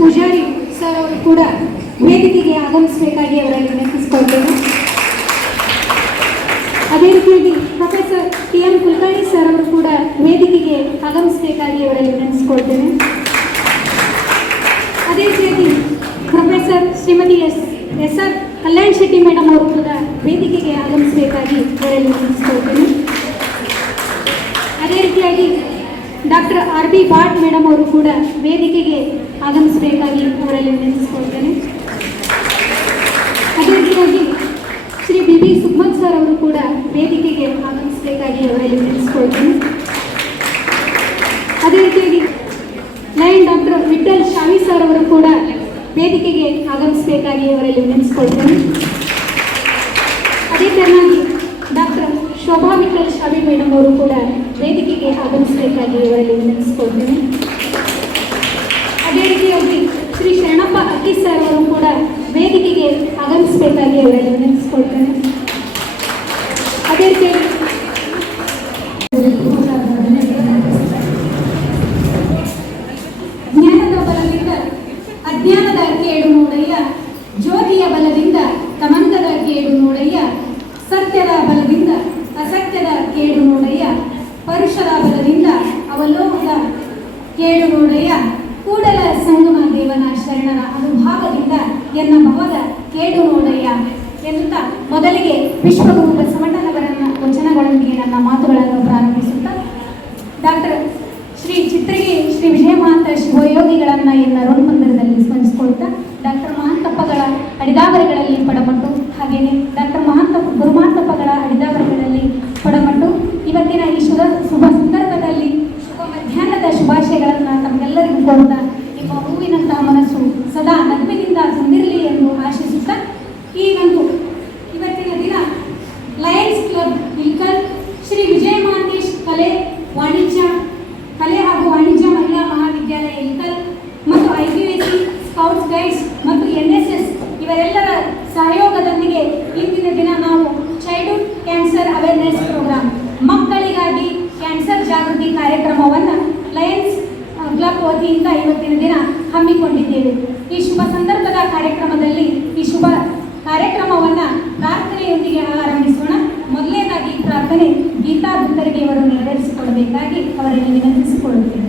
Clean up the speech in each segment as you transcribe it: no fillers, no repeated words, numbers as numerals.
Poojary sir ಅವರು ಕೂಡ ವೇದಿಕೆಗೆ ಆಗಮಿಸಬೇಕಾಗಿ ಅವರಲ್ಲಿ ವಿನಂತಿಸಿಕೊಳ್ತೇನೆ. ಅದೇ ರೀತಿಯಾಗಿ ಪ್ರೊಫೆಸರ್ ಟಿ.ಎಂ. ಕುಲಕರ್ಣಿ ಸರ್ ಅವರು ಕೂಡ ವೇದಿಕೆಗೆ ಆಗಮಿಸಬೇಕಾಗಿ ಅವರಲ್ಲಿ ವಿನಂತಿಸಿಕೊಳ್ತೇನೆ. ಅದೇ ರೀತಿಯಾಗಿ ಪ್ರೊಫೆಸರ್ ಶ್ರೀಮತಿ ಎಸ್.ಆರ್. ಕಲ್ಯಾಣ್ ಶೆಟ್ಟಿ ಮೇಡಮ್ ಅವರು ಕೂಡ ವೇದಿಕೆಗೆ ಆಗಮಿಸಬೇಕಾಗಿ ಅವರಲ್ಲಿ ವಿನಂತಿಸಿಕೊಳ್ತೇನೆ. ಅದೇ ರೀತಿಯಾಗಿ ಡಾಕ್ಟರ್ ಆರ್.ಬಿ. ಭಾಟ್ ಮೇಡಮ್ ಅವರು ಕೂಡ ವೇದಿಕೆಗೆ ಆಗಮಿಸಬೇಕಾಗಿ ಅವರಲ್ಲಿ ವಿನಂತಿಸಿಕೊಳ್ತೇನೆ. ಅದೇ ರೀತಿಯಾಗಿ ಶ್ರೀ ಬಿ.ಬಿ. ಸುಮಂತ್ ಸರ್ ಅವರು ಕೂಡ ವೇದಿಕೆಗೆ ಆಗಮಿಸಬೇಕಾಗಿ ಅವರಲ್ಲಿ ವಿನಂತಿಸಿಕೊಳ್ತೇನೆ. ಅದೇ ರೀತಿಯಾಗಿ ಲಯನ್ ಡಾಕ್ಟರ್ ವಿಠಲ್ ಶಾವಿ ಸರ್ ಅವರು ಕೂಡ ವೇದಿಕೆಗೆ ಆಗಮಿಸಬೇಕಾಗಿ ಅವರಲ್ಲಿ ವಿನಂತಿಸಿಕೊಳ್ತೇನೆ. ಅದೇ ತೆರನಾಗಿ ಡಾಕ್ಟರ್ ಶೋಭಾ ವಿಠಲ್ ಶಾವಿ ಮೇಡಮ್ ಅವರು ಕೂಡ ವೇದಿಕೆಗೆ ಆಗಮಿಸಬೇಕಾಗಿ ಅವರಲ್ಲಿ ವಿನಂತಿಸಿಕೊಳ್ತೇನೆ. ಅದೇ ರೀತಿಯಾಗಿ ಶ್ರೀ ಶರಣಪ್ಪ ಅಕ್ಕಿ ಸರ್ ಅವರು ಕೂಡ ವೇದಿಕೆಗೆ ಆಗಮಿಸಬೇಕಾಗಿ ಅವರಲ್ಲಿ ವಿನಂತಿಸಿಕೊಳ್ತೇನೆ. ಅದೇ ರೀತಿಯಾಗಿ ಜ್ಞಾನದ ಬಲದಿಂದ ಅಜ್ಞಾನದ ಕೇಡು ನೋಡಯ್ಯ, ಜ್ಯೋತಿಯ ಬಲದಿಂದ ತಮಂಗದ ಕೇಡು ನೋಡಯ್ಯ, ಸತ್ಯದ ಬಲದಿಂದ ಅಸತ್ಯದ ಕೇಡು ನೋಡಯ್ಯ, ಪರುಷದ ಬಲದಿಂದ ಅವಲೋಕದ ಕೇಡು ನೋಡಯ್ಯ, ಕೂಡಲ ಸಂಗಮ ದೇವನ ಶರಣರ ಅನುಭಾವದಿಂದ ಎನ್ನ ಭವದ ಕೇಡು ನೋಡಯ್ಯ ಎನ್ನುತ್ತಾ ಮೊದಲಿಗೆ ವಿಶ್ವಗುರು ಬಸವಣ್ಣನವರನ್ನ ವಚನಗಳೊಂದಿಗೆ ನನ್ನ ಮಾತುಗಳನ್ನು ಪ್ರಾರಂಭಿಸುತ್ತಾ ಡಾಕ್ಟರ್ ಶ್ರೀ ಚಿತ್ರಗಿ ಶ್ರೀ ವಿಜಯಮಹಾಂತ ಶಿವಯೋಗಿಗಳನ್ನ ಎನ್ನ ಋಣಮಂದಿರದಲ್ಲಿ ಸ್ಮರಿಸಿಕೊಳ್ತಾ ಡಾಕ್ಟರ್ ಮಹಾಂತಪ್ಪಗಳ ಅಡಿದಾವರಿಗಳಲ್ಲಿ ಪಡಮಟ್ಟು ಹಾಗೆಯೇ ಡಾಕ್ಟರ್ ಗುರುಮಹಾಂತಪ್ಪಗಳ ಅಡಿದಾವರಿಗಳಲ್ಲಿ ಪಡಮಟ್ಟು ಇವತ್ತಿನ ಈ ಶುಭ ಸಂದರ್ಭದಲ್ಲಿ ಶುಭ ಮಧ್ಯಾಹ್ನದ ಶುಭಾಶಯಗಳನ್ನು ತಮಗೆಲ್ಲರಿಗೂ ಕೊಡುತ್ತಾ ನಿಮ್ಮ ಹೂವಿನಂತಹ ಮನಸ್ಸು ಸದಾ ನಗ್ಮಿನಿಂದ ತುಂಬಿರಲಿ ಎಂದು ಆಶಿಸುತ್ತಾ ಈಗಂತೂ ಇವತ್ತಿನ ದಿನ ಲಯನ್ಸ್ ಕ್ಲಬ್ ಇಲ್ಕಲ್, ಶ್ರೀ ವಿಜಯ ಮಹಾಂತೇಶ್ ಕಲೆ ಹಾಗೂ ವಾಣಿಜ್ಯ ಮಹಿಳಾ ಮಹಾವಿದ್ಯಾಲಯ ಇಲ್ಕಲ್ ಮತ್ತು IPSC ಸ್ಕೌಟ್ಸ್ ಗೈಡ್ಸ್ ಮತ್ತು NSS ಇವರೆಲ್ಲರ ಸಹಯೋಗದೊಂದಿಗೆ ಇಂದಿನ ದಿನ ನಾವು ಚೈಲ್ಡ್ಹುಡ್ ಕ್ಯಾನ್ಸರ್ ಅವೇರ್ನೆಸ್ ಪ್ರೋಗ್ರಾಮ್ ಮಕ್ಕಳಿಗಾಗಿ ಕ್ಯಾನ್ಸರ್ ಜಾಗೃತಿ ಕಾರ್ಯಕ್ರಮವನ್ನು ಲಯನ್ಸ್ ಕ್ಲಬ್ ವತಿಯಿಂದ ಇವತ್ತಿನ ದಿನ ಹಮ್ಮಿಕೊಂಡಿದ್ದೇವೆ. ಈ ಶುಭ ಸಂದರ್ಭದ ಕಾರ್ಯಕ್ರಮದಲ್ಲಿ ಈ ಶುಭ ಕಾರ್ಯಕ್ರಮವನ್ನು ಪ್ರಾರ್ಥನೆಯೊಂದಿಗೆ ಆರಂಭಿಸೋಣ. ಮೊದಲನೇದಾಗಿ ಪ್ರಾರ್ಥನೆ ಗೀತಾ ದುತ್ತರಿಗೆ ಅವರು ನೆರವೇರಿಸಿಕೊಡಬೇಕಾಗಿ ಅವರಲ್ಲಿ ವಿನಂತಿಸಿಕೊಳ್ಳುತ್ತೇನೆ.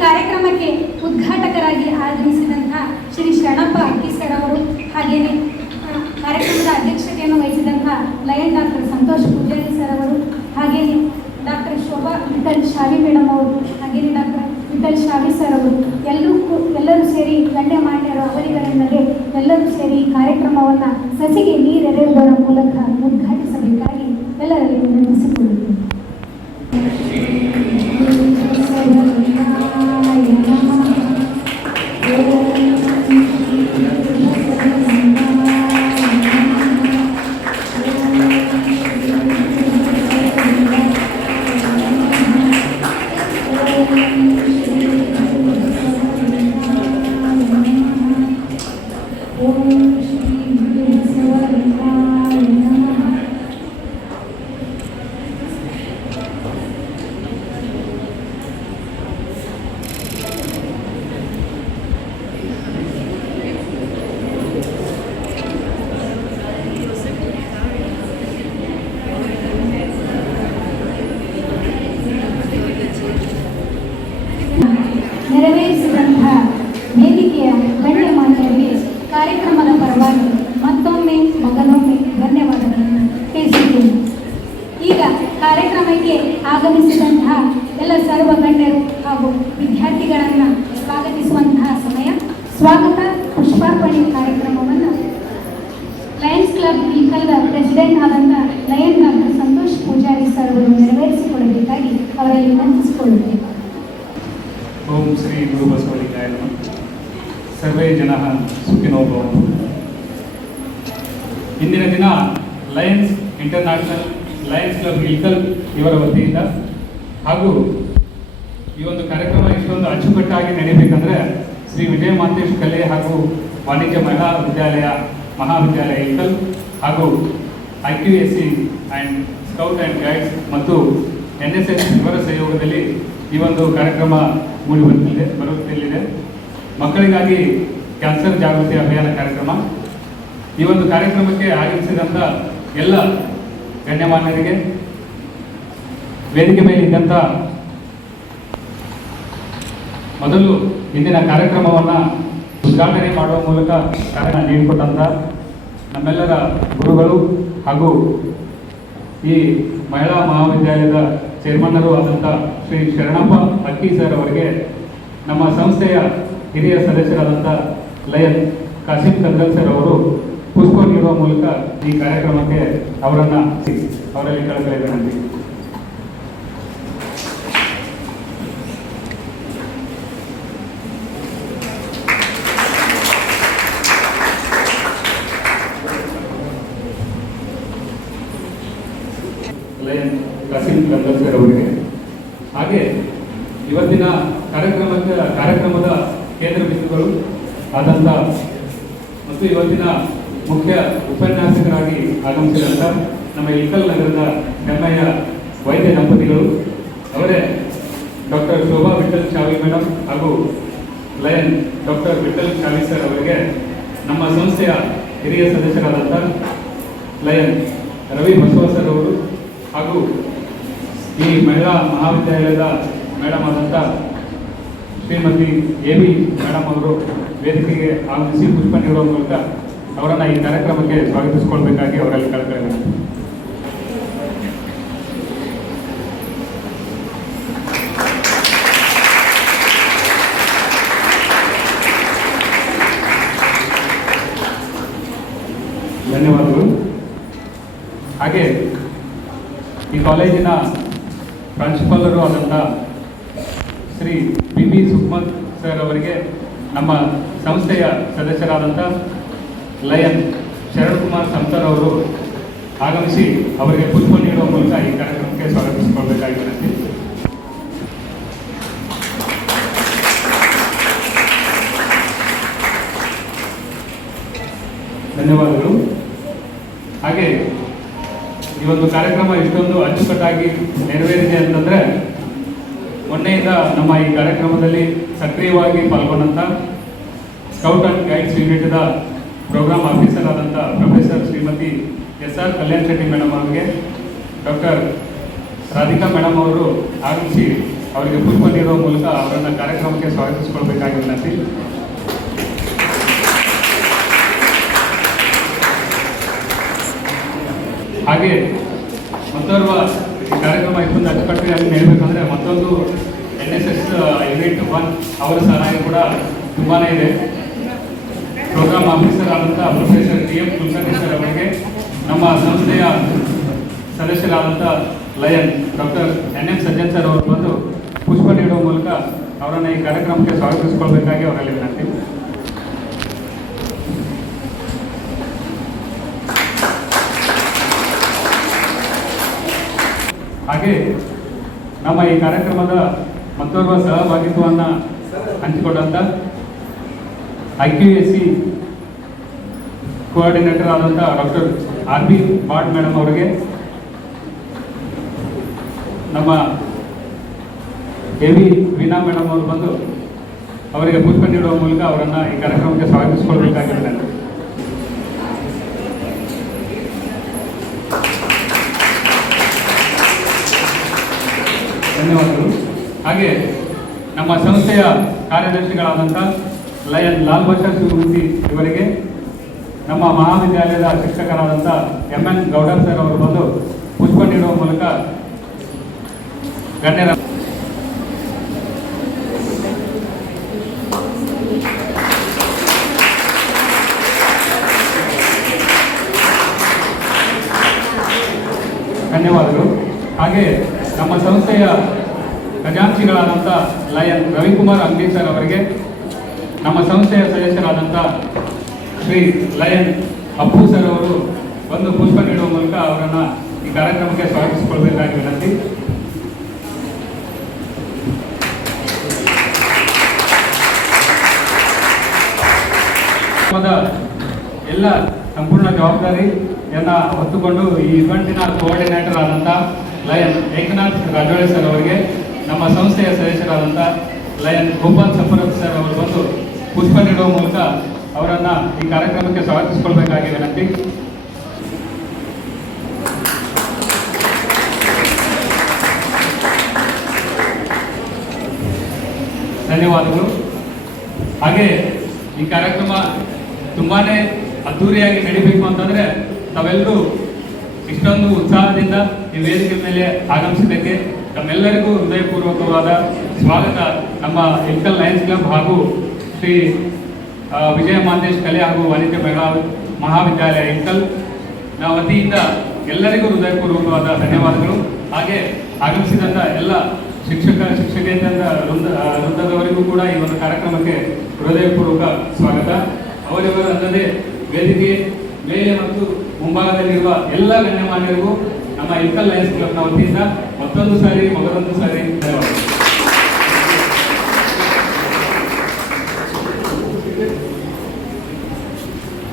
ಕಾರ್ಯಕ್ರಮಕ್ಕೆ ಉದ್ಘಾಟಕರಾಗಿ ಆಗಮಿಸಿದಂತಹ ಶ್ರೀ ಶರಣಪ್ಪ ಅಕ್ಕಿ ಸರ್ ಅವರು ಹಾಗೆಯೇ ಕಾರ್ಯಕ್ರಮದ ಅಧ್ಯಕ್ಷತೆಯನ್ನು ವಹಿಸಿದಂತಹ lion doctor Santosh Pujari sir ಅವರು, ಹಾಗೆಯೇ ಡಾಕ್ಟರ್ ಶೋಭಾ ವಿಠಲ್ ಶಾವಿ ಮೇಡಮ್ ಅವರು, ಹಾಗೆಯೇ ಡಾಕ್ಟರ್ ವಿಠಲ್ ಶಾವಿ ಸರ್ ಅವರು ಎಲ್ಲರೂ ಸೇರಿ ಗಣ್ಯಮಾನ್ಯರು ಅವರಿಗರೆಂದರೆ ಎಲ್ಲರೂ ಸೇರಿ ಈ ಕಾರ್ಯಕ್ರಮವನ್ನು ಸಸಿಗೆ ನೀರೆರೆಯುವುದರ ಮೂಲಕ ಉದ್ಘಾಟಿಸಬೇಕಾಗಿ ಎಲ್ಲರಲ್ಲಿ ವಿನಂತಿಸಿಕೊಳ್ಳುತ್ತೇನೆ. ನೆರವೇರಿಸಿದಂತಹ ವೇದಿಕೆಯ ಗಣ್ಯಮಾನ್ಯರಿಗೆ ಕಾರ್ಯಕ್ರಮದ ಪರವಾಗಿ ಮತ್ತೊಮ್ಮೆ ಮಗನೊಮ್ಮೆ ಧನ್ಯವಾದಗಳನ್ನು ತಿಳಿಸುತ್ತೇನೆ. ಈಗ ಕಾರ್ಯಕ್ರಮಕ್ಕೆ ಆಗಮಿಸಿದಂತಹ ಎಲ್ಲ ಸರ್ವ ಗಣ್ಯರು ಹಾಗೂ ವಿದ್ಯಾರ್ಥಿಗಳನ್ನು ಸ್ವಾಗತಿಸುವಂತಹ ಸಮಯ. ಸ್ವಾಗತ ಪುಷ್ಪಾರ್ಪಣೆ ಕಾರ್ಯಕ್ರಮವನ್ನು ಲಯನ್ಸ್ ಕ್ಲಬ್ ಇಲ್ಕಲ್ದ ಪ್ರೆಸಿಡೆಂಟ್ ಆದಂಥ lion doctor Santosh Pujari sir ಅವರು ನೆರವೇರಿಸಿಕೊಳ್ಳಬೇಕಾಗಿ ಅವರಲ್ಲಿ ವಿನಂತಿಸಿಕೊಳ್ಳುತ್ತೇವೆ. ಓಂ ಶ್ರೀ ಗುರು ಬಸವಲಿಂಗಾಯ ನಮಃ. ಸರ್ವೇ ಜನಃ ಸುಖಿನೋ ಭವಂತು. ಇಂದಿನ ದಿನ Lions international Lions club Ilkal ಇವರ ವತಿಯಿಂದ ಹಾಗೂ ಈ ಒಂದು ಕಾರ್ಯಕ್ರಮ ಇಷ್ಟೊಂದು ಅಚ್ಚುಕಟ್ಟಾಗಿ ನಡೆಯಬೇಕಂದ್ರೆ ಶ್ರೀ ವಿಜಯ ಮಾಂತೇಶ್ ಕಲೆ ಹಾಗೂ ವಾಣಿಜ್ಯ ಮಹಿಳಾ ವಿದ್ಯಾಲಯ ಮಹಾವಿದ್ಯಾಲಯ ಇಲ್ಕಲ್ ಹಾಗೂ IQAC and scout and guides ಮತ್ತು NSS ಇವರ ಸಹಯೋಗದಲ್ಲಿ ಈ ಒಂದು ಕಾರ್ಯಕ್ರಮ ಬರುತ್ತಿದೆ. ಮಕ್ಕಳಿಗಾಗಿ ಕ್ಯಾನ್ಸರ್ ಜಾಗೃತಿ ಅಭಿಯಾನ ಕಾರ್ಯಕ್ರಮ. ಈ ಒಂದು ಕಾರ್ಯಕ್ರಮಕ್ಕೆ ಆಗಮಿಸಿದಂಥ ಎಲ್ಲ ಗಣ್ಯಮಾನ್ಯರಿಗೆ, ವೇದಿಕೆ ಮೇಲೆ ಇದ್ದಂಥ ಮೊದಲು ಇಂದಿನ ಕಾರ್ಯಕ್ರಮವನ್ನು ಉದ್ಘಾಟನೆ ಮಾಡುವ ಮೂಲಕ ಕಾರ್ಯ ನೀಡಿಕೊಟ್ಟಂಥ ನಮ್ಮೆಲ್ಲರ ಗುರುಗಳು ಹಾಗೂ ಈ ಮಹಿಳಾ ಮಹಾವಿದ್ಯಾಲಯದ ಚೇರ್ಮನ್ನರು ಆದಂಥ ಶ್ರೀ ಶರಣಪ್ಪ ಅಕ್ಕಿ ಸರ್ ಅವರಿಗೆ ನಮ್ಮ ಸಂಸ್ಥೆಯ ಹಿರಿಯ ಸದಸ್ಯರಾದಂಥ ಲಯನ್ ಕಾಸಿಂ ಕಂದಲ್ ಸರ್ ಅವರು ಪುಷ್ಪ ನೀಡುವ ಮೂಲಕ ಈ ಕಾರ್ಯಕ್ರಮಕ್ಕೆ ಅವರಲ್ಲಿ ಕಳಕಳಿ ವಿನಂತಿ. ಲಯನ್ ಕಾಸಿಂ ಕಂದಲ್ ಸರ್ ಅವರಿಗೆ. ಹಾಗೆ ಇವತ್ತಿನ ಕಾರ್ಯಕ್ರಮದ ಕೇಂದ್ರ ಬಿಂದುಗಳು ಆದಂಥ ಮತ್ತು ಇವತ್ತಿನ ಮುಖ್ಯ ಉಪನ್ಯಾಸಕರಾಗಿ ಆಗಮಿಸಿದಂಥ ನಮ್ಮ ಇಲ್ಕಲ್ ನಗರದ ಹೆಮ್ಮೆಯ ವೈದ್ಯ ದಂಪತಿಗಳು ಅವರೇ ಡಾಕ್ಟರ್ ಶೋಭಾ ವಿಠಲ್ ಶಾವಿ ಮೇಡಮ್ ಹಾಗೂ ಲಯನ್ ಡಾಕ್ಟರ್ ವಿಠಲ್ ಶಾವಿ ಸರ್ ಅವರಿಗೆ ನಮ್ಮ ಸಂಸ್ಥೆಯ ಹಿರಿಯ ಸದಸ್ಯರಾದಂಥ ಲಯನ್ ರವಿ ಬಸವ ಸರ್ ಅವರು ಹಾಗೂ ಈ ಮಹಿಳಾ ಮಹಾವಿದ್ಯಾಲಯದ ಮೇಡಮ್ ಆದಂಥ ಶ್ರೀಮತಿ AB ಮೇಡಮ್ ಅವರು ವೇದಿಕೆಗೆ ಆಗಮಿಸಿ ಪುಷ್ಪ ನೀಡುವ ಮೂಲಕ ಅವರನ್ನು ಈ ಕಾರ್ಯಕ್ರಮಕ್ಕೆ ಸ್ವಾಗತಿಸಿಕೊಳ್ಬೇಕಾಗಿ ಅವರಲ್ಲಿ ಕಳಕಳಿ. ಧನ್ಯವಾದಗಳು. ಹಾಗೆ ಈ ಕಾಲೇಜಿನ ಪ್ರಾಂಶುಪಾಲರು ಆದಂಥ ಶ್ರೀ PB ಸುಕ್ಮತ್ ಸರ್ ಅವರಿಗೆ ನಮ್ಮ ಸಂಸ್ಥೆಯ ಸದಸ್ಯರಾದಂಥ ಲಯನ್ ಶರಣ್ ಕುಮಾರ್ ಸಂತರ್ ಅವರು ಆಗಮಿಸಿ ಅವರಿಗೆ ಪುಷ್ಪ ನೀಡುವ ಮೂಲಕ ಈ ಕಾರ್ಯಕ್ರಮಕ್ಕೆ ಸ್ವಾಗತಿಸಿಕೊಳ್ಬೇಕಾಗಿ ವಿನಂತಿ. ಧನ್ಯವಾದಗಳು. ಹಾಗೆ ಈ ಒಂದು ಕಾರ್ಯಕ್ರಮ ಇಷ್ಟೊಂದು ಅಚ್ಚುಕಟ್ಟಾಗಿ ನೆರವೇರಿದೆ ಅಂತಂದರೆ ಮೊನ್ನೆಯಿಂದ ನಮ್ಮ ಈ ಕಾರ್ಯಕ್ರಮದಲ್ಲಿ ಸಕ್ರಿಯವಾಗಿ ಪಾಲ್ಗೊಂಡಂಥ ಸ್ಕೌಟ್ ಆ್ಯಂಡ್ ಗೈಡ್ಸ್ ಯೂನಿಟ್ದ ಪ್ರೋಗ್ರಾಮ್ ಆಫೀಸರ್ ಆದಂಥ professor Shrimati SR Kalyan Shetty madam ಅವರಿಗೆ ಡಾಕ್ಟರ್ ರಾಧಿಕಾ ಮೇಡಮ್ ಅವರು ಆಗಮಿಸಿ ಅವರಿಗೆ ಪುಷ್ಪ ನೀಡುವ ಮೂಲಕ ಅವರನ್ನು ಕಾರ್ಯಕ್ರಮಕ್ಕೆ ಸ್ವಾಗತಿಸಿಕೊಳ್ಬೇಕಾಗಿ ವಿನಂತಿ. ಹಾಗೆ ಮತ್ತೋರ್ವ ಈ ಕಾರ್ಯಕ್ರಮ ಇಷ್ಟೊಂದು ಅಚ್ಚುಕಟ್ಟಾಗಿ ಹೇಳಬೇಕಂದ್ರೆ ಮತ್ತೊಂದು NSS ಯೂನಿಟ್ 1 ಅವರ ಸಹಾಯ ಕೂಡ ತುಂಬಾ ಇದೆ. ಪ್ರೋಗ್ರಾಮ್ ಆಫೀಸರ್ ಆದಂಥ ಪ್ರೊಫೆಸರ್ TM ಕುಲಕರ್ಣಿ ಸರ್ ಅವರಿಗೆ ನಮ್ಮ ಸಂಸ್ಥೆಯ ಸದಸ್ಯರಾದಂಥ lion doctor NM Sajjan sir ಅವರು ಬಂದು ಪುಷ್ಪ ನೀಡುವ ಮೂಲಕ ಅವರನ್ನು ಈ ಕಾರ್ಯಕ್ರಮಕ್ಕೆ ಸ್ವಾಗತಿಸಿಕೊಳ್ಬೇಕಾಗಿ ಅವರಲ್ಲಿ ವಿನಂತಿ. ಹಾಗೆ ನಮ್ಮ ಈ ಕಾರ್ಯಕ್ರಮದ ಮತ್ತೋರ್ವ ಸಹಭಾಗಿತ್ವವನ್ನು ಹಂಚಿಕೊಂಡಂಥ IQAC ಕೋಆರ್ಡಿನೇಟರ್ ಆದಂಥ ಡಾಕ್ಟರ್ RB ಬಾಡ್ ಮೇಡಮ್ ಅವರಿಗೆ, ನಮ್ಮ AV ವೀಣಾ ಮೇಡಮ್ ಅವರು ಬಂದು ಅವರಿಗೆ ಪುಷ್ಪ ನೀಡುವ ಮೂಲಕ ಅವರನ್ನು ಈ ಕಾರ್ಯಕ್ರಮಕ್ಕೆ ಸ್ವಾಗತಿಸಿಕೊಳ್ಬೇಕಾಗಿದೆ. ಧನ್ಯವಾದಗಳು. ಹಾಗೆ ನಮ್ಮ ಸಂಸ್ಥೆಯ ಕಾರ್ಯದರ್ಶಿಗಳಾದಂಥ ಲಯನ್ ಲಾಲ್ ಬಷಾರ್ ಶಿವಮೂರ್ತಿ ಇವರಿಗೆ ನಮ್ಮ ಮಹಾವಿದ್ಯಾಲಯದ ಶಿಕ್ಷಕರಾದಂಥ MN ಗೌಡರ್ ಸರ್ ಅವರು ಬಂದು ಪುಷ್ಪ ನೀಡುವ ಮೂಲಕ ಗಣ್ಯರ ಧನ್ಯವಾದಗಳು. ಹಾಗೆ ನಮ್ಮ ಸಂಸ್ಥೆಯ ಖಜಾಂಚಿಗಳಾದಂಥ ಲಯನ್ ರವಿಕುಮಾರ್ ಅಂಗಡಿ ಸರ್ ಅವರಿಗೆ, ನಮ್ಮ ಸಂಸ್ಥೆಯ ಸದಸ್ಯರಾದಂಥ ಶ್ರೀ ಲಯನ್ ಅಪ್ಪು ಸರ್ ಅವರು ಒಂದು ಪುಷ್ಪ ನೀಡುವ ಮೂಲಕ ಅವರನ್ನು ಈ ಕಾರ್ಯಕ್ರಮಕ್ಕೆ ಸ್ವಾಗತಿಸಿಕೊಳ್ಬೇಕಾಗಿ ವಿನಂತಿ. ಎಲ್ಲ ಸಂಪೂರ್ಣ ಜವಾಬ್ದಾರಿಯನ್ನು ಹೊತ್ತುಕೊಂಡು ಈ ಇವೆಂಟಿನ ಕೋಆರ್ಡಿನೇಟರ್ ಆದಂಥ ಲಯನ್ ಏಕನಾಥ್ ರಾಜೋಳಿ ಸರ್ ಅವರಿಗೆ, ನಮ್ಮ ಸಂಸ್ಥೆಯ ಸದಸ್ಯರಾದಂಥ ಲಯನ್ ಗೋಪಾಲ್ ಸಫರತ್ ಸರ್ ಅವರು ಬಂದು ಪುಷ್ಪ ನೀಡುವ ಮೂಲಕ ಅವರನ್ನು ಈ ಕಾರ್ಯಕ್ರಮಕ್ಕೆ ಸ್ವಾಗತಿಸಿಕೊಳ್ಬೇಕಾಗಿ ವಿನಂತಿ. ಧನ್ಯವಾದಗಳು. ಹಾಗೆ ಈ ಕಾರ್ಯಕ್ರಮ ತುಂಬಾ ಅದ್ಧೂರಿಯಾಗಿ ನಡೀಬೇಕು ಅಂತಂದರೆ ತಾವೆಲ್ಲರೂ ಇಷ್ಟೊಂದು ಉತ್ಸಾಹದಿಂದ ಈ ವೇದಿಕೆ ಮೇಲೆ ಆಗಮಿಸಿದ್ದಕ್ಕೆ ತಮ್ಮೆಲ್ಲರಿಗೂ ಹೃದಯಪೂರ್ವಕವಾದ ಸ್ವಾಗತ. ನಮ್ಮ ಇಲ್ಕಲ್ ಲಯನ್ಸ್ ಕ್ಲಬ್ ಹಾಗೂ ಶ್ರೀ ವಿಜಯ ಮಾಂತೇಶ್ ಕಲೆ ಹಾಗೂ ವಾಣಿಜ್ಯ ಮಹಾವಿದ್ಯಾಲಯ ಇಲ್ಕಲ್ ನ ವತಿಯಿಂದ ಎಲ್ಲರಿಗೂ ಹೃದಯಪೂರ್ವಕವಾದ ಧನ್ಯವಾದಗಳು. ಹಾಗೆ ಆಗಮಿಸಿದಂಥ ಎಲ್ಲ ಶಿಕ್ಷಕೇತರ ವೃಂದದವರಿಗೂ ಕೂಡ ಈ ಒಂದು ಕಾರ್ಯಕ್ರಮಕ್ಕೆ ಹೃದಯಪೂರ್ವಕ ಸ್ವಾಗತ. ಅವರವರಲ್ಲದೆ ವೇದಿಕೆ ಮೇಲೆ ಮತ್ತು ಮುಂಭಾಗದಲ್ಲಿರುವ ಎಲ್ಲ ಗಣ್ಯಮಾನ್ಯರಿಗೂ ನಮ್ಮ ಇಲ್ಕಲ್ ಲಯನ್ಸ್ ಕ್ಲಬ್ನ ವತಿಯಿಂದ ಮತ್ತೊಂದು ಸಾರಿ ಧನ್ಯವಾದಗಳು.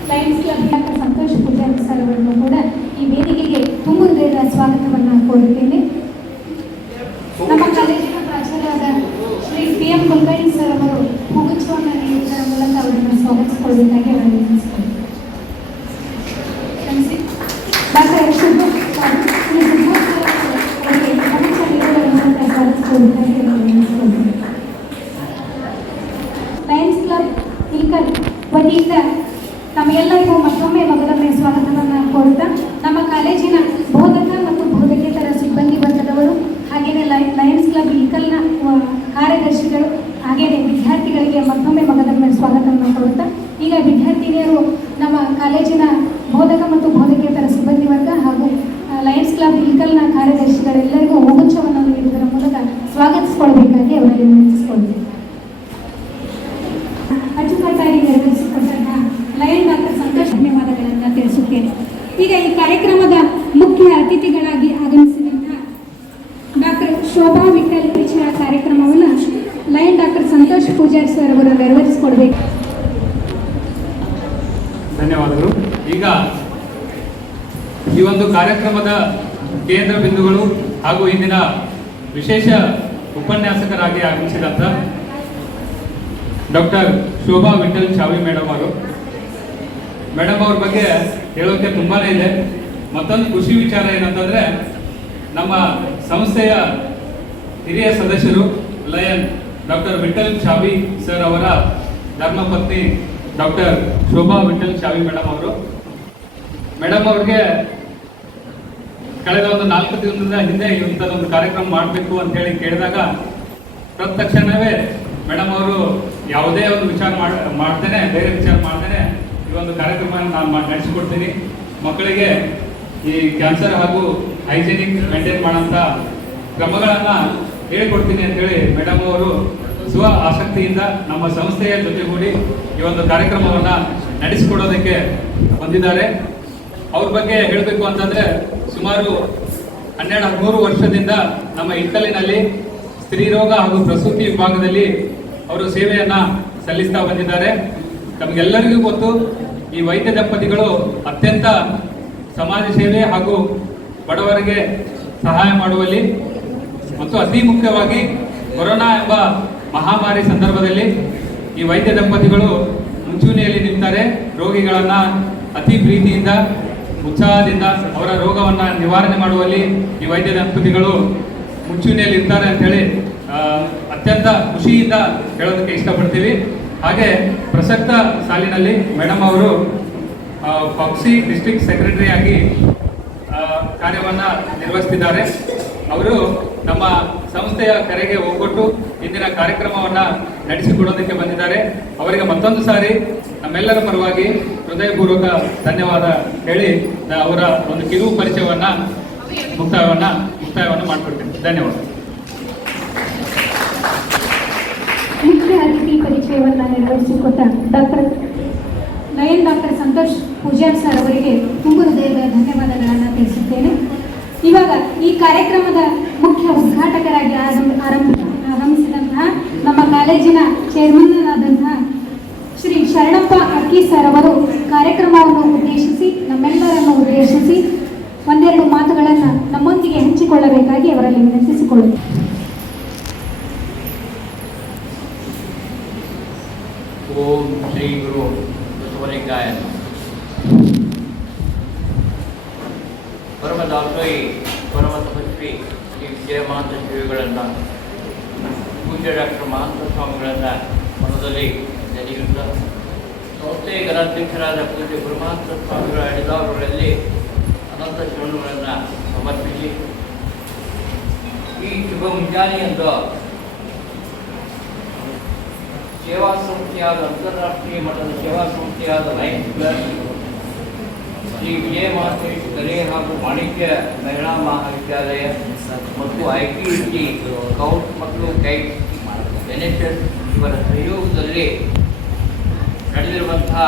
Lions club doctor Santosh Pujari sir ಅವರನ್ನು ಕೂಡ ಈ ವೇದಿಕೆಗೆ ತುಂಬ ಹೃದಯದ ಸ್ವಾಗತವನ್ನು ಕೋರುತ್ತೇನೆ. ನಮ್ಮ ಕಾಲೇಜಿನ ಪ್ರಾಚಾರ್ಯರಾದ ಶ್ರೀ PM ಕುಲಕರ್ಣಿ ಸರ್ ಅವರು ಹೂಗುಚ್ಛವನ್ನು ನೀಡುವುದರ ಮೂಲಕ ಅವರನ್ನು ಸ್ವಾಗತಿಸಿಕೊಳ್ಳಬೇಕಾಗಿ ಅವರಲ್ಲಿ ವಿನಂತಿಸುತ್ತೇನೆ. ಡಾಕ್ಟರ್ ಲಯನ್ಸ್ ಕ್ಲಬ್ ಇಲ್ಕಲ್ ವತಿಯಿಂದ ನಮಗೆಲ್ಲರಿಗೂ ಮತ್ತೊಮ್ಮೆ ಮೊದಲನೇ ಸ್ವಾಗತವನ್ನು ಕೋರುತ್ತಾ, ನಮ್ಮ ಕಾಲೇಜಿನ ಬೋಧಕ ಮತ್ತು ಬೋಧಕೇತರ ಸಿಬ್ಬಂದಿ ವರ್ಗದವರು ಹಾಗೆಯೇ ಲಯನ್ಸ್ ಕ್ಲಬ್ ಇಲ್ಕಲ್ನ ಕಾರ್ಯದರ್ಶಿಗಳು ಹಾಗೆಯೇ ವಿದ್ಯಾರ್ಥಿಗಳಿಗೆ ಮತ್ತೊಮ್ಮೆ ಮೊದಲನೇ ಸ್ವಾಗತವನ್ನು ಕೋರುತ್ತಾ, ಈಗ ವಿದ್ಯಾರ್ಥಿನಿಯರು ನಮ್ಮ ಕಾಲೇಜಿನ ಬೋಧಕ ಮತ್ತು ಬೋಧಕೇತರ ಸಿಬ್ಬಂದಿ ವರ್ಗ ಹಾಗೂ ಲಯನ್ಸ್ ಕ್ಲಬ್ ಇಲ್ಕಲ್ನ ಕಾರ್ಯದರ್ಶಿಗಳೆಲ್ಲರಿಗೂ ಹೂಗುಚ್ಛವನ್ನು ನೀಡುವುದರ ಮೂಲಕ ಸ್ವಾಗತಿಸಿಕೊಳ್ಳಬೇಕಾಗಿ ಅವರಲ್ಲಿ ವಿನಂತಿಸಿಕೊಳ್ತೇವೆ. ಅಚ್ಚುಕಟ್ಟಾಗಿ ನೆರವೇರಿಸಿಕೊಟ್ಟಂತಹ ಲಯನ್ ಡಾಕ್ಟರ್ ಸಂತೋಷ್ ಧನ್ಯವಾದಗಳನ್ನು ತಿಳಿಸುತ್ತೇನೆ. ಈಗ ಈ ಕಾರ್ಯಕ್ರಮದ ಮುಖ್ಯ ಅತಿಥಿಗಳಾಗಿ ಆಗಮಿಸಿದಂತಹ ಡಾಕ್ಟರ್ ಶೋಭಾ ವಿಠಲ್ ವಿಚಾರ ಕಾರ್ಯಕ್ರಮವನ್ನು lion doctor Santosh Pujari sir ಅವರು ನೆರವೇರಿಸಿಕೊಡ್ಬೇಕು. ಧನ್ಯವಾದಗಳು. ಈಗ ಈ ಒಂದು ಕಾರ್ಯಕ್ರಮದ ಕೇಂದ್ರ ಬಿಂದುಗಳು ಹಾಗೂ ಇಂದಿನ ವಿಶೇಷ ಉಪನ್ಯಾಸಕರಾಗಿ ಆಗಮಿಸಿದಂಥ ಡಾಕ್ಟರ್ ಶೋಭಾ ವಿಠಲ್ ಚಾವಿ ಮೇಡಮ್ ಅವ್ರ ಬಗ್ಗೆ ಹೇಳೋಕೆ ತುಂಬಾ ಇದೆ. ಮತ್ತೊಂದು ಖುಷಿ ವಿಚಾರ ಏನಂತಂದರೆ, ನಮ್ಮ ಸಂಸ್ಥೆಯ ಹಿರಿಯ ಸದಸ್ಯರು ಲಯನ್ ಡಾಕ್ಟರ್ ವಿಠಲ್ ಚಾವಿ ಸರ್ ಅವರ ಧರ್ಮಪತ್ನಿ ಡಾಕ್ಟರ್ ಶೋಭಾ ವಿಠಲ್ ಚಾವಿ ಮೇಡಮ್ ಅವ್ರಿಗೆ ಕಳೆದ ಒಂದು 4 ದಿನದ ಹಿಂದೆ ಇಂಥದ್ದೊಂದು ಕಾರ್ಯಕ್ರಮ ಮಾಡಬೇಕು ಅಂತ ಹೇಳಿ ಕೇಳಿದಾಗ ತಕ್ಷಣವೇ ಮೇಡಮ್ ಅವರು ಯಾವುದೇ ಒಂದು ವಿಚಾರ ಮಾಡ್ದೇನೆ, ಬೇರೆ ವಿಚಾರ ಮಾಡ್ದೇನೆ ಈ ಒಂದು ಕಾರ್ಯಕ್ರಮ ನಾನು ನಡೆಸಿಕೊಡ್ತೀನಿ. ಮಕ್ಕಳಿಗೆ ಈ ಕ್ಯಾನ್ಸರ್ ಹಾಗೂ ಹೈಜಿನಿಕ್ ಮೇಂಟೈನ್ ಮಾಡೋಂಥ ಕ್ರಮಗಳನ್ನು ಹೇಳಿಕೊಡ್ತೀನಿ ಅಂತೇಳಿ ಮೇಡಮ್ ಅವರು ಸ್ವ ಆಸಕ್ತಿಯಿಂದ ನಮ್ಮ ಸಂಸ್ಥೆಯ ಜೊತೆಗೂಡಿ ಈ ಒಂದು ಕಾರ್ಯಕ್ರಮವನ್ನು ನಡೆಸಿಕೊಡೋದಕ್ಕೆ ಬಂದಿದ್ದಾರೆ. ಅವ್ರ ಬಗ್ಗೆ ಹೇಳಬೇಕು ಅಂತಂದರೆ ಸುಮಾರು 12-13 ವರ್ಷದಿಂದ ನಮ್ಮ ಇಕ್ಕಲಿನಲ್ಲಿ ಸ್ತ್ರೀರೋಗ ಹಾಗೂ ಪ್ರಸೂತಿ ವಿಭಾಗದಲ್ಲಿ ಅವರು ಸೇವೆಯನ್ನು ಸಲ್ಲಿಸ್ತಾ ಬಂದಿದ್ದಾರೆ. ನಮಗೆಲ್ಲರಿಗೂ ಗೊತ್ತು, ಈ ವೈದ್ಯ ದಂಪತಿಗಳು ಅತ್ಯಂತ ಸಮಾಜ ಸೇವೆ ಹಾಗೂ ಬಡವರಿಗೆ ಸಹಾಯ ಮಾಡುವಲ್ಲಿ ಮತ್ತು ಅತಿ ಮುಖ್ಯವಾಗಿ ಕೊರೋನಾ ಎಂಬ ಮಹಾಮಾರಿ ಸಂದರ್ಭದಲ್ಲಿ ಈ ವೈದ್ಯ ದಂಪತಿಗಳು ಮುಂಚೂಣಿಯಲ್ಲಿ ನಿಲ್ತಾರೆ. ರೋಗಿಗಳನ್ನು ಅತಿ ಪ್ರೀತಿಯಿಂದ ಉತ್ಸಾಹದಿಂದ ಅವರ ರೋಗವನ್ನು ನಿವಾರಣೆ ಮಾಡುವಲ್ಲಿ ಈ ವೈದ್ಯ ದಂಪತಿಗಳು ಮುಂಚೂಣಿಯಲ್ಲಿ ಇರ್ತಾರೆ ಅಂತೇಳಿ ಅತ್ಯಂತ ಖುಷಿಯಿಂದ ಹೇಳೋದಕ್ಕೆ ಇಷ್ಟಪಡ್ತೀವಿ. ಹಾಗೆ ಪ್ರಸಕ್ತ ಸಾಲಿನಲ್ಲಿ ಮೇಡಮ್ ಅವರು ಫಾಕ್ಸಿ ಡಿಸ್ಟ್ರಿಕ್ಟ್ ಸೆಕ್ರೆಟರಿ ಆಗಿ ಕಾರ್ಯವನ್ನು ನಿರ್ವಹಿಸ್ತಿದ್ದಾರೆ. ಅವರು ನಮ್ಮ ಸಂಸ್ಥೆಯ ಕರೆಗೆ ಒಗ್ಗಟ್ಟು ಇಂದಿನ ಕಾರ್ಯಕ್ರಮವನ್ನು ನಡೆಸಿಕೊಡೋದಕ್ಕೆ ಬಂದಿದ್ದಾರೆ. ಅವರಿಗೆ ಮತ್ತೊಂದು ಸಾರಿ ನಮ್ಮೆಲ್ಲರ ಪರವಾಗಿ ಹೃದಯಪೂರ್ವಕ ಧನ್ಯವಾದ ಹೇಳಿ ಅವರ ಒಂದು ಕಿರು ಪರಿಚಯವನ್ನು ಮುಕ್ತಾಯವನ್ನು ಮಾಡಿಕೊಡ್ತೇನೆ. ಧನ್ಯವಾದ. ಮುಖ್ಯ ಅತಿಥಿ ಪರಿಚಯವನ್ನು ನಿರ್ವಹಿಸಿಕೊಟ್ಟ ಡಾಕ್ಟರ್ ಸಂತೋಷ್ ಪೂಜಾರ್ ಸರ್ ಅವರಿಗೆ ತುಂಬ ಹೃದಯದ ಧನ್ಯವಾದಗಳನ್ನು ತಿಳಿಸುತ್ತೇನೆ. ಇವಾಗ ಈ ಕಾರ್ಯಕ್ರಮದ ಮುಖ್ಯ ಉದ್ಘಾಟಕರಾಗಿ ಆರಂಭಿಸಿದಂತಹ ನಮ್ಮ ಕಾಲೇಜಿನ ಚೇರ್ಮನ್ ಆದಂತಹ ಶ್ರೀ ಶರಣಪ್ಪ ಅಕ್ಕಿ ಸರ್ ಅವರು ಕಾರ್ಯಕ್ರಮವನ್ನು ಉದ್ದೇಶಿಸಿ ನಮ್ಮೆಲ್ಲರನ್ನು ಉದ್ದೇಶಿಸಿ ಒಂದೆರಡು ಮಾತುಗಳನ್ನು ನಮ್ಮೊಂದಿಗೆ ಹಂಚಿಕೊಳ್ಳಬೇಕಾಗಿ ಅವರಲ್ಲಿ ವಿನಂತಿಸಿಕೊಳ್ಳುತ್ತೇವೆ. ಓಂ ಶ್ರೀ ಗುರು ಬಸವಲಿಂಗಾಯ. ಪರಮ ದಾಸೋಹಿ ಪರಮ ತಪಸ್ವಿ ಶ್ರೀ ವಿಜಯಮಾಂತ ಶ್ರೀಗಳನ್ನು ಪೂಜ್ಯ ಡಾಕ್ಟರ್ ಮಹಾಂತ ಸ್ವಾಮಿಗಳನ್ನು ಮನದಲ್ಲಿ ನೆನೆಯುತ್ತ ಸಂಸ್ಥೆಯ ಗಣಾಧ್ಯಕ್ಷರಾದ ಪೂಜ್ಯ ಗುರುಮಹಾಂತ ಸ್ವಾಮಿಗಳ ಅಡಿದಾರುಗಳಲ್ಲಿ ಅನಂತ ಶರಣಗಳನ್ನು ಸಮರ್ಪಿಸಿ ಈ ಶುಭ ಮುಂಜಾನೆಯಂದು ಸೇವಾ ಸಂಸ್ಥೆಯಾದ ಅಂತಾರಾಷ್ಟ್ರೀಯ ಮಟ್ಟದ ಸೇವಾ ಸಂಸ್ಥೆಯಾದ ಲಯನ್ಸ್ ಕ್ಲಬ್ ಶ್ರೀ ವಿಜಯಮಾತೇಶ್ ಕಲೆ ಹಾಗೂ ವಾಣಿಜ್ಯ ಮಹಿಳಾ ಮಹಾವಿದ್ಯಾಲಯ ಮತ್ತು ITUC ಸ್ಕೌಟ್ ಮತ್ತು ಗೈಡ್ NSS ಇವರ ಸಹಯೋಗದಲ್ಲಿ ನಡೆದಿರುವಂತಹ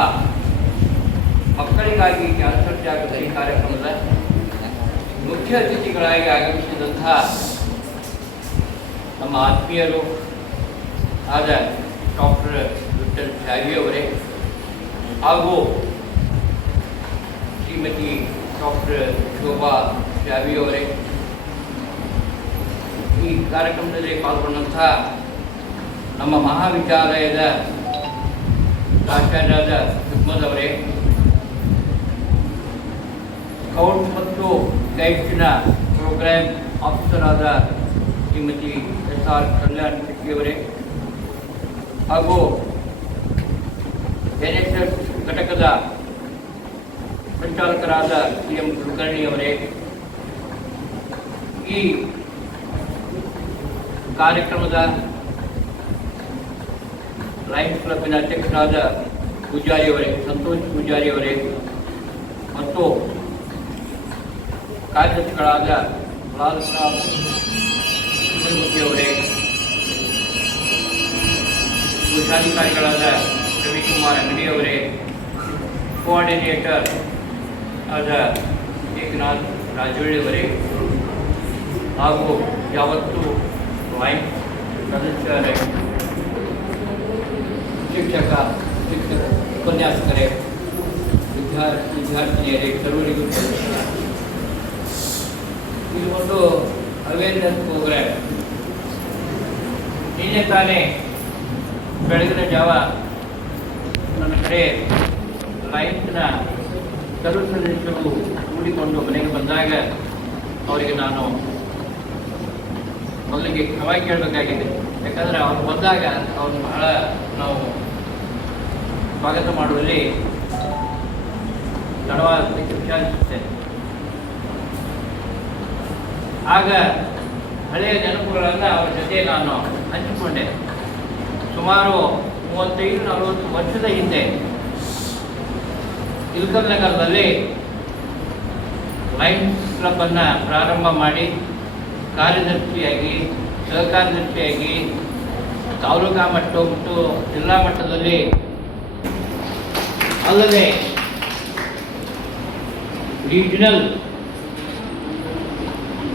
ಮಕ್ಕಳಿಗಾಗಿ ಕ್ಯಾನ್ಸರ್ ಜಾಗೃತಿ ಕಾರ್ಯಕ್ರಮದ ಮುಖ್ಯ ಅತಿಥಿಗಳಾಗಿ ಆಗಮಿಸಿದಂತಹ ನಮ್ಮ ಆತ್ಮೀಯರು ಆದ ಡಾಕ್ಟರ್ ವಿಠಲ್ ಚಾವಿ ಅವರೇ ಹಾಗೂ ಶ್ರೀಮತಿ ಡಾಕ್ಟರ್ ಶೋಭಾ ಚಾವಿ ಅವರೇ, ಈ ಕಾರ್ಯಕ್ರಮದಲ್ಲಿ ಪಾಲ್ಗೊಂಡಂತಹ ನಮ್ಮ ಮಹಾವಿದ್ಯಾಲಯದ ಪ್ರಾಚಾರ್ಯರಾದ ಸುಗ್ಮದವರೇ, ಸ್ಕೌಟ್ ಮತ್ತು ಗೈಡ್ಸ್ನ ಪ್ರೋಗ್ರಾಮ್ ಆಫೀಸರ್ ಆದ ಶ್ರೀಮತಿ SR ಕಲ್ಯಾಣ್ ಶೆಟ್ಟಿಯವರೇ ಹಾಗೂ NSS ಘಟಕದ ಸಂಚಾಲಕರಾದ CM ಕುಲಕರ್ಣಿಯವರೇ, ಈ ಕಾರ್ಯಕ್ರಮದ ಲಯನ್ಸ್ ಕ್ಲಬ್ಬಿನ ಅಧ್ಯಕ್ಷರಾದ ಪೂಜಾರಿಯವರೇ, ಸಂತೋಷ್ ಪೂಜಾರಿಯವರೇ ಮತ್ತು ಕಾರ್ಯದರ್ಶಿಗಳಾದ ಲಾಲ್ ಸಾಬ್ ಸುಬ್ರಹ್ಮಣ್ಯವರೇ, ಕೋಶಾಧಿಕಾರಿಗಳಾದ ರವಿಕುಮಾರ್ ಅಂಗಡಿಯವರೇ, ಕೋಆರ್ಡಿನೇಟರ್ ಆದ ಏಕನಾಥ್ ರಾಜೋಳಿಯವರೇ ಹಾಗೂ ಯಾವತ್ತು ಲೈನ್ ಸದಸ್ಯರೇ, ಶಿಕ್ಷಕ ಉಪನ್ಯಾಸಕರೇ, ವಿದ್ಯಾರ್ಥಿನಿಯರೇ, ಸರ್ವರಿಗೂ ಇದು ಒಂದು ಅವೇರ್ನೆಸ್ ಪ್ರೋಗ್ರಾಮ್. ನಿನ್ನೆ ತಾನೇ ಬೆಳಗಿನ ಜಾವ ನನ್ನ ಕಡೆ ಲೈನ್ಸ್ನ ಸರ್ವ ಸದಸ್ಯರು ಕೂಡಿಕೊಂಡು ಮನೆಗೆ ಬಂದಾಗ ಅವರಿಗೆ ನಾನು ಮೊದಲಿಗೆ ಕ್ಷಮೆ ಕೇಳಬೇಕಾಗಿದೆ. ಯಾಕಂದರೆ ಅವ್ರು ಬಂದಾಗ ಅವ್ರನ್ನ ಬಹಳ ನಾವು ಸ್ವಾಗತ ಮಾಡುವಲ್ಲಿ ತಡವಾದಕ್ಕೆ ವಿಚಾರಿಸುತ್ತೇನೆ. ಆಗ ಹಳೆಯ ನೆನಪುಗಳನ್ನು ಅವರ ಜೊತೆ ನಾನು ಹಂಚಿಕೊಂಡೆ. ಸುಮಾರು 35-40 ವರ್ಷದ ಹಿಂದೆ ಇಲ್ಕಲ್ ನಗರದಲ್ಲಿ ಲಯನ್ಸ್ ಕ್ಲಬ್ಬನ್ನು ಪ್ರಾರಂಭ ಮಾಡಿ ಕಾರ್ಯದರ್ಶಿಯಾಗಿ, ಸಹಕಾರ್ಯದರ್ಶಿಯಾಗಿ ತಾಲೂಕಾ ಮಟ್ಟ ಮತ್ತು ಜಿಲ್ಲಾ ಮಟ್ಟದಲ್ಲಿ ಅಲ್ಲದೆ ರೀಜನಲ್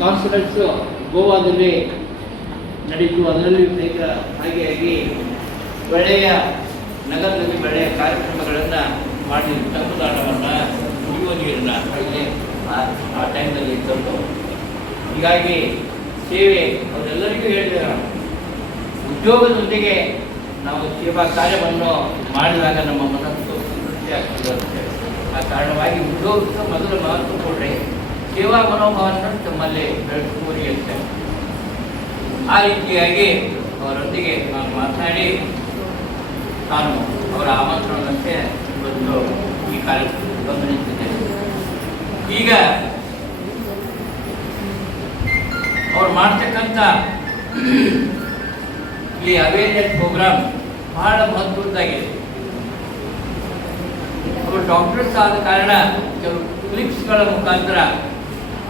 ಕಾನ್ಫರೆನ್ಸ್ ಗೋವಾದಲ್ಲಿ ನಡೀತು. ಅದರಲ್ಲಿ ಸಹಿತ ಹಾಗೆಯಾಗಿ ಒಳ್ಳೆಯ ನಗರದಲ್ಲಿ ಒಳ್ಳೆಯ ಕಾರ್ಯಕ್ರಮಗಳನ್ನು ಮಾಡಿ ತಂಗುದಾಟವನ್ನು, ಕುಡಿಯುವ ನೀರನ್ನು ಅಲ್ಲಿ ಆ ಟೈಮ್ನಲ್ಲಿ ತಂದು, ಹೀಗಾಗಿ ಸೇವೆ ಅವರೆಲ್ಲರಿಗೂ ಹೇಳಿದೆ. ಉದ್ಯೋಗದೊಂದಿಗೆ ನಾವು ಸೇವಾ ಕಾರ್ಯವನ್ನು ಮಾಡಿದಾಗ ನಮ್ಮ ಮನಸ್ಸು ತೃಪ್ತಿ ಆಗ್ತಿರುತ್ತೆ. ಆ ಕಾರಣವಾಗಿ ಉದ್ಯೋಗಕ್ಕೆ ಮೊದಲು ಮಹತ್ವ ಕೊಡ್ರಿ, ಸೇವಾ ಮನೋಭಾವವನ್ನು ತಮ್ಮಲ್ಲಿ ಬೆಳೆಸುವರಿಯುತ್ತೆ. ಆ ರೀತಿಯಾಗಿ ಅವರೊಂದಿಗೆ ನಾನು ಮಾತನಾಡಿ ನಾನು ಅವರ ಆಮಂತ್ರಣದಂತೆ ಇವತ್ತು ಈ ಕಾರ್ಯಕ್ರಮಕ್ಕೆ ಗಮನಿಸಿದ್ದೇನೆ. ಈಗ ಅವ್ರು ಮಾಡ್ತಕ್ಕಂಥ ಈ ಅವೇರ್ನೆಸ್ ಪ್ರೋಗ್ರಾಮ್ ಬಹಳ ಮಹತ್ವದ್ದಾಗಿದೆ. ಅವರು ಡಾಕ್ಟರ್ಸ್ ಆದ ಕಾರಣ ಕೆಲವು ಕ್ಲಿಪ್ಸ್ಗಳ ಮುಖಾಂತರ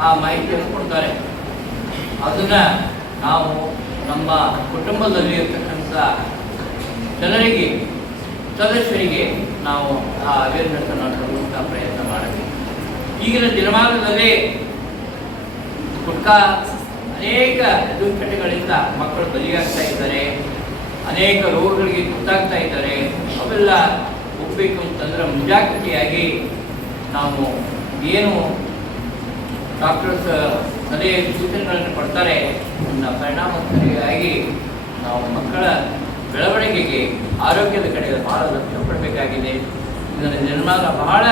ಆ ಮಾಹಿತಿಯನ್ನು ಕೊಡ್ತಾರೆ. ಅದನ್ನು ನಾವು ನಮ್ಮ ಕುಟುಂಬದಲ್ಲಿ ಇರ್ತಕ್ಕಂಥ ಜನರಿಗೆ, ಸದಸ್ಯರಿಗೆ ನಾವು ಆ ಅವೇರ್ನೆಸ್ಸನ್ನು ತರುವಂಥ ಪ್ರಯತ್ನ ಮಾಡಬೇಕು. ಈಗಿನ ದಿನಮಾನದಲ್ಲಿ ಗುಟ್ಕಾ ಅನೇಕ ದುಶ್ಚಟಗಳಿಂದ ಮಕ್ಕಳು ಬಲಿಯಾಗ್ತಾ ಇದ್ದಾರೆ, ಅನೇಕ ರೋಗಗಳಿಗೆ ತುತ್ತಾಗ್ತಾ ಇದ್ದಾರೆ. ಅವೆಲ್ಲ ಹೋಗಬೇಕು ಅಂತಂದ್ರೆ ಮುಂಜಾಗ್ರತೆಯಾಗಿ ನಾವು ಏನು ಡಾಕ್ಟರ್ಸ್ ಸಲಹೆ ಸೂಚನೆಗಳನ್ನು ಕೊಡ್ತಾರೆ ಅದನ್ನು ಪರಿಣಾಮಕಾರಿಯಾಗಿ ನಾವು ಮಕ್ಕಳ ಬೆಳವಣಿಗೆಗೆ, ಆರೋಗ್ಯದ ಕಡೆ ಬಹಳ ಲಕ್ಷ್ಯ ಕೊಡಬೇಕಾಗಿದೆ. ಇದರ ನಿರ್ಮಾಣ ಬಹಳ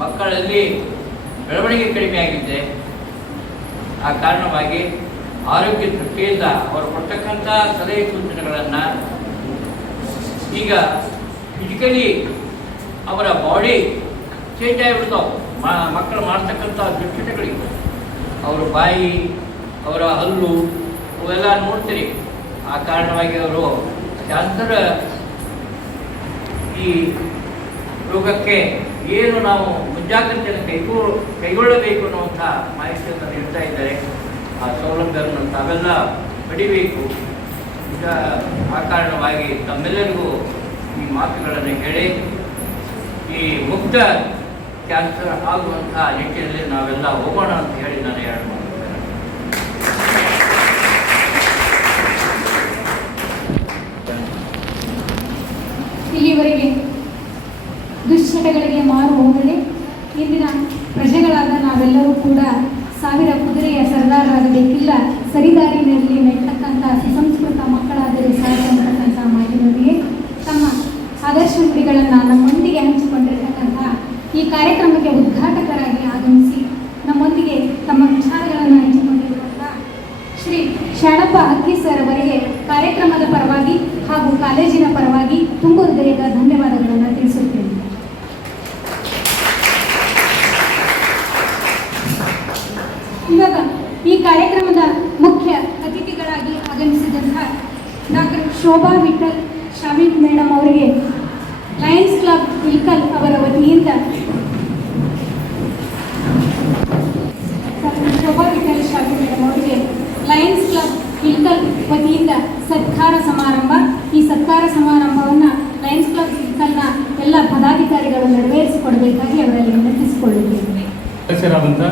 ಮಕ್ಕಳಲ್ಲಿ ಬೆಳವಣಿಗೆ ಕಡಿಮೆ ಆಗಿದೆ. ಆ ಕಾರಣವಾಗಿ ಆರೋಗ್ಯ ದೃಷ್ಟಿಯಿಂದ ಅವರು ಕೊಡ್ತಕ್ಕಂಥ ಸಲಹೆ ಸೂಚನೆಗಳನ್ನು ಈಗ ಫಿಸಿಕಲಿ ಅವರ ಬಾಡಿ ಚೇಂಜ್ ಆಗಿಬಿಡ್ತಾವೆ. ಮಕ್ಕಳು ಮಾಡ್ತಕ್ಕಂಥ ದುಶ್ಚಟಗಳಿಗೆ ಅವರ ಬಾಯಿ, ಅವರ ಹಲ್ಲು ಅವೆಲ್ಲ ನೋಡ್ತೀರಿ. ಆ ಕಾರಣವಾಗಿ ಅವರು ಕ್ಯಾನ್ಸರ್ ಈ ರೋಗಕ್ಕೆ ಏನು ನಾವು ಮುಂಜಾಗ್ರತೆಯನ್ನು ಕೈಗೊಳ್ಳಬೇಕು ಅನ್ನುವಂಥ ಮಾಹಿತಿಯನ್ನು ನೀಡ್ತಾ ಇದ್ದಾರೆ. ಆ ಸೌಲಭ್ಯವನ್ನು ತಾವೆಲ್ಲ ಪಡಿಬೇಕು. ಈಗ ಆ ಕಾರಣವಾಗಿ ತಮ್ಮೆಲ್ಲರಿಗೂ ಈ ಮಾತುಗಳನ್ನು ಹೇಳಿ ಈ ಮುಕ್ತ ಕ್ಯಾನ್ಸರ್ ಆಗುವಂಥ ನಿಟ್ಟಿನಲ್ಲಿ ನಾವೆಲ್ಲ ಹೋಗೋಣ ಅಂತ ಹೇಳಿ ನಾನು ಎರಡು ಮಾತುಗಳನ್ನು. ಇಲ್ಲಿವರೆಗೆ ದುಶ್ಚಟಗಳಿಗೆ ಮಾರು ಹೋಗದೆ ಇಂದಿನ ಪ್ರಜೆಗಳಾದ ನಾವೆಲ್ಲರೂ ಕೂಡ ಸಾವಿರ ಕುದುರೆಯ ಸರದಾರರಾಗಬೇಕಿಲ್ಲ, ಸರಿದಾರಿನಲ್ಲಿ ನೆಟ್ಟಕ್ಕಂಥ ಸುಸಂಸ್ಕೃತ ಮಕ್ಕಳಾದರೆ ಸಾಕು ಅಂತಕ್ಕಂಥ ಮಾತಿನೊಂದಿಗೆ ತಮ್ಮ ಆದರ್ಶ ನುಡಿಗಳನ್ನು ನಮ್ಮೊಂದಿಗೆ ಹಂಚಿಕೊಂಡಿರ್ತಕ್ಕಂಥ ಈ ಕಾರ್ಯಕ್ರಮಕ್ಕೆ ಉದ್ಘಾಟಕರಾಗಿ ಆಗಮಿಸಿ ನಮ್ಮೊಂದಿಗೆ ತಮ್ಮ ವಿಚಾರಗಳನ್ನು ಹಂಚಿಕೊಂಡಿರುವಂಥ ಶ್ರೀ ಶಾಣಪ್ಪ ಅಕ್ಕಿ ಸರ್ ಅವರಿಗೆ ಕಾರ್ಯಕ್ರಮದ ಪರವಾಗಿ ಹಾಗೂ ಕಾಲೇಜಿನ ಪರವಾಗಿ ತುಂಬ ಹೃದಯದ ಧನ್ಯವಾದಗಳನ್ನು ತಿಳಿಸುತ್ತೇನೆ. ಇವಾಗ ಈ ಕಾರ್ಯಕ್ರಮದ ಮುಖ್ಯ ಅತಿಥಿಗಳಾಗಿ ಆಗಮಿಸಿದಂತಹ ಡಾಕ್ಟರ್ ಶೋಭಾ ವಿಠಲ್ ಶಾವಿಕ್ ಮೇಡಮ್ ಅವರಿಗೆ ಲಯನ್ಸ್ ಕ್ಲಬ್ ಇಲ್ಕಲ್ ಅವರ ವತಿಯಿಂದ ಶೋಭಾ ವಿಠಲ್ ಶಾವಿಕ್ ಮೇಡಮ್ ಅವರಿಗೆ ಲಯನ್ಸ್ ಕ್ಲಬ್ ಇಲ್ಕಲ್ ವತಿಯಿಂದ ಸತ್ಕಾರ ಸಮಾರಂಭ. ಈ ಸತ್ಕಾರ ಸಮಾರಂಭವನ್ನು ಲಯನ್ಸ್ ಕ್ಲಬ್ ಇಲ್ಕಲ್ನ ಎಲ್ಲ ಪದಾಧಿಕಾರಿಗಳು ನೆರವೇರಿಸಿಕೊಡಬೇಕಾಗಿ ಅವರಲ್ಲಿ ವಿನಂತಿಸಿಕೊಳ್ಳುತ್ತೇವೆ. ಸದಸ್ಯರಾದಂಥ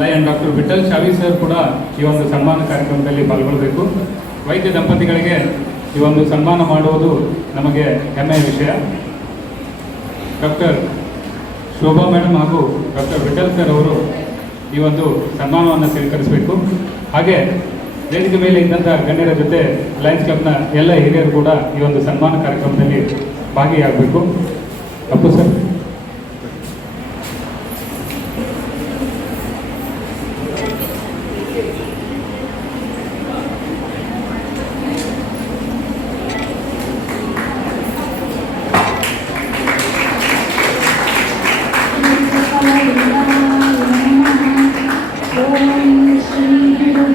ಲಯನ್ ಡಾಕ್ಟರ್ ವಿಠಲ್ ಶಾವಿ ಸರ್ ಕೂಡ ಈ ಒಂದು ಸನ್ಮಾನ ಕಾರ್ಯಕ್ರಮದಲ್ಲಿ ಪಾಲ್ಗೊಳ್ಳಬೇಕು. ವೈದ್ಯ ದಂಪತಿಗಳಿಗೆ ಈ ಒಂದು ಸನ್ಮಾನ ಮಾಡುವುದು ನಮಗೆ ಹೆಮ್ಮೆಯ ವಿಷಯ. ಡಾಕ್ಟರ್ ಶೋಭಾ ಮೇಡಮ್ ಹಾಗೂ ಡಾಕ್ಟರ್ ವಿಠಲ್ ಸರ್ ಅವರು ಈ ಒಂದು ಸನ್ಮಾನವನ್ನು ಸ್ವೀಕರಿಸಬೇಕು. ಹಾಗೆ ವೇದಿಕೆ ಮೇಲೆ ಇದ್ದಂಥ ಗಣ್ಯರ ಜೊತೆ ಲಯನ್ಸ್ ಕ್ಲಬ್ನ ಎಲ್ಲ ಹಿರಿಯರು ಕೂಡ ಈ ಒಂದು ಸನ್ಮಾನ ಕಾರ್ಯಕ್ರಮದಲ್ಲಿ ಭಾಗಿಯಾಗಬೇಕು. ಅಪ್ಪು ಸರ್. ಓಂ ಶ್ರೀ ಗುರು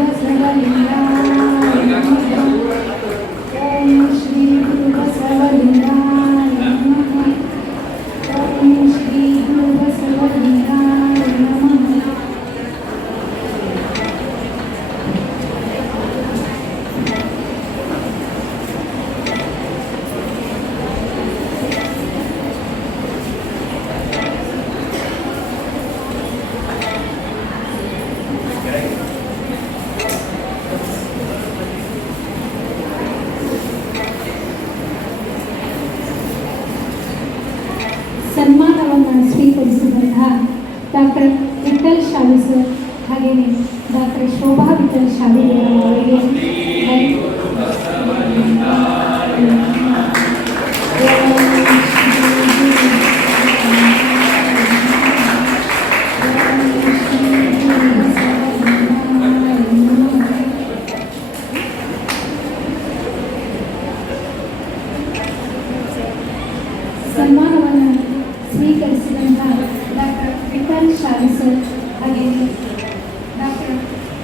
ಸನ್ಮಾನವನ್ನು ಸ್ವೀಕರಿಸಿದಂತಹ ಡಾಕ್ಟರ್ ವಿಠಲ್ ಶಾಲಿ ಸರ್ ಹಾಗೆಯೇ ಡಾಕ್ಟರ್ ಶೋಭಾ ವಿಠಲ್ ಶಾಲಿ ಅವರಿಗೆ ಸನ್ಮಾನವನ್ನು ಸ್ವೀಕರಿಸಿದಂಥ ಡಾಕ್ಟರ್ ವಿಠಲ್ ಶಾಲಿ ಸರ್ ಹಾಗೆಯೇ ಡಾಕ್ಟರ್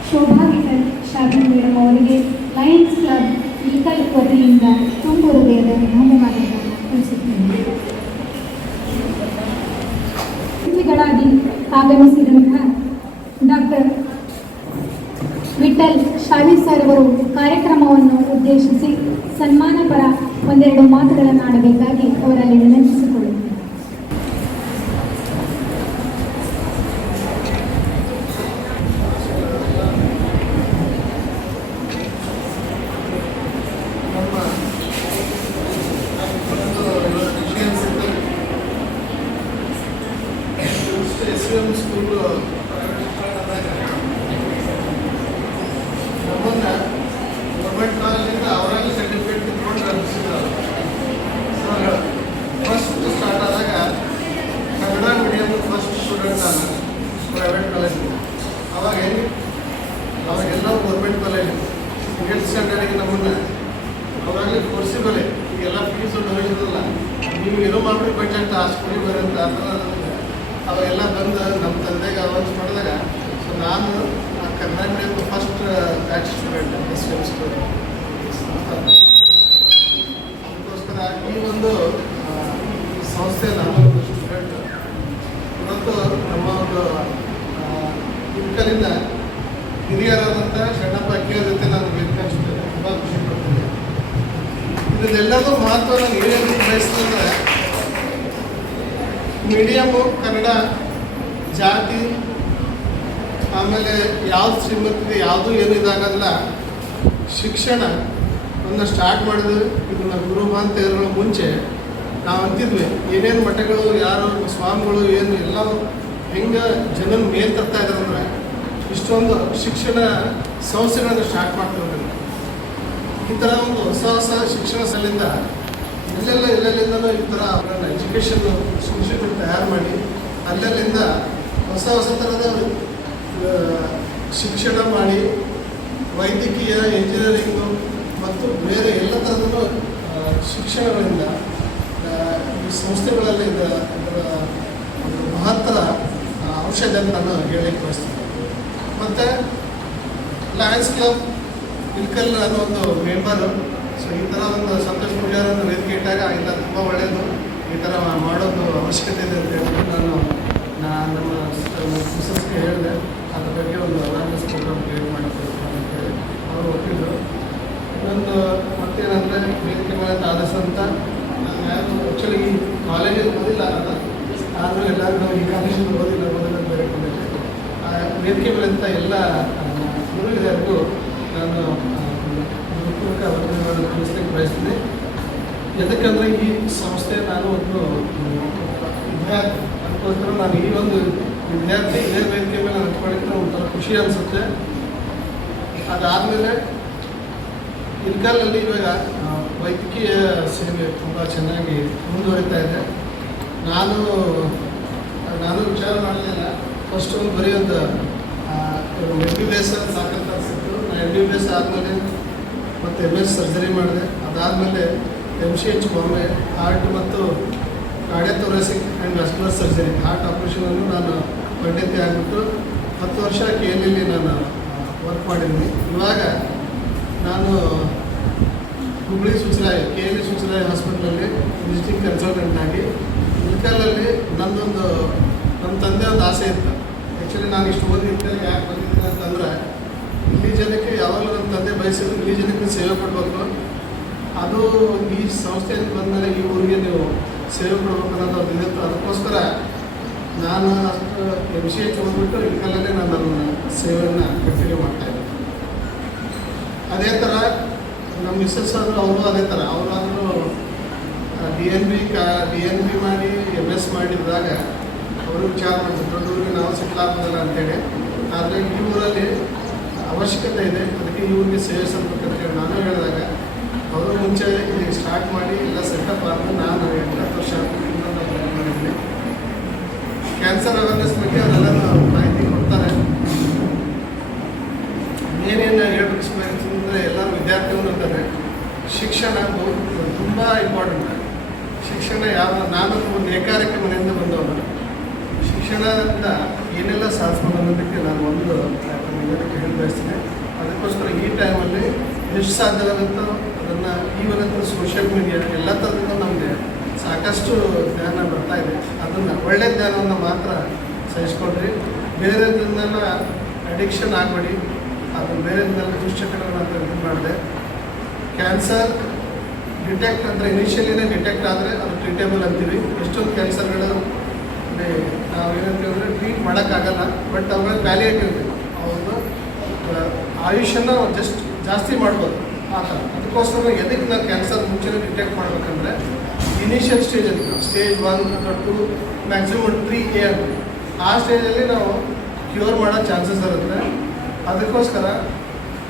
ಶೋಭಾ ವಿಠಲ್ ಶಾಲಿ ಮೇಡಮ್ ಅವರಿಗೆ ಲಯನ್ಸ್ ಕ್ಲಬ್ ಇಲ್ಕಲ್ ವತಿಯಿಂದ ತುಂಬ ಹೃದಯದ ಧನ್ಯವಾದಗಳನ್ನು ತಿಳಿಸುತ್ತೇನೆ. ಅತಿಥಿಗಳಾಗಿ ಆಗಮಿಸಿದಂತಹ ಡಾಕ್ಟರ್ ವಿಠಲ್ ಶಾಲಿ ಸರ್ ಅವರು ಕಾರ್ಯಕ್ರಮವನ್ನು ಉದ್ದೇಶಿಸಿ ಸನ್ಮಾನ ಪರ ಒಂದೆರಡು ಮಾತುಗಳನ್ನು ಆಡಬೇಕಾಗಿ ಅವರಲ್ಲಿ ವಿನಂತಿಸಿಕೊಳ್ಳುತ್ತೇನೆ. ಸ್ಕೂಲ್ ನಮ್ಮನ್ನು ಗೌರ್ಮೆಂಟ್ ಕಾಲೇಜಿಂದ ಅವರಾಗಿ ಸರ್ಟಿಫಿಕೇಟ್ ಕಿತ್ಕೊಂಡು ರಚಿಸಿದ್ರು. ಫಸ್ಟ್ ಸ್ಟಾರ್ಟ್ ಆದಾಗ ಕನ್ನಡ ಮೀಡಿಯಮ್ ಫಸ್ಟ್ ಸ್ಟೂಡೆಂಟ್ ನಾನು ಪ್ರೈವೇಟ್ ಕಾಲೇಜಿಂದ. ಅವಾಗೆಲ್ಲ ಗೌರ್ಮೆಂಟ್ ಕಾಲೇಜ್ ಸೆಕೆಂಡ್ ಸ್ಟ್ಯಾಂಡರ್ಡಿಗೆ ನಮ್ಮನ್ನು ಅವಾಗಲೇ ಫೋರ್ಸಿಬಲ್ ಈಗೆಲ್ಲ ಫೀಸು ಡೊನೇಷನ್ ನೀವು ಏನೋ ಮಾಡ್ರಿ ಬಜೆಟ್ ಆ ಸ್ಕೂಲಿಗೆ ಬರೋಂಥ ಆ ಥರ ಅವೆಲ್ಲ ಬಂದು ನಮ್ಮ ತಂದೆಗೆ ಅವಾಜ್ ಮಾಡಿದಾಗ ಸೊ ನಾನು Kannada medium first batch student SVM student. ಅದಕ್ಕೋಸ್ಕರ ಈ ಒಂದು ಸಂಸ್ಥೆ ನಾನು ಒಂದು ಸ್ಟೂಡೆಂಟ್ ಇವತ್ತು ನಮ್ಮ ಒಂದು ಇಲ್ಕಲಿಂದ ಹಿರಿಯರಾದಂಥ ಶರಣಪ್ಪ ಅಕ್ಕಿಯ ಜೊತೆ ನಾನು ವೇದಿಕೆ ತುಂಬ ಖುಷಿ ಪಡ್ತೀನಿ. ಇದೆಲ್ಲದೂ ಮಹತ್ವ ನಾನು ಏನೇನು ಬಯಸ್ತಂದ್ರೆ ಮೀಡಿಯಮ್ಮು ಕನ್ನಡ ಜಾತಿ ಆಮೇಲೆ ಯಾವ್ದು ಶ್ರೀಮಂತಿದೆ ಯಾವುದು ಏನು ಇದಾಗಲ್ಲ. ಶಿಕ್ಷಣ ಒಂದು ಸ್ಟಾರ್ಟ್ ಮಾಡಿದ್ವಿ ಇದನ್ನು ಗುರುಮಾಂತೆಗಳ ಮುಂಚೆ ನಾವು ಅಂತಿದ್ವಿ ಏನೇನು ಮಠಗಳು ಯಾರು ಸ್ವಾಮಿಗಳು ಏನು ಎಲ್ಲವೂ ಹೆಂಗೆ ಜನನ ಮೇಲ್ ತರ್ತಾ ಇದ್ರಂದ್ರೆ ಇಷ್ಟೊಂದು ಶಿಕ್ಷಣ ಸಂಸ್ಥೆಗಳನ್ನು ಸ್ಟಾರ್ಟ್ ಮಾಡ್ತಿದ್ವಿ. ಈ ಥರ ಒಂದು ಹೊಸ ಹೊಸ ಶಿಕ್ಷಣ ಸಲಿಂದ ಎಲ್ಲೆಲ್ಲಿಂದನೂ ಈ ಥರ ಅವರನ್ನು ಎಜುಕೇಷನ್ ಶಿಕ್ಷಕರು ತಯಾರು ಮಾಡಿ ಅಲ್ಲೆಲ್ಲಿಂದ ಹೊಸ ಹೊಸ ಥರದ ಶಿಕ್ಷಣ ಮಾಡಿ ವೈದ್ಯಕೀಯ ಇಂಜಿನಿಯರಿಂಗು ಮತ್ತು ಬೇರೆ ಎಲ್ಲ ಥರದೂ ಶಿಕ್ಷಣಗಳಿಂದ ಈ ಸಂಸ್ಥೆಗಳಲ್ಲಿ ಇದರ ಒಂದು ಮಹತ್ತರ ಔಷಧ ಅಂತ ನಾನು ಹೇಳಲಿಕ್ಕೆ ಬಯಸ್ತೀನಿ. ಮತ್ತು ಲಯನ್ಸ್ ಕ್ಲಬ್ ಇಲ್ಕಲ್ ಅನ್ನೋ ಒಂದು ಮೆಂಬರು. ಸೊ ಈ ಥರ ಒಂದು ಸಂತೋಷ್ ಪೂಜಾರನ್ನು ವೇದಿಕೆ ಇಟ್ಟಾಗ ಇಲ್ಲ ತುಂಬ ಒಳ್ಳೆಯದು ಈ ಥರ ಮಾಡೋದು ಅವಶ್ಯಕತೆ ಇದೆ ಅಂತ ಹೇಳ್ಬಿಟ್ಟು ನಾನು ನಮ್ಮ ಮಿಸಸ್ಗೆ ಹೇಳಿದೆ ಅದ್ರ ಬಗ್ಗೆ ಒಂದು ಅವೇರ್ನೆಸ್ ಪ್ರೋಗ್ರಾಮ್ ಕ್ರಿಯೇಟ್ ಮಾಡಬೇಕು ಅಂತ ಹೇಳಿ ಅವರು ಒಪ್ಪಿದ್ರು. ಇನ್ನೊಂದು ಮತ್ತೇನಂದರೆ ವೇದಿಕೆ ಮೇಲೆ ಆದರ್ಶ ಅಂತ ನಾನು ಯಾರು ಆ್ಯಕ್ಚುಲಿ ಈ ಕಾಲೇಜ್ ಓದಿಲ್ಲ ಆದರೂ ಎಲ್ಲರೂ ಈ ಕಾಲೇಜಲ್ಲಿ ಓದಿಲ್ಲ ಬೇರೆ ಕಾಲೇಜ್ ವೇದಿಕೆ ಮೇಲೆ ಅಂತ ಎಲ್ಲ ಗುರು ಹಿರಿಯರಿಗೂ ನಾನು ಹೃತ್ಪೂರ್ವಕ ವಂದನೆಗಳನ್ನು ತಿಳಿಸ್ಲಿಕ್ಕೆ ಬಯಸ್ತೀನಿ. ಎದಕ್ಕಂದರೆ ಈ ಸಂಸ್ಥೆ ನಾನು ಒಂದು ವಿದ್ಯಾರ್ಥಿ ಅದಕ್ಕೋಸ್ಕರ ನಾನು ಈ ಒಂದು ವಿದ್ಯಾರ್ಥಿ ಇದೇ ವೇದಿಕೆ ಮೇಲೆ ಹಂಚ್ಕೊಳ್ಳಿಕ್ಕೆ ಒಂಥರ ಖುಷಿ ಅನಿಸುತ್ತೆ. ಅದಾದಮೇಲೆ ಇಲ್ಕಲ್ನಲ್ಲಿ ಇವಾಗ ವೈದ್ಯಕೀಯ ಸೇವೆ ತುಂಬ ಚೆನ್ನಾಗಿ ಮುಂದುವರಿತಾ ಇದೆ. ನಾನು ವಿಚಾರ ಮಾಡಲಿಲ್ಲ ಫಸ್ಟ್ ಒಂದು ಬರೀ ಒಂದು MBBS ಸಾಕಂತ ಅನಿಸಿತ್ತು. ನಾನು MBBS ಆದಮೇಲೆ ಮತ್ತು MS ಸರ್ಜರಿ ಮಾಡಿದೆ. ಅದಾದಮೇಲೆ MCH ಬಾಂಬೆ ಹಾರ್ಟ್ ಮತ್ತು cardiothoracic and vascular surgery heart ಆಪ್ರೇಷನನ್ನು ನಾನು ಪಂಡಿತಿ ಆಗಿಬಿಟ್ಟು 10 ವರ್ಷ KLL ನಾನು ವರ್ಕ್ ಮಾಡಿದ್ದೀನಿ. ಇವಾಗ ನಾನು ಹುಬ್ಬಳ್ಳಿ ಸುಚರಾಯ KLE ಸುಚರಾಯ ಹಾಸ್ಪಿಟ್ಲಲ್ಲಿ ವಿಸಿಟಿಂಗ್ ಕನ್ಸಲ್ಟೆಂಟ್ ಆಗಿ ಇಲ್ಕಲಲ್ಲಿ ನಮ್ಮ ತಂದೆ ಒಂದು ಆಸೆ ಇತ್ತು. ಆ್ಯಕ್ಚುಲಿ ನಾನು ಇಷ್ಟು ಓದಿ ಇಲ್ಕಲ್ಲಿ ಯಾಕೆ ಬಂದಿದ್ದೀನಿ ಅಂತಂದರೆ ಇಲ್ಲಿ ಜನಕ್ಕೆ ಯಾವಾಗಲೂ ನಮ್ಮ ತಂದೆ ಬಯಸಿದ್ರು ಇಲ್ಲಿ ಜನಕ್ಕೆ ಸೇವೆ ಕೊಡಬೇಕು. ಅದು ಈ ಸಂಸ್ಥೆಯಿಂದ ಬಂದಮೇಲೆ ಈ ಊರಿಗೆ ನೀವು ಸೇವೆ ಕೊಡಬೇಕು ಅನ್ನೋದು ಅದು ಇರುತ್ತೆ. ಅದಕ್ಕೋಸ್ಕರ ನಾನು ಅಷ್ಟು MCH ಓದ್ಬಿಟ್ಟು ಇಲ್ಕಲ್ಲೇ ನಾನು ನನ್ನ ಸೇವೆಯನ್ನು ಕಂಟಿನ್ಯೂ ಮಾಡ್ತಾಯಿದ್ದೆ. ಅದೇ ಥರ ನಮ್ಮ ಮಿಸ್ಸಸ್ ಆದರೂ ಅವರು ಅದೇ ಥರ ಅವರಾದರೂ DNB ಮಾಡಿ MS ಮಾಡಿ ಮಾಡಿದಾಗ ಅವರು ವಿಚಾರ ಮಾಡಿದ್ರು ದೊಡ್ಡವ್ರಿಗೆ ನಾವು ಸೆಟ್ಲ್ ಆಗೋದಿಲ್ಲ ಅಂತೇಳಿ. ಆದರೆ ಈ ಊರಲ್ಲಿ ಅವಶ್ಯಕತೆ ಇದೆ, ಅದಕ್ಕೆ ಈ ಊರಿಗೆ ಸೇವೆ ಸಲ್ಬೇಕಂತೇಳಿ ನಾನು ಹೇಳಿದಾಗ ಅವರು ಮುಂಚೆ ಇಲ್ಲಿ ಸ್ಟಾರ್ಟ್ ಮಾಡಿ ಎಲ್ಲ ಸೆಟಪ್ ಆದಮೇಲೆ ನಾನು 8 ವರ್ಷ ಮಾಡಿದ್ದೀನಿ. ಕ್ಯಾನ್ಸರ್ ಅವೇರ್ನೆಸ್ ಬಗ್ಗೆ ಅದೆಲ್ಲ ಮಾಹಿತಿ ಕೊಡ್ತಾರೆ. ಏನೇನು ಹೇಳ್ಬೇಕಂದ್ರೆ ಎಲ್ಲರೂ ವಿದ್ಯಾರ್ಥಿಗಳು ಅಂತಾರೆ ಶಿಕ್ಷಣ ತುಂಬ ಇಂಪಾರ್ಟೆಂಟ್. ಶಿಕ್ಷಣ ಯಾವ ನಾನು ಒಂದು ಏಕಾರಿಕೆ ಮನೆಯಿಂದ ಬಂದವನು. ಶಿಕ್ಷಣದಿಂದ ಏನೆಲ್ಲ ಸಾಧಿಸ್ಬೋದು ಅನ್ನೋದಕ್ಕೆ ನಾನು ಒಂದು ಇದಕ್ಕೆ ಹೇಳಿ ಬಯಸ್ತೇನೆ. ಅದಕ್ಕೋಸ್ಕರ ಈ ಟೈಮಲ್ಲಿ ಎಷ್ಟು ಸಾಧ್ಯವಾಗುತ್ತೋ ಅದನ್ನು ಇವತ್ತು ಸೋಷಿಯಲ್ ಮೀಡಿಯಾ ಎಲ್ಲ ಥರದಿಂದ ನಮಗೆ ಸಾಕಷ್ಟು ಜ್ಞಾನ ಬರ್ತಾ ಇದೆ. ಅದನ್ನು ಒಳ್ಳೆಯ ಜ್ಞಾನವನ್ನು ಮಾತ್ರ ಸಹಿಸ್ಕೊಡ್ರಿ. ಬೇರೆದ್ರಿಂದೆಲ್ಲ ಅಡಿಕ್ಷನ್ ಆಗಬೇಡಿ. ಅದನ್ನು ಬೇರೆದ್ರಿಂದೆಲ್ಲ ದುಶ್ಚಟಗಳನ್ನ ಇದು ಮಾಡಿದೆ. ಕ್ಯಾನ್ಸರ್ ಡಿಟೆಕ್ಟ್ ಅಂದರೆ ಇನಿಷಿಯಲಿನೇ ಡಿಟೆಕ್ಟ್ ಆದರೆ ಅದು ಟ್ರೀಟೇಬಲ್ ಅಂತೀವಿ. ಎಷ್ಟೊಂದು ಕ್ಯಾನ್ಸರ್ಗಳು ನಾವೇನಂತೀವಿ ಅಂದರೆ ಟ್ರೀಟ್ ಮಾಡೋಕ್ಕಾಗಲ್ಲ, ಬಟ್ ಅವುಗಳ ಪ್ಯಾಲಿಯೇಟಿವ್ ಇದೆ. ಅವ್ರದ್ದು ಆಯುಷ್ಯನ ಜಾಸ್ತಿ ಮಾಡ್ಬೋದು ಆ ಥರ. ಅದಕ್ಕೋಸ್ಕರ ಎದಕ್ಕೆ ನಾವು ಕ್ಯಾನ್ಸರ್ ಮುಂಚೆನೇ ಡಿಟೆಕ್ಟ್ ಮಾಡಬೇಕಂದ್ರೆ ಇನಿಷಿಯಲ್ ಸ್ಟೇಜಲ್ಲಿ ನಾವು ಸ್ಟೇಜ್ 1 ಅಥವಾ 2 ಮ್ಯಾಕ್ಸಿಮಮ್ 3A ಅಂತ ಆ ಸ್ಟೇಜಲ್ಲಿ ನಾವು ಕ್ಯೂರ್ ಮಾಡೋ ಚಾನ್ಸಸ್ ಇರುತ್ತೆ. ಅದಕ್ಕೋಸ್ಕರ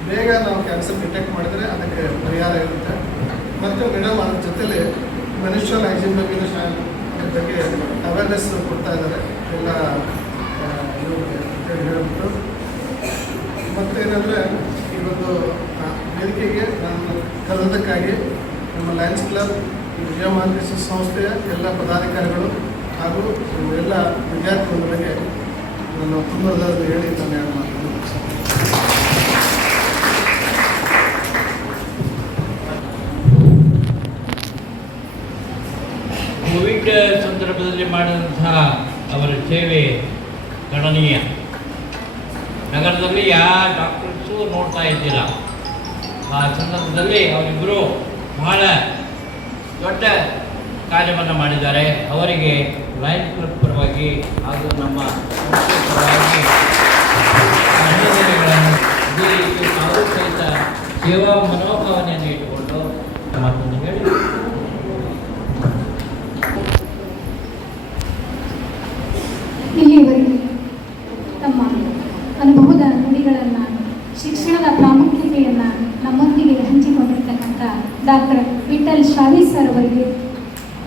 ಬೇಗ ನಾವು ಕ್ಯಾನ್ಸರ್ ಡಿಟೆಕ್ಟ್ ಮಾಡಿದರೆ ಅದಕ್ಕೆ ಪರಿಹಾರ ಇರುತ್ತೆ. ಮತ್ತು ಮೇಡಮ್ ಅದ್ರ ಜೊತೆಲಿ ಮೆನ್ಸ್ಟ್ರಲ್ ಹೈಜೀನ್ ಬಗ್ಗೆ ಅವೇರ್ನೆಸ್ ಕೊಡ್ತಾ ಇದ್ದಾರೆ ಎಲ್ಲ ಹೇಳ್ಬಿಟ್ಟು. ಮತ್ತೇನೆಂದರೆ ಈ ಒಂದು ವೇದಿಕೆಗೆ ನಾನು ಕರೆದಕ್ಕಾಗಿ ನಮ್ಮ ಲಯನ್ಸ್ ಕ್ಲಬ್ ವಿಜಯ ಮಹಾಂತೇಶ ಸಂಸ್ಥೆಯ ಎಲ್ಲ ಪದಾಧಿಕಾರಿಗಳು ಹಾಗೂ ಎಲ್ಲ ವಿದ್ಯಾರ್ಥಿಗಳಿಗೆ ನಾನು ತುಂಬ ಹೇಳಿ ನಾನು ಮಾತನಾಡ್ತೀನಿ. ಕೋವಿಡ್ ಸಂದರ್ಭದಲ್ಲಿ ಮಾಡಿದಂತಹ ಅವರ ಸೇವೆ ಗಣನೀಯ. ನಗರದಲ್ಲಿ ಯಾವ ಡಾಕ್ಟರ್ಸು ನೋಡ್ತಾ ಇದ್ದಿಲ್ಲ. ಆ ಸಂದರ್ಭದಲ್ಲಿ ಅವರಿಬ್ಬರು ಬಹಳ ದೊಡ್ಡ ಕಾರ್ಯವನ್ನು ಮಾಡಿದ್ದಾರೆ. ಅವರಿಗೆ ಲಯನ್ಸ್ ಕ್ಲಬ್ ಪರವಾಗಿ ಹಾಗೂ ನಮ್ಮ ಸಂಸ್ಥೆ ಪರವಾಗಿ ಧನ್ಯವಾದಗಳನ್ನು ಇದೇ ರೀತಿ ತಾವು ಸಹಿತ ಸೇವಾ ಮನೋಭಾವನೆಯನ್ನು ಇಟ್ಟುಕೊಂಡು ಮಾತನ್ನು ಹೇಳಿ ಇಲ್ಲಿಯವರೆಗೆ ತಮ್ಮ ಅನುಭವದ ನುಡಿಗಳನ್ನು, ಶಿಕ್ಷಣದ ಪ್ರಾಮುಖ್ಯತೆಯನ್ನು ನಮ್ಮೊಂದಿಗೆ ಹಂಚಿಕೊಂಡಿರ್ತಕ್ಕಂಥ ಡಾಕ್ಟರ್ ವಿಠಲ್ ಶಾವಿ ಸರ್ ಅವರಿಗೆ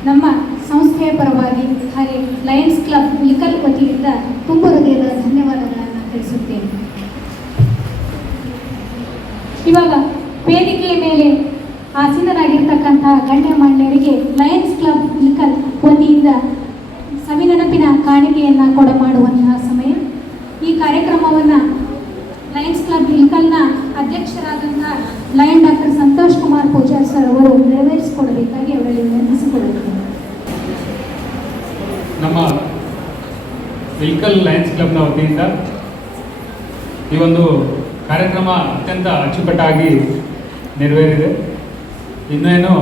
ನಮ್ಮ ಸಂಸ್ಥೆಯ ಪರವಾಗಿ ಹಾಗೆ ಲಯನ್ಸ್ ಕ್ಲಬ್ ಇಳಕಲ್ ವತಿಯಿಂದ ತುಂಬ ಹೃದಯದ ಧನ್ಯವಾದಗಳನ್ನು ತಿಳಿಸುತ್ತೇನೆ. ಇವಾಗ ವೇದಿಕೆಯ ಮೇಲೆ ಆಸೀನರಾಗಿರ್ತಕ್ಕಂಥ ಗಣ್ಯಮಾನ್ಯರಿಗೆ ಲಯನ್ಸ್ ಕ್ಲಬ್ ಇಳಕಲ್ ವತಿಯಿಂದ ಸವಿನೆನಪಿನ ಕಾಣಿಕೆಯನ್ನು ಕೊಡಮಾಡುವಂತಹ ಸಮಯ. ಈ ಕಾರ್ಯಕ್ರಮವನ್ನು ಲಯನ್ಸ್ ಕ್ಲಬ್ ಇಳಕಲ್ನ ಅಧ್ಯಕ್ಷರಾದಂತಹ lion doctor Santosh Kumar Pujar sir ಅವರು ನೆರವೇರಿಸಿಕೊಡಬೇಕಾಗಿ ಅವರಲ್ಲಿ ವಿನಂತಿಸಿಕೊಳ್ಳುತ್ತೇನೆ. ನಮ್ಮ ಇಳಕಲ್ ಲಯನ್ಸ್ ಕ್ಲಬ್ನ ವತಿಯಿಂದ ಈ ಒಂದು ಕಾರ್ಯಕ್ರಮ ಅತ್ಯಂತ ಅಚ್ಚುಕಟ್ಟಾಗಿ ನೆರವೇರಿದೆ. ಇನ್ನೇನು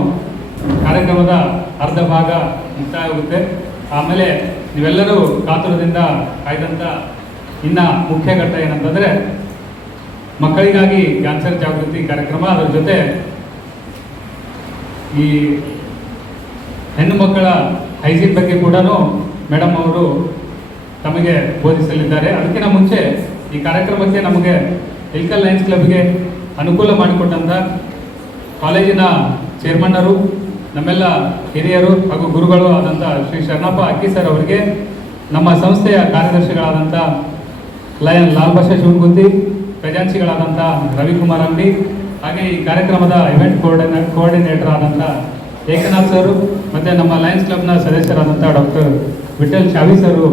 ಕಾರ್ಯಕ್ರಮದ ಅರ್ಧ ಭಾಗ ಮುಕ್ತಾಯ ಆಗುತ್ತೆ. ಆಮೇಲೆ ನೀವೆಲ್ಲರೂ ಕಾತುರದಿಂದ ಕಾಯ್ದಂಥ ಇನ್ನು ಮುಖ್ಯ ಘಟ್ಟ ಏನಂತಂದರೆ ಮಕ್ಕಳಿಗಾಗಿ ಕ್ಯಾನ್ಸರ್ ಜಾಗೃತಿ ಕಾರ್ಯಕ್ರಮ. ಅದರ ಜೊತೆ ಈ ಹೆಣ್ಣು ಮಕ್ಕಳ ಹೈಜೀನ್ ಬಗ್ಗೆ ಕೂಡ ಮೇಡಮ್ ಅವರು ತಮಗೆ ಬೋಧಿಸಲಿದ್ದಾರೆ. ಅದಕ್ಕಿಂತ ಮುಂಚೆ ಈ ಕಾರ್ಯಕ್ರಮಕ್ಕೆ ನಮಗೆ ಇಳಕಲ್ ಲಯನ್ಸ್ ಕ್ಲಬ್ಗೆ ಅನುಕೂಲ ಮಾಡಿಕೊಟ್ಟಂಥ ಕಾಲೇಜಿನ ಚೇರ್ಮನ್ನರು, ನಮ್ಮೆಲ್ಲ ಹಿರಿಯರು ಹಾಗೂ ಗುರುಗಳು ಆದಂಥ ಶ್ರೀ ಶರಣಪ್ಪ ಅಕ್ಕಿ ಸರ್ ಅವರಿಗೆ, ನಮ್ಮ ಸಂಸ್ಥೆಯ ಕಾರ್ಯದರ್ಶಿಗಳಾದಂಥ ಲಯನ್ ಲಾಲ್ ಭಾಷಾ ಶಿವಗುಂದಿ, ಖಜಾಂಚಿಗಳಾದಂಥ ರವಿಕುಮಾರ್ ಅಂಗಡಿ, ಹಾಗೆ ಈ ಕಾರ್ಯಕ್ರಮದ ಇವೆಂಟ್ ಕೋಆರ್ಡಿನೇಟರ್ ಆದಂಥ ಏಕನಾಥ್ ಸರು ಮತ್ತು ನಮ್ಮ ಲಯನ್ಸ್ ಕ್ಲಬ್ನ ಸದಸ್ಯರಾದಂಥ ಡಾಕ್ಟರ್ ವಿಠಲ್ ಶಾವಿ ಸರು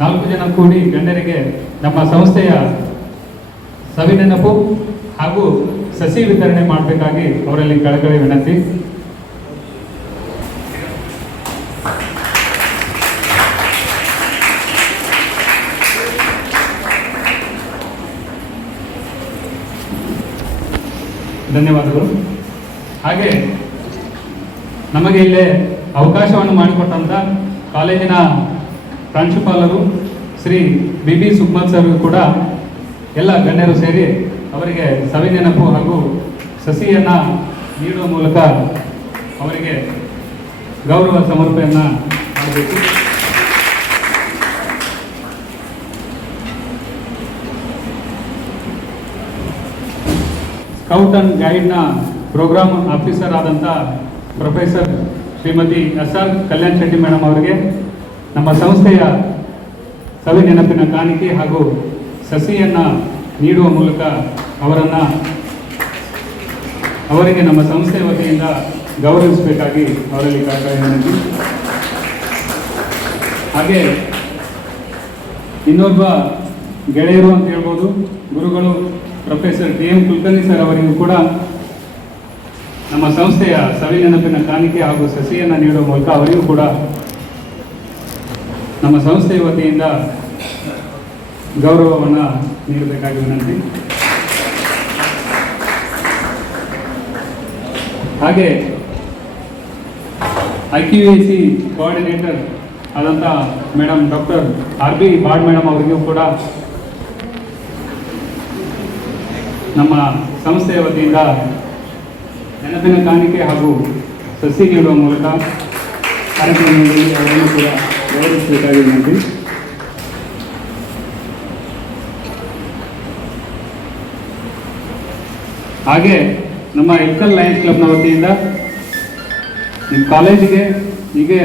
4 ಜನ ಕೂಡಿ ಗಣ್ಯರಿಗೆ ನಮ್ಮ ಸಂಸ್ಥೆಯ ಸವಿನೆನಪು ಹಾಗೂ ಸಸಿ ವಿತರಣೆ ಮಾಡಬೇಕಾಗಿ ಅವರಲ್ಲಿ ಕಳಕಳಿ ವಿನಂತಿ. ಧನ್ಯವಾದಗಳು. ಹಾಗೆ ನಮಗೆ ಇಲ್ಲೇ ಅವಕಾಶವನ್ನು ಮಾಡಿಕೊಟ್ಟಂಥ ಕಾಲೇಜಿನ ಪ್ರಾಂಶುಪಾಲರು ಶ್ರೀ ಬಿ ಬಿ ಸುಕ್ಮತ್ ಸರ್ ಕೂಡ ಎಲ್ಲ ಗಣ್ಯರು ಸೇರಿ ಅವರಿಗೆ ಸವಿನೆನಪು ಹಾಗೂ ಸಸಿಯನ್ನು ನೀಡುವ ಮೂಲಕ ಅವರಿಗೆ ಗೌರವ ಸಮರ್ಪಣೆಯನ್ನು ಮಾಡಬೇಕು. ಸ್ಕೌಟ್ ಆ್ಯಂಡ್ ಗೈಡ್ನ ಪ್ರೋಗ್ರಾಮ್ ಆಫೀಸರ್ ಆದಂಥ professor Shrimati SR Kalyan Shetty madam ಅವರಿಗೆ ನಮ್ಮ ಸಂಸ್ಥೆಯ ಸವಿ ನೆನಪಿನ ಕಾಣಿಕೆ ಹಾಗೂ ಸಸಿಯನ್ನು ನೀಡುವ ಮೂಲಕ ಅವರಿಗೆ ನಮ್ಮ ಸಂಸ್ಥೆಯ ವತಿಯಿಂದ ಗೌರವಿಸಬೇಕಾಗಿ ಅವರಲ್ಲಿ ವಿನಂತಿ. ಹಾಗೆ ಇನ್ನೊಬ್ಬ ಗೆಳೆಯರು ಅಂತ ಹೇಳ್ಬೋದು, ಗುರುಗಳು ಪ್ರೊಫೆಸರ್ DM ಕುಲಕರ್ಣಿ ಸರ್ ಅವರಿಗೂ ಕೂಡ ನಮ್ಮ ಸಂಸ್ಥೆಯ ಸವಿ ನೆನಪಿನ ಕಾಣಿಕೆ ಹಾಗೂ ಸಸಿಯನ್ನು ನೀಡುವ ಮೂಲಕ ಅವರಿಗೂ ಕೂಡ ನಮ್ಮ ಸಂಸ್ಥೆಯ ವತಿಯಿಂದ ಗೌರವವನ್ನು ನೀಡಬೇಕಾಗಿ ವಿನಂತಿ. ಹಾಗೆ IQAC ಕೋಆರ್ಡಿನೇಟರ್ ಆದಂಥ ಮೇಡಮ್ ಡಾಕ್ಟರ್ RB ಬಾಡ್ ಮೇಡಮ್ ಅವರಿಗೂ ಕೂಡ ನಮ್ಮ ಸಂಸ್ಥೆಯ ವತಿಯಿಂದ ನೆನಪಿನ ಕಾಣಿಕೆ ಹಾಗೂ ಸಸಿ ನೀಡುವ ಮೂಲಕ ಕಾರ್ಯಕ್ರಮದಲ್ಲಿ ಅವರನ್ನು ಕೂಡ ಗೌರವಿಸಬೇಕಾಗಿ ವಿನಂತಿ. ಹಾಗೆ ನಮ್ಮ ಇಲ್ಕಲ್ ಲಯನ್ಸ್ ಕ್ಲಬ್ನ ವತಿಯಿಂದ ನಿಮ್ಮ ಕಾಲೇಜಿಗೆ ಹೀಗೆ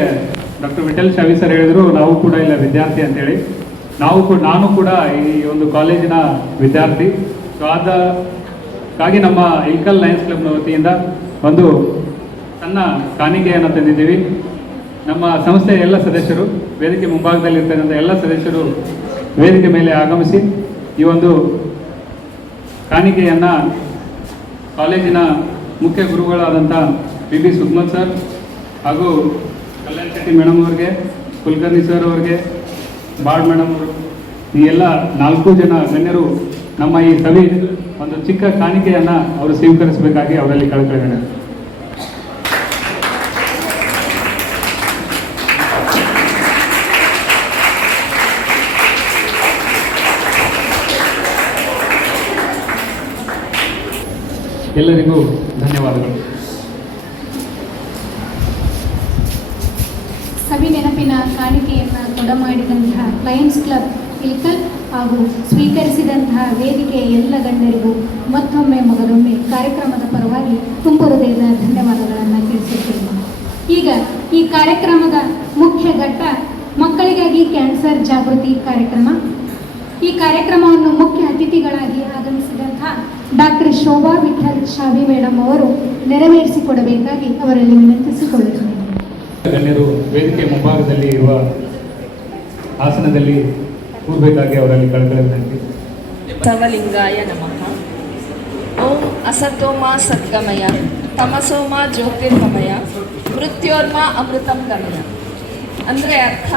ಡಾಕ್ಟರ್ ವಿಠಲ್ ಶಾವಿ ಸರ್ ಹೇಳಿದರು, ನಾವು ಕೂಡ ಇಲ್ಲ ವಿದ್ಯಾರ್ಥಿ ಅಂತೇಳಿ, ನಾನು ಕೂಡ ಈ ಒಂದು ಕಾಲೇಜಿನ ವಿದ್ಯಾರ್ಥಿ. ಸೊ ಅದಕ್ಕಾಗಿ ನಮ್ಮ ಇಲ್ಕಲ್ ಲಯನ್ಸ್ ಕ್ಲಬ್ನ ವತಿಯಿಂದ ಒಂದು ಸಣ್ಣ ಕಾಣಿಕೆಯನ್ನು ತಂದಿದ್ದೀವಿ. ನಮ್ಮ ಸಂಸ್ಥೆಯ ಎಲ್ಲ ಸದಸ್ಯರು, ವೇದಿಕೆ ಮುಂಭಾಗದಲ್ಲಿ ಇರ್ತಕ್ಕಂಥ ಎಲ್ಲ ಸದಸ್ಯರು ವೇದಿಕೆ ಮೇಲೆ ಆಗಮಿಸಿ ಈ ಒಂದು ಕಾಣಿಕೆಯನ್ನು ಕಾಲೇಜಿನ ಮುಖ್ಯ ಗುರುಗಳಾದಂಥ BB ಸುಗ್ಮತ್ ಸರ್ ಹಾಗೂ ಕಲ್ಯಾಣ್ ಶೆಟ್ಟಿ ಮೇಡಮ್ ಅವರಿಗೆ, ಕುಲಕರ್ಣಿ ಸರ್ ಅವರಿಗೆ, ಬಾಡ್ ಮೇಡಮ್ ಅವರು, ಈ ಎಲ್ಲ 4 ಜನ ಗಣ್ಯರು ನಮ್ಮ ಈ ಸವಿ ಒಂದು ಚಿಕ್ಕ ಕಾಣಿಕೆಯನ್ನು ಅವರು ಸ್ವೀಕರಿಸಬೇಕಾಗಿ ಅವರಲ್ಲಿ ಕಳಕಳಿದ್ದೇನೆ. ಎಲ್ಲರಿಗೂ ಧನ್ಯವಾದಗಳು. ಸವಿ ನೆನಪಿನ ಕಾಣಿಕೆಯನ್ನು ಕೊಡಮಾಡಿದಂತಹ ಲಯನ್ಸ್ ಕ್ಲಬ್ ಇಲ್ಕಲ್ ಹಾಗೂ ಸ್ವೀಕರಿಸಿದಂತಹ ವೇದಿಕೆಯ ಎಲ್ಲ ಗಣ್ಯರಿಗೂ ಮತ್ತೊಮ್ಮೆ ಮಗದೊಮ್ಮೆ ಕಾರ್ಯಕ್ರಮದ ಪರವಾಗಿ ತುಂಬ ಹೃದಯದ ಧನ್ಯವಾದಗಳನ್ನು ತಿಳಿಸುತ್ತೇನೆ. ಈಗ ಈ ಕಾರ್ಯಕ್ರಮದ ಮುಖ್ಯ ಘಟ್ಟ ಮಕ್ಕಳಿಗಾಗಿ ಕ್ಯಾನ್ಸರ್ ಜಾಗೃತಿ ಕಾರ್ಯಕ್ರಮ. ಈ ಕಾರ್ಯಕ್ರಮವನ್ನು ಮುಖ್ಯ ಅತಿಥಿಗಳಾಗಿ ಆಗಮಿಸಿದಂತಹ ಡಾಕ್ಟರ್ ಶೋಭಾ ವಿಠಲ್ ಶಾವಿ ಮೇಡಮ್ ಅವರು ನೆರವೇರಿಸಿಕೊಡಬೇಕಾಗಿ ಅವರಲ್ಲಿ ವಿನಂತಿಸಿಕೊಳ್ಳುತ್ತೇನೆ. ಗಣ್ಯರು ವೇದಿಕೆ ಮುಂಭಾಗದಲ್ಲಿ ಇರುವ ಆಸನದಲ್ಲಿ ಕೂರಬೇಕಾಗಿ ಅವರಲ್ಲಿ ಕಳಕಳಿ ವಿನಂತಿ. ತವಲಿಂಗಾಯ ನಮಃ. ಓಂ ಅಸತೋಮ ಸದ್ಗಮಯ ತಮಸೋಮ ಜ್ಯೋತಿರ್ಗಮಯ ಮೃತ್ಯೋರ್ಮ ಅಮೃತಂ ಗಮಯ. ಅಂದರೆ ಅರ್ಥ,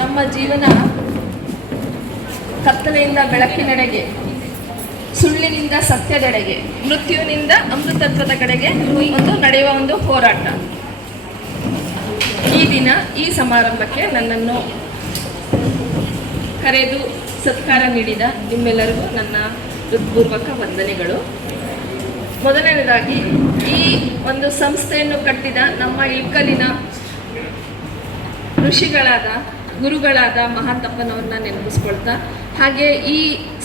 ನಮ್ಮ ಜೀವನ ಕತ್ತಲೆಯಿಂದ ಬೆಳಕಿನೆಡೆಗೆ, ಸುಳ್ಳಿನಿಂದ ಸತ್ಯದೆಡೆಗೆ, ಮೃತ್ಯುವಿನಿಂದ ಅಮೃತತ್ವದ ಕಡೆಗೆ ಒಂದು ನಡೆಯುವ ಒಂದು ಹೋರಾಟ. ಈ ದಿನ ಈ ಸಮಾರಂಭಕ್ಕೆ ನನ್ನನ್ನು ಕರೆದು ಸತ್ಕಾರ ನೀಡಿದ ನಿಮ್ಮೆಲ್ಲರಿಗೂ ನನ್ನ ಹೃತ್ಪೂರ್ವಕ ವಂದನೆಗಳು. ಮೊದಲನೇದಾಗಿ ಈ ಒಂದು ಸಂಸ್ಥೆಯನ್ನು ಕಟ್ಟಿದ ನಮ್ಮ ಇಲ್ಕಲಿನ ಋಷಿಗಳಾದ ಗುರುಗಳಾದ ಮಹಾಂತಪ್ಪನವ್ರನ್ನ ನೆನಪಿಸ್ಕೊಳ್ತಾ, ಹಾಗೆ ಈ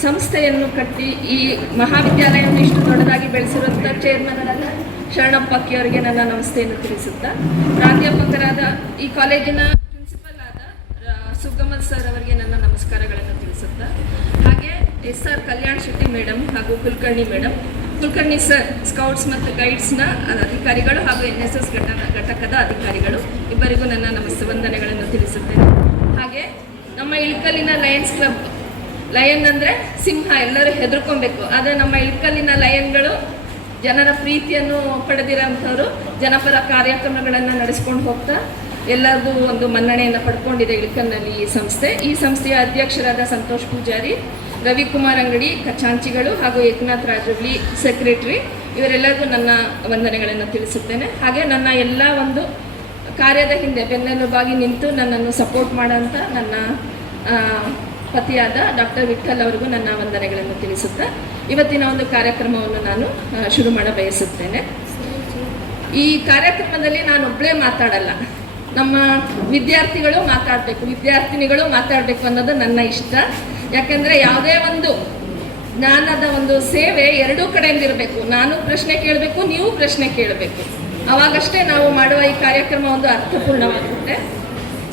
ಸಂಸ್ಥೆಯನ್ನು ಕಟ್ಟಿ ಈ ಮಹಾವಿದ್ಯಾಲಯವನ್ನು ಇಷ್ಟು ದೊಡ್ಡದಾಗಿ ಬೆಳೆಸಿರುವಂಥ ಚೇರ್ಮನರಾದ ಶರಣಪ್ಪಕ್ಕಿಯವರಿಗೆ ನನ್ನ ನಮಸ್ತೆಯನ್ನು ತಿಳಿಸುತ್ತಾ, ಪ್ರಾಧ್ಯಾಪಕರಾದ ಈ ಕಾಲೇಜಿನ ಪ್ರಿನ್ಸಿಪಲ್ ಆದ ಸುಗಮತ್ ಸರ್ ಅವರಿಗೆ ನನ್ನ ನಮಸ್ಕಾರಗಳನ್ನು ತಿಳಿಸುತ್ತಾ, ಹಾಗೆ SR ಕಲ್ಯಾಣ್ ಶೆಟ್ಟಿ ಮೇಡಮ್ ಹಾಗೂ ಕುಲಕರ್ಣಿ ಸರ್ ಸ್ಕೌಟ್ಸ್ ಮತ್ತು ಗೈಡ್ಸ್ನ ಅಧಿಕಾರಿಗಳು ಹಾಗೂ NSS ಘಟಕದ ಅಧಿಕಾರಿಗಳು ಇಬ್ಬರಿಗೂ ನನ್ನ ವಂದನೆಗಳನ್ನು ತಿಳಿಸುತ್ತೇನೆ. ಹಾಗೆ ನಮ್ಮ ಇಲ್ಕಲಿನ ಲಯನ್ಸ್ ಕ್ಲಬ್, ಲಯನ್ ಅಂದರೆ ಸಿಂಹ, ಎಲ್ಲರೂ ಹೆದರ್ಕೊಬೇಕು. ಆದರೆ ನಮ್ಮ ಇಲ್ಕಲಿನ ಲಯನ್ಗಳು ಜನರ ಪ್ರೀತಿಯನ್ನು ಪಡೆದಿರೋಂಥವ್ರು, ಜನಪರ ಕಾರ್ಯಕ್ರಮಗಳನ್ನು ನಡೆಸ್ಕೊಂಡು ಹೋಗ್ತಾ ಎಲ್ಲರಿಗೂ ಒಂದು ಮನ್ನಣೆಯನ್ನು ಪಡ್ಕೊಂಡಿದೆ ಇಲ್ಕಲ್ನಲ್ಲಿ ಈ ಸಂಸ್ಥೆಯ ಅಧ್ಯಕ್ಷರಾದ ಸಂತೋಷ್ ಪೂಜಾರಿ, ರವಿಕುಮಾರ್ ಅಂಗಡಿ ಖಚಾಂಚಿಗಳು ಹಾಗೂ ಏಕನಾಥ್ ರಾಜುರ್ಲಿ ಸೆಕ್ರೆಟರಿ, ಇವರೆಲ್ಲರಿಗೂ ನನ್ನ ವಂದನೆಗಳನ್ನು ತಿಳಿಸುತ್ತೇನೆ. ಹಾಗೆ ನನ್ನ ಎಲ್ಲ ಒಂದು ಕಾರ್ಯದ ಹಿಂದೆ ಬೆನ್ನೆಲುಬಾಗಿ ನಿಂತು ನನ್ನನ್ನು ಸಪೋರ್ಟ್ ಮಾಡೋಂಥ ನನ್ನ ಪತಿಯಾದ ಡಾಕ್ಟರ್ ವಿಠಲ್ ಅವರಿಗೂ ನನ್ನ ವಂದನೆಗಳನ್ನು ತಿಳಿಸುತ್ತಾ ಇವತ್ತಿನ ಒಂದು ಕಾರ್ಯಕ್ರಮವನ್ನು ನಾನು ಶುರು ಮಾಡ ಬಯಸುತ್ತೇನೆ. ಈ ಕಾರ್ಯಕ್ರಮದಲ್ಲಿ ನಾನು ಒಬ್ಬಳೇ ಮಾತಾಡಲ್ಲ, ನಮ್ಮ ವಿದ್ಯಾರ್ಥಿಗಳು ಮಾತಾಡಬೇಕು, ವಿದ್ಯಾರ್ಥಿನಿಗಳು ಮಾತಾಡಬೇಕು ಅನ್ನೋದು ನನ್ನ ಇಷ್ಟ. ಯಾಕೆಂದರೆ ಯಾವುದೇ ಒಂದು ಜ್ಞಾನದ ಒಂದು ಸೇವೆ ಎರಡೂ ಕಡೆಯಿಂದ ಇರಬೇಕು. ನಾನು ಪ್ರಶ್ನೆ ಕೇಳಬೇಕು, ನೀವು ಪ್ರಶ್ನೆ ಕೇಳಬೇಕು. ಅವಾಗಷ್ಟೇ ನಾವು ಮಾಡುವ ಈ ಕಾರ್ಯಕ್ರಮ ಒಂದು ಅರ್ಥಪೂರ್ಣವಾಗುತ್ತೆ.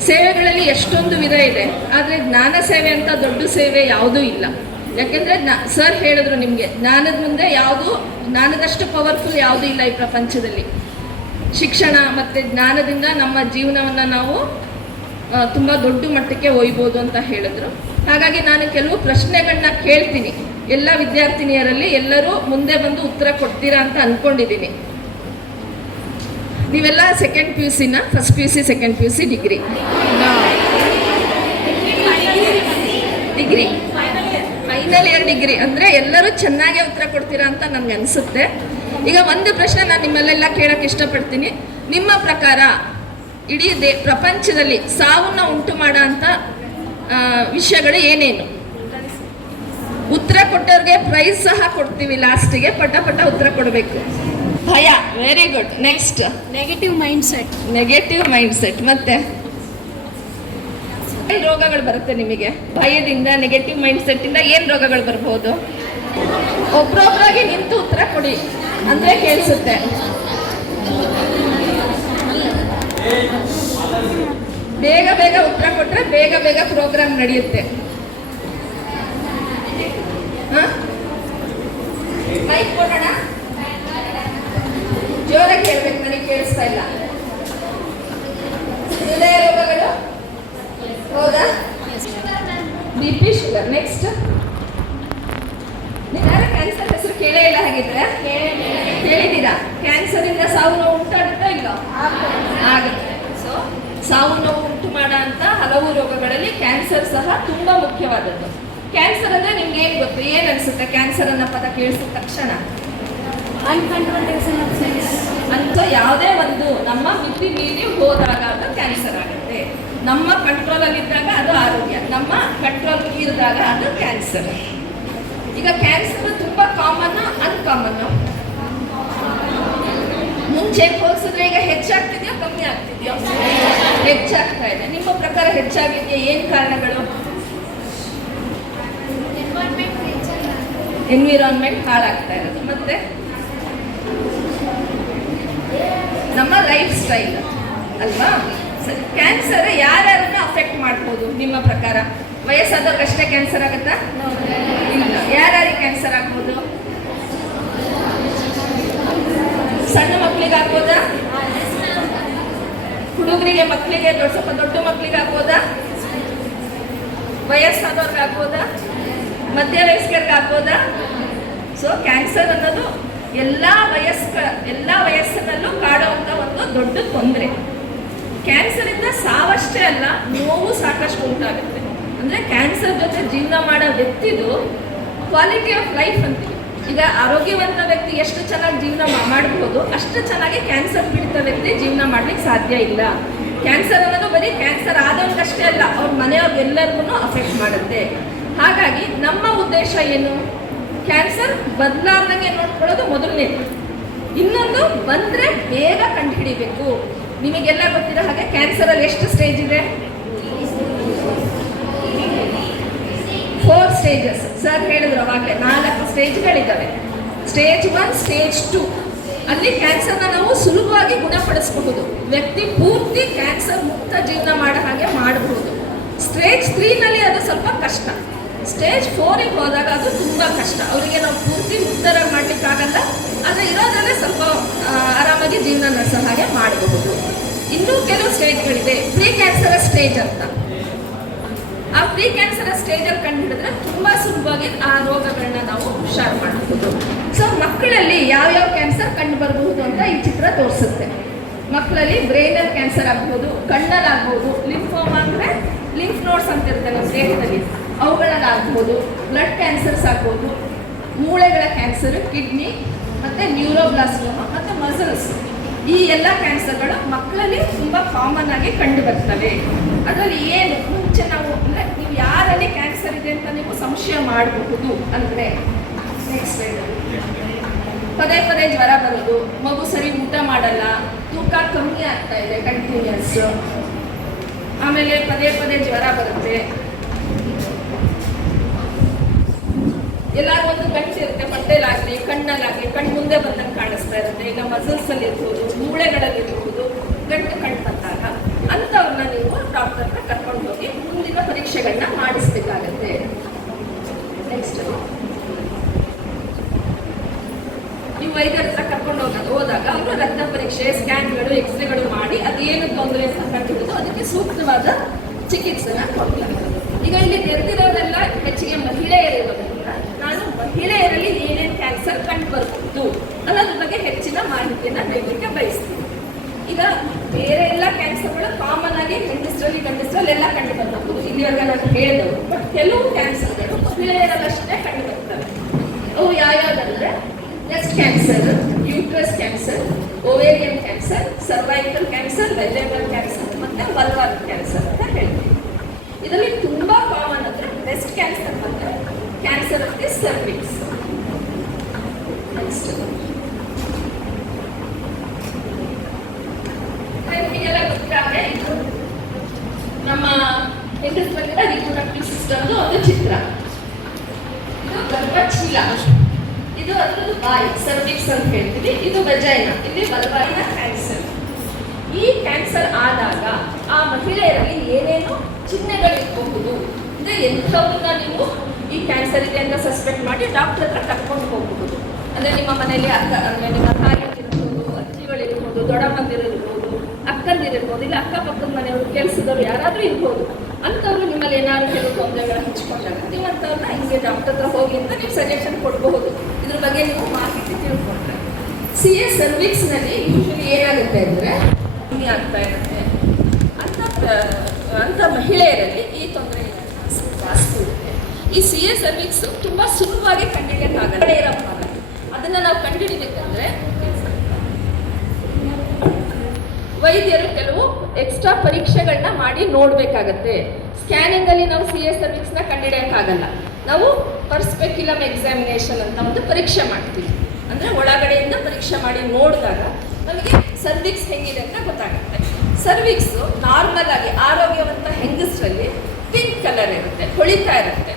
ಸೇವೆಗಳಲ್ಲಿ ಎಷ್ಟೊಂದು ವಿಧ ಇದೆ, ಆದರೆ ಜ್ಞಾನ ಸೇವೆ ಅಂತ ದೊಡ್ಡ ಸೇವೆ ಯಾವುದೂ ಇಲ್ಲ. ಯಾಕೆಂದರೆ ಸರ್ ಹೇಳಿದ್ರು ನಿಮಗೆ, ಜ್ಞಾನದ ಮುಂದೆ ಯಾವುದು, ಜ್ಞಾನದಷ್ಟು ಪವರ್ಫುಲ್ ಯಾವುದೂ ಇಲ್ಲ ಈ ಪ್ರಪಂಚದಲ್ಲಿ. ಶಿಕ್ಷಣ ಮತ್ತು ಜ್ಞಾನದಿಂದ ನಮ್ಮ ಜೀವನವನ್ನು ನಾವು ತುಂಬ ದೊಡ್ಡ ಮಟ್ಟಕ್ಕೆ ಒಯ್ಬೋದು ಅಂತ ಹೇಳಿದ್ರು. ಹಾಗಾಗಿ ನಾನು ಕೆಲವು ಪ್ರಶ್ನೆಗಳನ್ನ ಕೇಳ್ತೀನಿ. ಎಲ್ಲ ವಿದ್ಯಾರ್ಥಿನಿಯರಲ್ಲಿ ಎಲ್ಲರೂ ಮುಂದೆ ಬಂದು ಉತ್ತರ ಕೊಡ್ತೀರಾ ಅಂತ ಅಂದ್ಕೊಂಡಿದ್ದೀನಿ. ನೀವೆಲ್ಲ ಸೆಕೆಂಡ್ PUC ನ, first PUC, second PUC, degree final year degree ಅಂದರೆ ಎಲ್ಲರೂ ಚೆನ್ನಾಗೇ ಉತ್ತರ ಕೊಡ್ತೀರಾ ಅಂತ ನನಗೆ ಅನಿಸುತ್ತೆ. ಈಗ ಒಂದು ಪ್ರಶ್ನೆ ನಾನು ನಿಮ್ಮಲ್ಲೆಲ್ಲ ಕೇಳೋಕ್ಕೆ ಇಷ್ಟಪಡ್ತೀನಿ. ನಿಮ್ಮ ಪ್ರಕಾರ ಇಡೀ ಪ್ರಪಂಚದಲ್ಲಿ ಸಾವನ್ನ ಉಂಟು ಮಾಡೋ ಅಂಥ ವಿಷಯಗಳು ಏನೇನು? ಉತ್ತರ ಕೊಟ್ಟವ್ರಿಗೆ ಪ್ರೈಸ್ ಸಹ ಕೊಡ್ತೀವಿ ಲಾಸ್ಟಿಗೆ. ಪಟ ಉತ್ತರ ಕೊಡಬೇಕು. ಭಯ, very good. Next negative mind set. ಮತ್ತೆ ಏನು ರೋಗಗಳು ಬರುತ್ತೆ ನಿಮಗೆ? ಭಯದಿಂದ, ನೆಗೆಟಿವ್ ಮೈಂಡ್ ಸೆಟ್ಟಿಂದ ಏನು ರೋಗಗಳು ಬರ್ಬೋದು? ಒಬ್ರೊಬ್ರಾಗಿ ನಿಂತು ಉತ್ತರ ಕೊಡಿ ಅಂದರೆ ಕೇಳಿಸುತ್ತೆ. ಬೇಗ ಉತ್ತರ ಕೊಟ್ಟರೆ ಬೇಗ ಪ್ರೋಗ್ರಾಮ್ ನಡೆಯುತ್ತೆ. ಮೈಕ್ ಕೊಡೋಣ, ಜೋರಾಗಿ ಹೇಳ್ಬೇಕು, ನನಗೆ ಕೇಳಿಸ್ತಾ ಇಲ್ಲ. ಹೃದಯ ರೋಗಗಳು, ಹೌದಾ? BP, sugar. ನೆಕ್ಸ್ಟ್, ನೀವು ಯಾರು ಕ್ಯಾನ್ಸರ್ ಹೆಸರು ಕೇಳೇ ಇಲ್ಲ ಹಾಗಿದ್ರೆ? ಕೇಳಿದ್ದೀರಾ? ಕ್ಯಾನ್ಸರಿಂದ ಸಾವು ನೋವು ಉಂಟಾಗುತ್ತಾ ಇಲ್ಲ? ಆಗುತ್ತೆ. ಸೊ ಸಾವು ನೋವು ಉಂಟು ಮಾಡೋ ಅಂತ ಹಲವು ರೋಗಗಳಲ್ಲಿ ಕ್ಯಾನ್ಸರ್ ಸಹ ತುಂಬ ಮುಖ್ಯವಾದದ್ದು. ಕ್ಯಾನ್ಸರ್ ಅಂದರೆ ನಿಮ್ಗೆ ಏನು ಗೊತ್ತು, ಏನು ಅನಿಸುತ್ತೆ ಕ್ಯಾನ್ಸರ್ ಅನ್ನೋ ಪದ ಕೇಳಿಸಿದ ತಕ್ಷಣ? ಅಂತ ಯಾವುದೇ ಒಂದು ನಮ್ಮ ಮಿತಿ ಮೀರಿ ಹೋದಾಗ ಅದು ಕ್ಯಾನ್ಸರ್ ಆಗುತ್ತೆ. ನಮ್ಮ ಕಂಟ್ರೋಲಲ್ಲಿದ್ದಾಗ ಅದು ಆರೋಗ್ಯ, ನಮ್ಮ ಕಂಟ್ರೋಲ್ ಮೀರಿದಾಗ ಅದು ಕ್ಯಾನ್ಸರ್. ಈಗ ಕ್ಯಾನ್ಸರ್ ತುಂಬ ಕಾಮನ್ನು, ಅನ್ಕಾಮನ್ನು? ಮುಂಚೆ ಹೋಲಿಸಿದ್ರೆ ಈಗ ಹೆಚ್ಚಾಗ್ತಿದೆಯಾ ಕಮ್ಮಿ ಆಗ್ತಿದೆಯಾ? ಹೆಚ್ಚಾಗ್ತಾ ಇದೆ. ನಿಮ್ಮ ಪ್ರಕಾರ ಹೆಚ್ಚಾಗಿದೆಯಾ? ಏನು ಕಾರಣಗಳು? ಎನ್ವಿರಾನ್ಮೆಂಟ್ ಹಾಳಾಗ್ತಾ ಇರೋದು, ಮತ್ತೆ ನಮ್ಮ ಲೈಫ್ ಸ್ಟೈಲ್ ಅಲ್ವಾ? ಸರಿ, ಕ್ಯಾನ್ಸರ್ ಯಾರ್ಯಾರನ್ನ ಅಫೆಕ್ಟ್ ಮಾಡ್ಬೋದು ನಿಮ್ಮ ಪ್ರಕಾರ? ವಯಸ್ಸಾದವ್ರಿಗಷ್ಟೇ ಕ್ಯಾನ್ಸರ್ ಆಗುತ್ತಾ? ಇಲ್ಲ. ಯಾರ್ಯಾರಿಗೆ ಕ್ಯಾನ್ಸರ್ ಆಗ್ಬೋದು? ಸಣ್ಣ ಮಕ್ಕಳಿಗೆ ಆಗ್ಬೋದಾ? ಹುಡುಗರಿಗೆ, ಮಕ್ಕಳಿಗೆ, ಸ್ವಲ್ಪ ದೊಡ್ಡ ಮಕ್ಕಳಿಗೆ ಆಗ್ಬೋದಾ? ವಯಸ್ಸಾದವ್ರಿಗೆ ಆಗ್ಬೋದಾ? ಮಧ್ಯ ವಯಸ್ಕರಿಗೆ ಆಗ್ಬೋದಾ? ಸೊ ಕ್ಯಾನ್ಸರ್ ಅನ್ನೋದು ಎಲ್ಲ ವಯಸ್ಸಿನಲ್ಲೂ ಕಾಡುವಂಥ ಒಂದು ದೊಡ್ಡ ತೊಂದರೆ. ಕ್ಯಾನ್ಸರಿಂದ ಸಾವಷ್ಟೇ ಅಲ್ಲ, ನೋವು ಸಾಕಷ್ಟು ಉಂಟಾಗುತ್ತೆ. ಅಂದರೆ ಕ್ಯಾನ್ಸರ್ ಜೊತೆ ಜೀವನ ಮಾಡೋ ವ್ಯಕ್ತಿದು ಕ್ವಾಲಿಟಿ ಆಫ್ ಲೈಫ್ ಅಂತೀವಿ. ಈಗ ಆರೋಗ್ಯವಂತ ವ್ಯಕ್ತಿ ಎಷ್ಟು ಚೆನ್ನಾಗಿ ಜೀವನ ಮಾಡಬಹುದು, ಅಷ್ಟು ಚೆನ್ನಾಗಿ ಕ್ಯಾನ್ಸರ್ ಪೀಡಿತ ವ್ಯಕ್ತಿ ಜೀವನ ಮಾಡ್ಲಿಕ್ಕೆ ಸಾಧ್ಯ ಇಲ್ಲ. ಕ್ಯಾನ್ಸರ್ ಅನ್ನೋದು ಬರೀ ಕ್ಯಾನ್ಸರ್ ಆದವ್ರಿಗಷ್ಟೇ ಅಲ್ಲ, ಅವ್ರ ಮನೆಯವ್ರಿಗೆಲ್ಲರಿಗೂ ಅಫೆಕ್ಟ್ ಮಾಡುತ್ತೆ. ಹಾಗಾಗಿ ನಮ್ಮ ಉದ್ದೇಶ ಏನು? ಕ್ಯಾನ್ಸರ್ ಬದಲಾರ್ದಂಗೆ ನೋಡ್ಕೊಳ್ಳೋದು ಮೊದಲನೇದು. ಇನ್ನೊಂದು, ಬಂದರೆ ಬೇಗ ಕಂಡುಹಿಡಿಬೇಕು. ನಿಮಗೆಲ್ಲ ಗೊತ್ತಿರೋ ಹಾಗೆ ಕ್ಯಾನ್ಸರಲ್ಲಿ ಎಷ್ಟು ಸ್ಟೇಜ್ ಇದೆ? 4 ಸ್ಟೇಜಸ್. ಸರ್ ಹೇಳಿದ್ರು ಅವಾಗಲೇ 4 ಸ್ಟೇಜ್ಗಳಿದ್ದಾವೆ. ಸ್ಟೇಜ್ 1, ಸ್ಟೇಜ್ 2 ಅಲ್ಲಿ ಕ್ಯಾನ್ಸರ್ನ ನಾವು ಸುಲಭವಾಗಿ ಗುಣಪಡಿಸಬಹುದು. ವ್ಯಕ್ತಿ ಪೂರ್ತಿ ಕ್ಯಾನ್ಸರ್ ಮುಕ್ತ ಜೀವನ ಮಾಡೋ ಹಾಗೆ ಮಾಡಬಹುದು. ಸ್ಟೇಜ್ 3ನಲ್ಲಿ ಅದು ಸ್ವಲ್ಪ ಕಷ್ಟ. ಸ್ಟೇಜ್ 4ಗೆ ಹೋದಾಗ ಅದು ತುಂಬ ಕಷ್ಟ. ಅವರಿಗೆ ನಾವು ಪೂರ್ತಿ ಮುಕ್ತರ ಮಾಡಲಿಕ್ಕಾಗಲ್ಲ, ಆದರೆ ಇರೋದ್ರಲ್ಲೇ ಸ್ವಲ್ಪ ಆರಾಮಾಗಿ ಜೀವನ ನಡೆಸೋ ಹಾಗೆ ಮಾಡಬಹುದು. ಇನ್ನೂ ಕೆಲವು ಸ್ಟೇಜ್ಗಳಿದೆ, ಪ್ರೀ ಕ್ಯಾನ್ಸರ್ ಸ್ಟೇಜ್ ಅಂತ. ಆ ಪ್ರೀ ಕ್ಯಾನ್ಸರ್ ಸ್ಟೇಜಲ್ಲಿ ಕಂಡುಹಿಡಿದ್ರೆ ತುಂಬ ಸುಲಭವಾಗಿ ಆ ರೋಗಗಳನ್ನ ನಾವು ಹುಷಾರು ಮಾಡಬಹುದು. ಸೊ ಮಕ್ಕಳಲ್ಲಿ ಯಾವ್ಯಾವ ಕ್ಯಾನ್ಸರ್ ಕಂಡು ಬರಬಹುದು ಅಂತ ಈ ಚಿತ್ರ ತೋರಿಸುತ್ತೆ. ಮಕ್ಕಳಲ್ಲಿ ಬ್ರೈನಲ್ಲಿ ಕ್ಯಾನ್ಸರ್ ಆಗ್ಬೋದು, ಕಣ್ಣಲ್ಲಿ ಆಗ್ಬೋದು, ಲಿಂಫೋಮಾ ಅಂದರೆ ಲಿಂಫ್ ನೋಡ್ಸ್ ಅಂತ ಇರುತ್ತೆ ನಮ್ಮ ದೇಹದಲ್ಲಿ, ಅವುಗಳಲ್ಲಿ ಆಗ್ಬೋದು, ಬ್ಲಡ್ ಕ್ಯಾನ್ಸರ್ಸ್ ಆಗ್ಬೋದು, ಮೂಳೆಗಳ ಕ್ಯಾನ್ಸರ್, ಕಿಡ್ನಿ ಮತ್ತು ನ್ಯೂರೋಬ್ಲಾಸ್ಟೋಮಾ ಮತ್ತು ಮಸಲ್ಸ್. ಈ ಎಲ್ಲ ಕ್ಯಾನ್ಸರ್ಗಳು ಮಕ್ಕಳಲ್ಲಿ ತುಂಬ ಕಾಮನ್ ಆಗಿ ಕಂಡು ಬರ್ತವೆ. ಅದರಲ್ಲಿ ಏನು ಮುಂಚೆ ನಾವು ಅಂದರೆ ನೀವು ಯಾರಲ್ಲಿ ಕ್ಯಾನ್ಸರ್ ಇದೆ ಅಂತ ನೀವು ಸಂಶಯ ಮಾಡಬಹುದು ಅಂದರೆ, ನೆಕ್ಸ್ಟ್ ಪದೇ ಜ್ವರ ಬರೋದು, ಮಗು ಸರಿ ಊಟ ಮಾಡಲ್ಲ, ತೂಕ ಕಮ್ಮಿ ಆಗ್ತಾ ಇದೆ ಕಂಟಿನ್ಯೂಸ್, ಆಮೇಲೆ ಪದೇ ಜ್ವರ ಬರುತ್ತೆ, ಎಲ್ಲಾದ್ರೂ ಒಂದು ಗಂಟು ಇರುತ್ತೆ, ಹೊಟ್ಟೆಲಾಗಲಿ ಕಣ್ಣಲ್ಲಾಗಲಿ, ಕಣ್ಣು ಮುಂದೆ ಬಂದಂಗೆ ಕಾಣಿಸ್ತಾ ಇರುತ್ತೆ, ಇಲ್ಲ ಮಸಲ್ಸ್ ಅಲ್ಲಿ ಇರ್ಬೋದು, ಮೂಳೆಗಳಲ್ಲಿ ಇರ್ಬೋದು, ಗಂಟು ಕಣ್ಣು ಬಂದಾಗ ಅಂಥವ್ರನ್ನ ನೀವು ಡಾಕ್ಟರ್ನ ಕರ್ಕೊಂಡು ಹೋಗಿ ಮುಂದಿನ ಪರೀಕ್ಷೆಗಳನ್ನ ಮಾಡಿಸ್ಬೇಕಾಗತ್ತೆ. ನೆಕ್ಸ್ಟ್ ನೀವು ವೈದ್ಯರ ಹತ್ರ ಕರ್ಕೊಂಡು ಹೋದಾಗ ಅವರು ರಕ್ತ ಪರೀಕ್ಷೆ, ಸ್ಕ್ಯಾನ್ಗಳು, ಎಕ್ಸ್ರೇಗಳು ಮಾಡಿ ಅದೇನು ತೊಂದರೆ ಅಂತ ಕಂಡುಹಿಡಿದು ಅದಕ್ಕೆ ಸೂಕ್ತವಾದ ಚಿಕಿತ್ಸೆನ ಕೊಡ್ತಾರೆ. ಈಗ ಇಲ್ಲಿ ತೆರೆದಿರೋರೆಲ್ಲ ಹೆಚ್ಚಿಗೆ ಮಹಿಳೆಯರಿರೋದ್ರಿಂದ ನಾನು ಮಹಿಳೆಯರಲ್ಲಿ ಏನೇನು ಕ್ಯಾನ್ಸರ್ ಕಂಡು ಬರ್ಬೋದು ಅನ್ನೋದ್ರ ಬಗ್ಗೆ ಹೆಚ್ಚಿನ ಮಾಹಿತಿಯನ್ನು ನೀಡಲಿಕ್ಕೆ ಬಯಸ್ತೀನಿ. ಈಗ ಬೇರೆ ಎಲ್ಲ ಕ್ಯಾನ್ಸರ್ಗಳು ಕಾಮನ್ ಆಗಿ ಗಂಡಸರಲ್ಲಿ ಎಲ್ಲ ಕಂಡು ಬರ್ಬೋದು, ಇಲ್ಲಿವರೆಗೆ ನಾನು ಹೇಳಿದವು. ಬಟ್ ಕೆಲವು ಕ್ಯಾನ್ಸರ್ಗಳು ಮಹಿಳೆಯರಲ್ಲಷ್ಟೇ ಕಂಡು ಬರ್ತವೆ. ಅವು ಯಾವ್ಯಾವುದಂದ್ರೆ breast cancer, uterus cancer, ovarian cancer, cervical cancer, vaginal cancer ಮತ್ತೆ ವಲ್ವಾರ್ ಕ್ಯಾನ್ಸರ್ ಅಂತ ಹೇಳ್ತೀವಿ. ಇದರಲ್ಲಿ ತುಂಬಾ ಕಾಮನ್ ಅಂದ್ರೆ ಬ್ರೆಸ್ಟ್ ಕ್ಯಾನ್ಸರ್ ಮತ್ತೆ cancer of the cervix. Next ನಿಮಗೆಲ್ಲ ಗೊತ್ತಾದ್ರೆ ಇದು ನಮ್ಮ ಹೆಂಗಸರ ರಿಪ್ರೊಡಕ್ಟಿವ್ ಸಿಸ್ಟಮ್ ಒಂದು ಚಿತ್ರ. ಇದು ಗರ್ಭಚೀಲ, ಇದು ಅದ್ರದ್ದು ಬಾಯಿ, ಸರ್ವಿಕ್ಸ್ ಅಂತ ಹೇಳ್ತೀವಿ. ಇದು ವೆಜೈನಾ, ಇಲ್ಲಿ ವಲ್ವಾರಿನ ಕ್ಯಾನ್ಸರ್. ಈ ಕ್ಯಾನ್ಸರ್ ಆದಾಗ ಆ ಮಹಿಳೆಯರಲ್ಲಿ ಏನೇನು ಚಿಹ್ನೆಗಳಿರಬಹುದು ಅಂದ್ರೆ ಎಂಥವ್ರನ್ನ ನೀವು ಈ ಕ್ಯಾನ್ಸರ್ ಇದೆ ಅಂತ ಸಸ್ಪೆಕ್ಟ್ ಮಾಡಿ ಡಾಕ್ಟರ್ ಹತ್ರ ಕರ್ಕೊಂಡು ಹೋಗಬಹುದು. ಅಂದ್ರೆ ನಿಮ್ಮ ಮನೆಯಲ್ಲಿ ಅಂದ್ರೆ ನಿಮ್ಮ ತಾಯಿಯರಿರ್ಬೋದು, ಅಜ್ಜಿಗಳಿರ್ಬೋದು, ದೊಡ್ಡಮ್ಮಂದಿರಿರ್ಬೋದು, ಅಕ್ಕಂದಿರಿರ್ಬೋದು, ಇಲ್ಲ ಅಕ್ಕಪಕ್ಕದ ಮನೆಯವರು, ಕೆಲಸದವರು ಯಾರಾದ್ರೂ ಇರ್ಬೋದು. ಅಂಥವ್ರು ನಿಮ್ಮಲ್ಲಿ ಏನಾದ್ರು ಕೆಲವು ತೊಂದರೆಗಳು ಹಂಚ್ಕೊಂಡಾಗ ನೀವು ಅಂಥವ್ರನ್ನ ಹಿಂಗೆ ಡಾಕ್ಟರ್ ಹತ್ರ ಹೋಗಿ ಅಂತ ನೀವು ಸಜೆಷನ್ ಕೊಡಬಹುದು. ಇದ್ರ ಬಗ್ಗೆ ನೀವು ಮಾಹಿತಿ ತಿಳ್ಕೊಂಡ್ರೆ CA ಸರ್ವಿಕ್ಸ್ನಲ್ಲಿ ಯೂಶಲಿ ಏನಾಗುತ್ತೆ ಅಂದರೆ ಕಮ್ಮಿ ಆಗ್ತಾ ಇರುತ್ತೆ ಅಂತ ಮಹಿಳೆಯರಲ್ಲಿ ಈ ತೊಂದರೆ ಜಾಸ್ತಿ ಇರುತ್ತೆ. ಈ CA ಸರ್ವಿಕ್ಸ್ ತುಂಬ ಸುಲಭವಾಗಿ ಕಂಡುಹಿಡಿಯೋಕ್ಕಾಗಲ್ಲ. ಇರೋ ಭಾಗ ಅದನ್ನು ನಾವು ಕಂಡುಹಿಡಿಬೇಕಂದ್ರೆ ವೈದ್ಯರು ಕೆಲವು ಎಕ್ಸ್ಟ್ರಾ ಪರೀಕ್ಷೆಗಳನ್ನ ಮಾಡಿ ನೋಡಬೇಕಾಗತ್ತೆ. ಸ್ಕ್ಯಾನಿಂಗ್ ಅಲ್ಲಿ ನಾವು CA ಸರ್ವಿಕ್ಸ್ನ ಕಂಡುಹಿಡಿಯೋಕ್ಕಾಗಲ್ಲ. ನಾವು ಪರ್ಸ್ಪೆಕ್ಯುಲಮ್ ಎಕ್ಸಾಮಿನೇಷನ್ ಅಂತ ಒಂದು ಪರೀಕ್ಷೆ ಮಾಡ್ತೀವಿ. ಅಂದರೆ ಒಳಗಡೆಯಿಂದ ಪರೀಕ್ಷೆ ಮಾಡಿ ನೋಡಿದಾಗ ನಮಗೆ ಸರ್ವಿಕ್ಸ್ ಹೆಂಗಿದೆ ಅಂತ ಗೊತ್ತಾಗುತ್ತೆ. ಸರ್ವಿಕ್ಸು ನಾರ್ಮಲ್ ಆಗಿ ಆರೋಗ್ಯವಂತ ಹೆಂಗಸರಲ್ಲಿ ಪಿಂಕ್ ಕಲರ್ ಇರುತ್ತೆ, ಹೊಳಿತಾ ಇರುತ್ತೆ.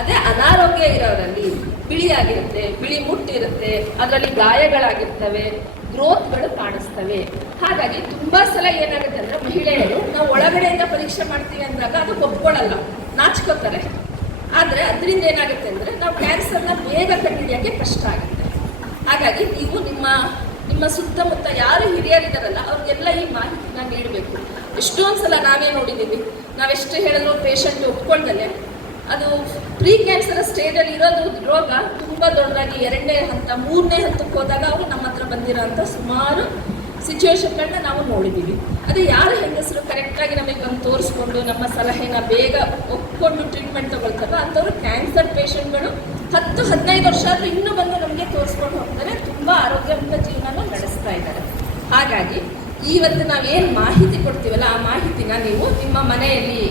ಅದೇ ಅನಾರೋಗ್ಯ ಇರೋರಲ್ಲಿ ಬಿಳಿಯಾಗಿರುತ್ತೆ, ಬಿಳಿ ಮುಟ್ಟಿರುತ್ತೆ, ಅದರಲ್ಲಿ ಗಾಯಗಳಾಗಿರ್ತವೆ, ಗ್ರೋತ್ಗಳು ಕಾಣಿಸ್ತವೆ. ಹಾಗಾಗಿ ತುಂಬ ಸಲ ಏನಾಗುತ್ತೆ ಅಂದರೆ ಮಹಿಳೆಯರು ನಾವು ಒಳಗಡೆಯಿಂದ ಪರೀಕ್ಷೆ ಮಾಡ್ತೀವಿ ಅಂದಾಗ ಅದು ಒಪ್ಕೊಳ್ಳಲ್ಲ, ನಾಚ್ಕೋತಾರೆ. ಆದರೆ ಅದರಿಂದ ಏನಾಗುತ್ತೆ ಅಂದರೆ ನಾವು ಕ್ಯಾನ್ಸರ್ನ ಬೇಗ ಕಂಡುಹಿಡಿಯೋಕ್ಕೆ ಕಷ್ಟ ಆಗುತ್ತೆ. ಹಾಗಾಗಿ ನೀವು ನಿಮ್ಮ ಸುತ್ತಮುತ್ತ ಯಾರು ಹಿರಿಯರಿದ್ದಾರಲ್ಲ ಅವ್ರಿಗೆಲ್ಲ ಈ ಮಾಹಿತಿನ ನೀಡಬೇಕು. ಎಷ್ಟೊಂದು ಸಲ ನಾವೇ ನೋಡಿದ್ದೀವಿ, ನಾವೆಷ್ಟು ಹೇಳಿದ್ರು ಪೇಷಂಟ್ ಒಪ್ಕೊಳ್ದಲೆ ಅದು ಪ್ರೀ ಕ್ಯಾನ್ಸರ್ ಸ್ಟೇಜಲ್ಲಿ ಇರೋದು ರೋಗ ತುಂಬ ದೊಡ್ಡದಾಗಿ 2ನೇ ಹಂತ 3ನೇ ಹಂತಕ್ಕೆ ಹೋದಾಗ ಅವರು ನಮ್ಮ ಹತ್ರ ಬಂದಿರೋ ಅಂಥ ಸುಮಾರು ಸಿಚುವೇಶನ್ಗಳನ್ನ ನಾವು ನೋಡಿದ್ದೀವಿ. ಅದು ಯಾರು ಹೆಂಗಸರು ಕರೆಕ್ಟಾಗಿ ನಮಗೆ ಬಂದು ತೋರಿಸ್ಕೊಂಡು ನಮ್ಮ ಸಲಹೆನ ಬೇಗ ಒಪ್ಕೊಂಡು ಟ್ರೀಟ್ಮೆಂಟ್ ತಗೊಳ್ತಾರೋ ಅಂಥವ್ರು ಕ್ಯಾನ್ಸರ್ ಪೇಷಂಟ್ಗಳು 10-15 ವರ್ಷ ಆದರೂ ಇನ್ನೂ ಬಂದು ನಮಗೆ ತೋರಿಸ್ಕೊಂಡು ಹೋಗ್ತಾರೆ, ತುಂಬ ಆರೋಗ್ಯವಂತ ಜೀವನನೂ ನಡೆಸ್ತಾ ಇದ್ದಾರೆ. ಹಾಗಾಗಿ ಇವತ್ತು ನಾವೇನು ಮಾಹಿತಿ ಕೊಡ್ತೀವಲ್ಲ ಆ ಮಾಹಿತಿನ ನೀವು ನಿಮ್ಮ ಮನೆಯಲ್ಲಿ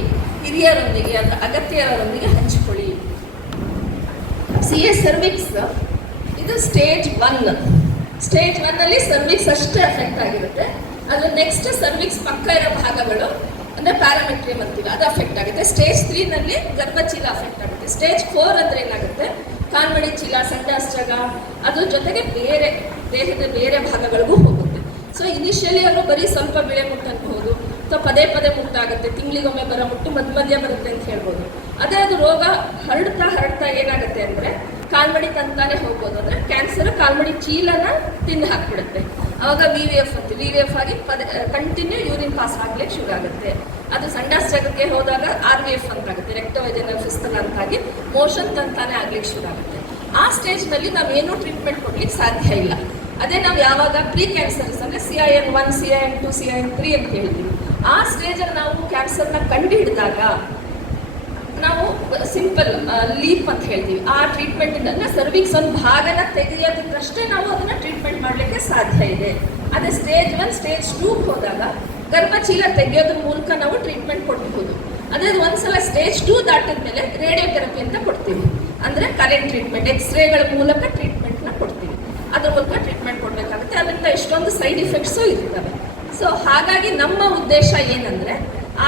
ಹಿರಿಯರೊಂದಿಗೆ ಅಥವಾ ಅಗತ್ಯರೊಂದಿಗೆ ಹಂಚಿಕೊಳ್ಳಿ. CA ಸರ್ವಿಕ್ಸ್ ಇದು ಸ್ಟೇಜ್ 1. ಸ್ಟೇಜ್ 1 ಸರ್ವಿಕ್ಸ್ ಅಷ್ಟೇ ಅಫೆಕ್ಟ್ ಆಗಿರುತ್ತೆ. ಅದು ನೆಕ್ಸ್ಟ್ ಸರ್ವಿಕ್ಸ್ ಪಕ್ಕ ಇರೋ ಭಾಗಗಳು ಅಂದರೆ ಪ್ಯಾರಾಮೆಟ್ರಿಯಮ್ ಅಂತೀವಿ, ಅದು ಅಫೆಕ್ಟ್ ಆಗುತ್ತೆ. ಸ್ಟೇಜ್ 3 ಗರ್ಭಚೀಲ ಅಫೆಕ್ಟ್ ಆಗುತ್ತೆ. ಸ್ಟೇಜ್ 4 ಅಂದರೆ ಏನಾಗುತ್ತೆ, ಕಾಲ್ಮಡಿ ಚೀಲ, ಸಂಡಾಸ್ಜಗ, ಅದ್ರ ಜೊತೆಗೆ ಬೇರೆ ದೇಹದ ಬೇರೆ ಭಾಗಗಳಿಗೂ ಹೋಗುತ್ತೆ. ಸೊ ಇನಿಷಿಯಲಿ ಅವರು ಬರೀ ಸ್ವಲ್ಪ ಬಿಳೆ ಮುಟ್ಟು ಅನ್ಬೋದು, ಅಥವಾ ಪದೇ ಪದೇ ಮುಟ್ಟಾಗುತ್ತೆ, ತಿಂಗಳಿಗೊಮ್ಮೆ ಬರೋ ಮುಟ್ಟು ಮಧ್ಯ ಬರುತ್ತೆ ಅಂತ ಹೇಳ್ಬೋದು. ಅದೇ ಅದು ರೋಗ ಹರಡ್ತಾ ಏನಾಗುತ್ತೆ ಅಂದರೆ ಕಾಲ್ಮಡಿ ತಂತಾನೆ ಹೋಗ್ಬೋದು. ಅಂದರೆ ಕ್ಯಾನ್ಸರ್ ಕಾಲ್ಮಡಿ ಚೀಲನ ತಿಂದು ಹಾಕ್ಬಿಡುತ್ತೆ. ಆವಾಗ VVF ಅಂತೀವಿ, VVF ಆಗಿ ಕಂಟಿನ್ಯೂ ಯೂರಿನ್ ಪಾಸ್ ಆಗ್ಲಿಕ್ಕೆ ಶುರು ಆಗುತ್ತೆ. ಅದು ಸಂಡಾಸ್ಜಗಕ್ಕೆ ಹೋದಾಗ RVF ಅಂತಾಗುತ್ತೆ, ರೆಕ್ಟೋವೆಜನಲ್ ಫಿಸ್ತುಲಾ ಅಂತಾಗಿ ಮೋಷನ್ ತಂತಾನೆ ಆಗ್ಲಿಕ್ಕೆ ಶುರು ಆಗುತ್ತೆ. ಆ ಸ್ಟೇಜ್ನಲ್ಲಿ ನಾವೇನೂ ಟ್ರೀಟ್ಮೆಂಟ್ ಕೊಡ್ಲಿಕ್ಕೆ ಸಾಧ್ಯ ಇಲ್ಲ. ಅದೇ ನಾವು ಯಾವಾಗ ಪ್ರೀ ಕ್ಯಾನ್ಸರ್ಸ್ ಅಂದರೆ CIN1, CIN2, CIN3 ಅಂತ ಹೇಳ್ತೀವಿ, ಆ ಸ್ಟೇಜಲ್ಲಿ ನಾವು ಕ್ಯಾನ್ಸರ್ನ ಕಂಡು ಹಿಡಿದಾಗ ನಾವು ಸಿಂಪಲ್ ಲೀಪ್ ಅಂತ ಹೇಳ್ತೀವಿ. ಆ ಟ್ರೀಟ್ಮೆಂಟಿಂದ ಅಂದರೆ ಸರ್ವಿಕ್ಸ್ ಒಂದು ಭಾಗನ ತೆಗೆಯೋದಕ್ಕಷ್ಟೇ ನಾವು ಅದನ್ನು ಟ್ರೀಟ್ಮೆಂಟ್ ಮಾಡಲಿಕ್ಕೆ ಸಾಧ್ಯ ಇದೆ. ಅದೇ ಸ್ಟೇಜ್ 1, ಸ್ಟೇಜ್ 2 ಹೋದಾಗ ಗರ್ಭಚೀಲ ತೆಗೆಯೋದ್ರ ಮೂಲಕ ನಾವು ಟ್ರೀಟ್ಮೆಂಟ್ ಕೊಡ್ಬೋದು. ಅದೇ ಒಂದ್ಸಲ ಸ್ಟೇಜ್ 2 ದಾಟಿದ ಮೇಲೆ ರೇಡಿಯೋಥೆರಪಿ ಅಂತ ಕೊಡ್ತೀವಿ. ಅಂದರೆ ಕರೆಂಟ್ ಟ್ರೀಟ್ಮೆಂಟ್, ಎಕ್ಸ್ರೇಗಳ ಮೂಲಕ ಟ್ರೀಟ್ಮೆಂಟ್ನ ಕೊಡ್ತೀವಿ. ಅದ್ರ ಮೂಲಕ ಟ್ರೀಟ್ಮೆಂಟ್ ಕೊಡಬೇಕಾಗುತ್ತೆ. ಅದರಿಂದ ಎಷ್ಟೊಂದು ಸೈಡ್ ಇಫೆಕ್ಟ್ಸು ಇರ್ತವೆ. ಸೊ ಹಾಗಾಗಿ ನಮ್ಮ ಉದ್ದೇಶ ಏನಂದರೆ